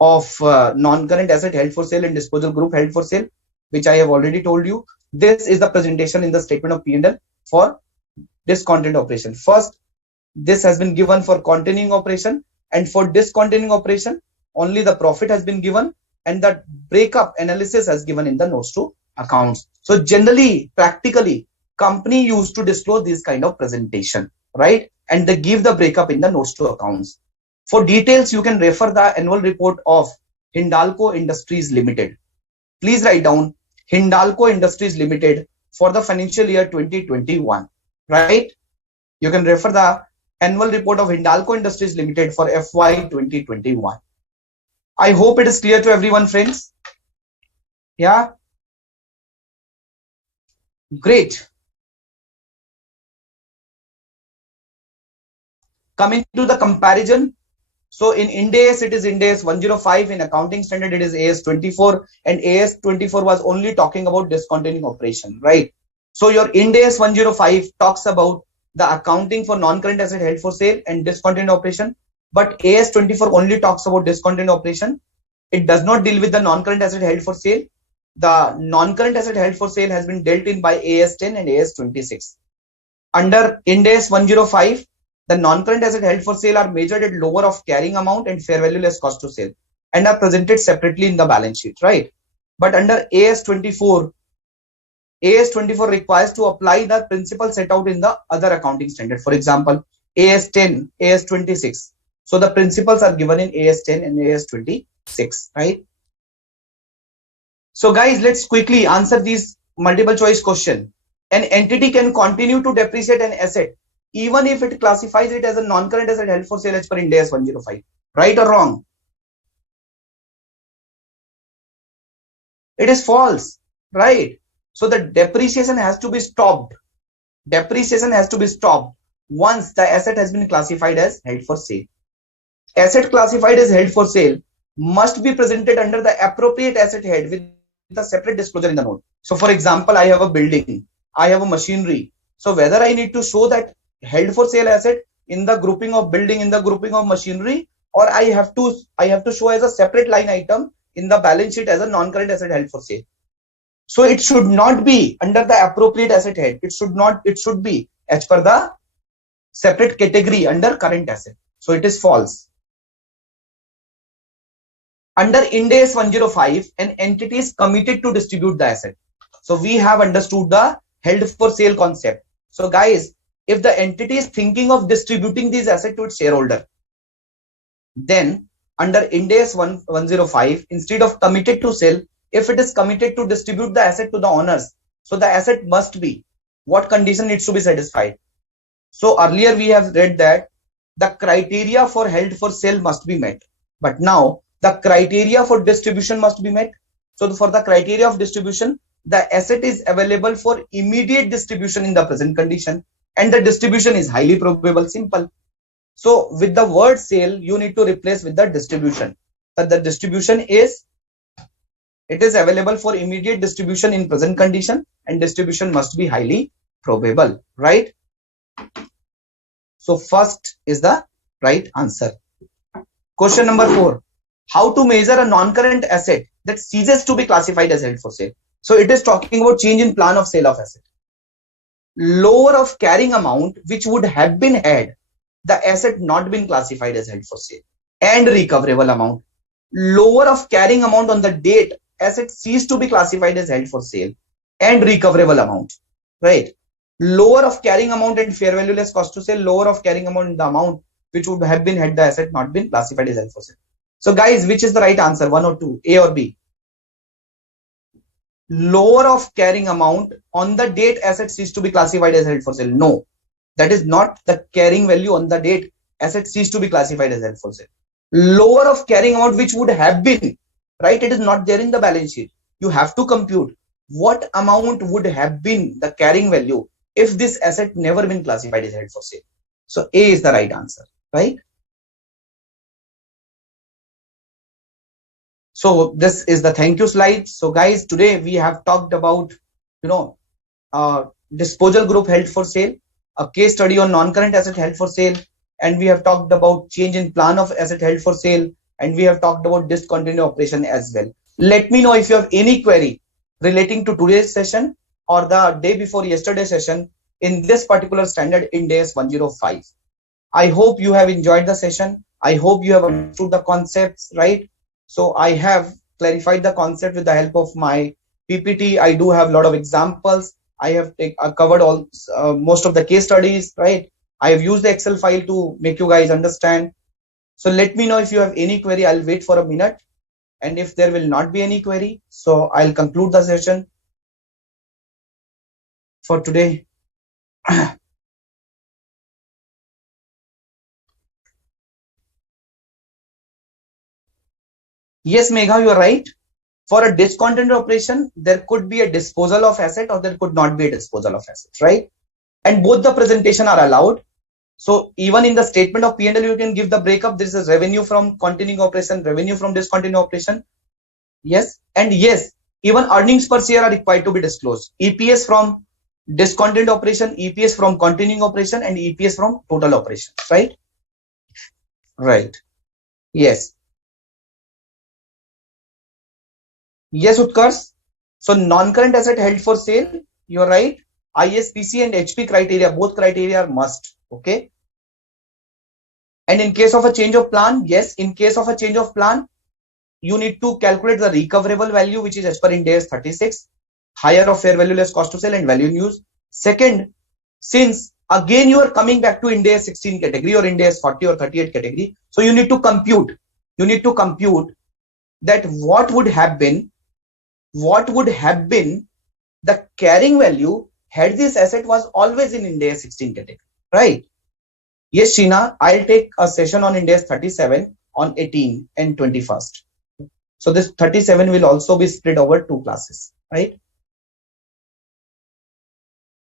of non-current asset held for sale and disposal group held for sale, which I have already told you. This is the presentation in the statement of P&L for discontinued operation. First, this has been given for continuing operation, and for discontinuing operation, only the profit has been given and the breakup analysis has given in the notes to accounts. So generally, practically, company used to disclose this kind of presentation, right? And they give the breakup in the notes to accounts. For details, you can refer the annual report of Hindalco Industries Limited. Please write down Hindalco Industries Limited for the financial year 2021, right? You can refer the annual report of Hindalco Industries Limited for FY 2021. I hope it is clear to everyone, friends. Yeah. Great. Coming to the comparison. So in Ind AS, it is Ind AS 105. In accounting standard, it is AS 24. And AS 24 was only talking about discontinuing operation, right? So your Ind AS 105 talks about the accounting for non-current asset held for sale and discontinued operation. But AS 24 only talks about discontinued operation. It does not deal with the non-current asset held for sale. The non-current asset held for sale has been dealt in by AS 10 and AS 26. Under Ind AS 105, the non-current asset held for sale are measured at lower of carrying amount and fair value less cost to sale and are presented separately in the balance sheet, right? But under AS 24, AS 24 requires to apply the principle set out in the other accounting standard. For example, AS 10, AS 26. So the principles are given in AS 10 and AS 26, right? So guys, let's quickly answer these multiple choice question. An entity can continue to depreciate an asset even if it classifies it as a non-current asset held for sale as per Ind AS 105. Right or wrong? It is false, right? So the depreciation has to be stopped. Depreciation has to be stopped once the asset has been classified as held for sale. Asset classified as held for sale must be presented under the appropriate asset head with the separate disclosure in the note. So for example, I have a building, I have a machinery. So whether I need to show that held for sale asset in the grouping of building, in the grouping of machinery, or I have to show as a separate line item in the balance sheet as a non-current asset held for sale. So it should not be under the appropriate asset head. It should be as per the separate category under current asset. So it is false. Under Ind AS 105, an entity is committed to distribute the asset. So we have understood the held for sale concept. So guys, if the entity is thinking of distributing this asset to its shareholder, then under Ind AS 105, instead of committed to sell, if it is committed to distribute the asset to the owners, so the asset must be, what condition needs to be satisfied? So earlier we have read that the criteria for held for sale must be met. But now the criteria for distribution must be met. So for the criteria of distribution, the asset is available for immediate distribution in the present condition, and the distribution is highly probable. Simple. So with the word sale, you need to replace with the distribution. But the distribution is, it is available for immediate distribution in present condition, and distribution must be highly probable, right? So first is the right answer. Question number 4. How to measure a non-current asset that ceases to be classified as held for sale? So it is talking about change in plan of sale of asset. Lower of carrying amount which would have been had the asset not been classified as held for sale, and recoverable amount. Lower of carrying amount on the date asset ceased to be classified as held for sale, and recoverable amount, right? Lower of carrying amount and fair value less cost to sale. Lower of carrying amount in the amount which would have been had the asset not been classified as held for sale. So guys, which is the right answer, 1 or 2, A or B? Lower of carrying amount on the date asset ceased to be classified as held for sale. No, that is not the carrying value on the date asset ceased to be classified as held for sale. Lower of carrying amount which would have been, right? It is not there in the balance sheet. You have to compute what amount would have been the carrying value if this asset never been classified as held for sale. So A is the right answer, right? So this is the thank you slide. So guys, today we have talked about, disposal group held for sale, a case study on non-current asset held for sale, and we have talked about change in plan of asset held for sale, and we have talked about discontinued operation as well. Let me know if you have any query relating to today's session or the day before yesterday's session in this particular standard Ind AS 105. I hope you have enjoyed the session. I hope you have understood the concepts, right? So I have clarified the concept with the help of my PPT. I do have a lot of examples. I have covered all most of the case studies, right? I have used the Excel file to make you guys understand. So let me know if you have any query. I'll wait for a minute. And if there will not be any query, so I'll conclude the session for today. Yes, Megha, you are right. For a discontinued operation, there could be a disposal of asset or there could not be a disposal of asset, right? And both the presentation are allowed. So even in the statement of P&L, you can give the breakup. This is revenue from continuing operation, revenue from discontinued operation. Yes. And yes, even earnings per share are required to be disclosed. EPS from discontinued operation, EPS from continuing operation, and EPS from total operation, right? Right. Yes. Yes, Utkarsh. So non-current asset held for sale, you're right. ISPC and HP criteria, both criteria are must. Okay. And in case of a change of plan, yes, in case of a change of plan, you need to calculate the recoverable value, which is as per Ind AS 36, higher of fair value less cost to sell and value in use. Second, since again you are coming back to Ind AS 16 category or Ind AS 40 or 38 category, so you need to compute. You need to compute that what would have been the carrying value had this asset was always in Ind AS 16 category, right? Yes, Sheena, I'll take a session on Ind AS 37 on 18 and 21st. So this 37 will also be spread over 2 classes, right?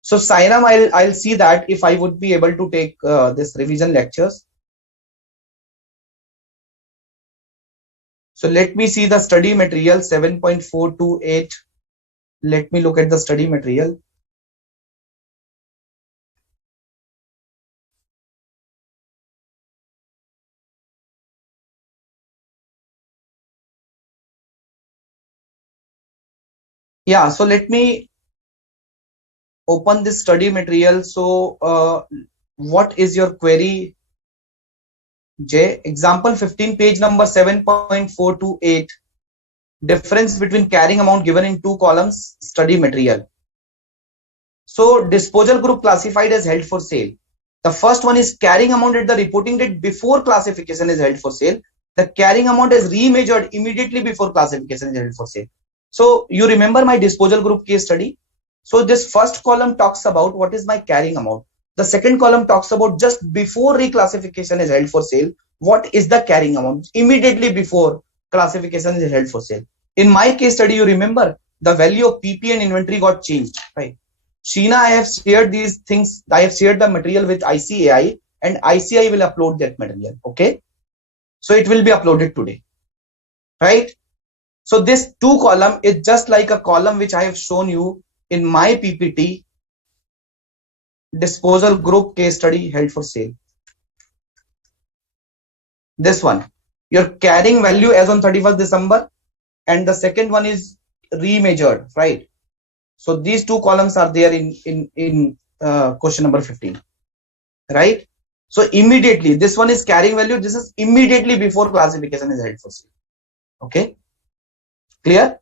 So Sairam, I'll see that if I would be able to take this revision lectures. So let me see the study material 7.428. Let me look at the study material. Yeah, so let me open this study material. So what is your query, Jay? Example 15, page number 7.428. Difference between carrying amount given in 2 columns, study material. So disposal group classified as held for sale. The first one is carrying amount at the reporting date before classification is held for sale. The carrying amount is remeasured immediately before classification is held for sale. So you remember my disposal group case study. So this first column talks about what is my carrying amount. The second column talks about just before reclassification is held for sale, what is the carrying amount immediately before classification is held for sale. In my case study, you remember the value of PP and inventory got changed, right? Sheena, I have shared these things. I have shared the material with ICAI and ICAI will upload that material. Okay. So it will be uploaded today, right? So this 2 column is just like a column which I have shown you in my PPT, disposal group case study held for sale. This one, your carrying value as on 31st December, and the second one is remeasured, right? So these 2 columns are there in question number 15, right? So immediately, this one is carrying value. This is immediately before classification is held for sale. Okay, clear?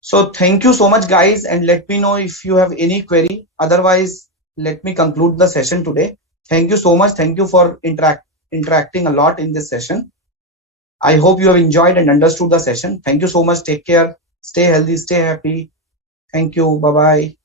So thank you so much, guys, and let me know if you have any query. Otherwise, let me conclude the session today. Thank you so much. Thank you for interacting a lot in this session. I hope you have enjoyed and understood the session. Thank you so much. Take care. Stay healthy. Stay happy. Thank you. Bye-bye.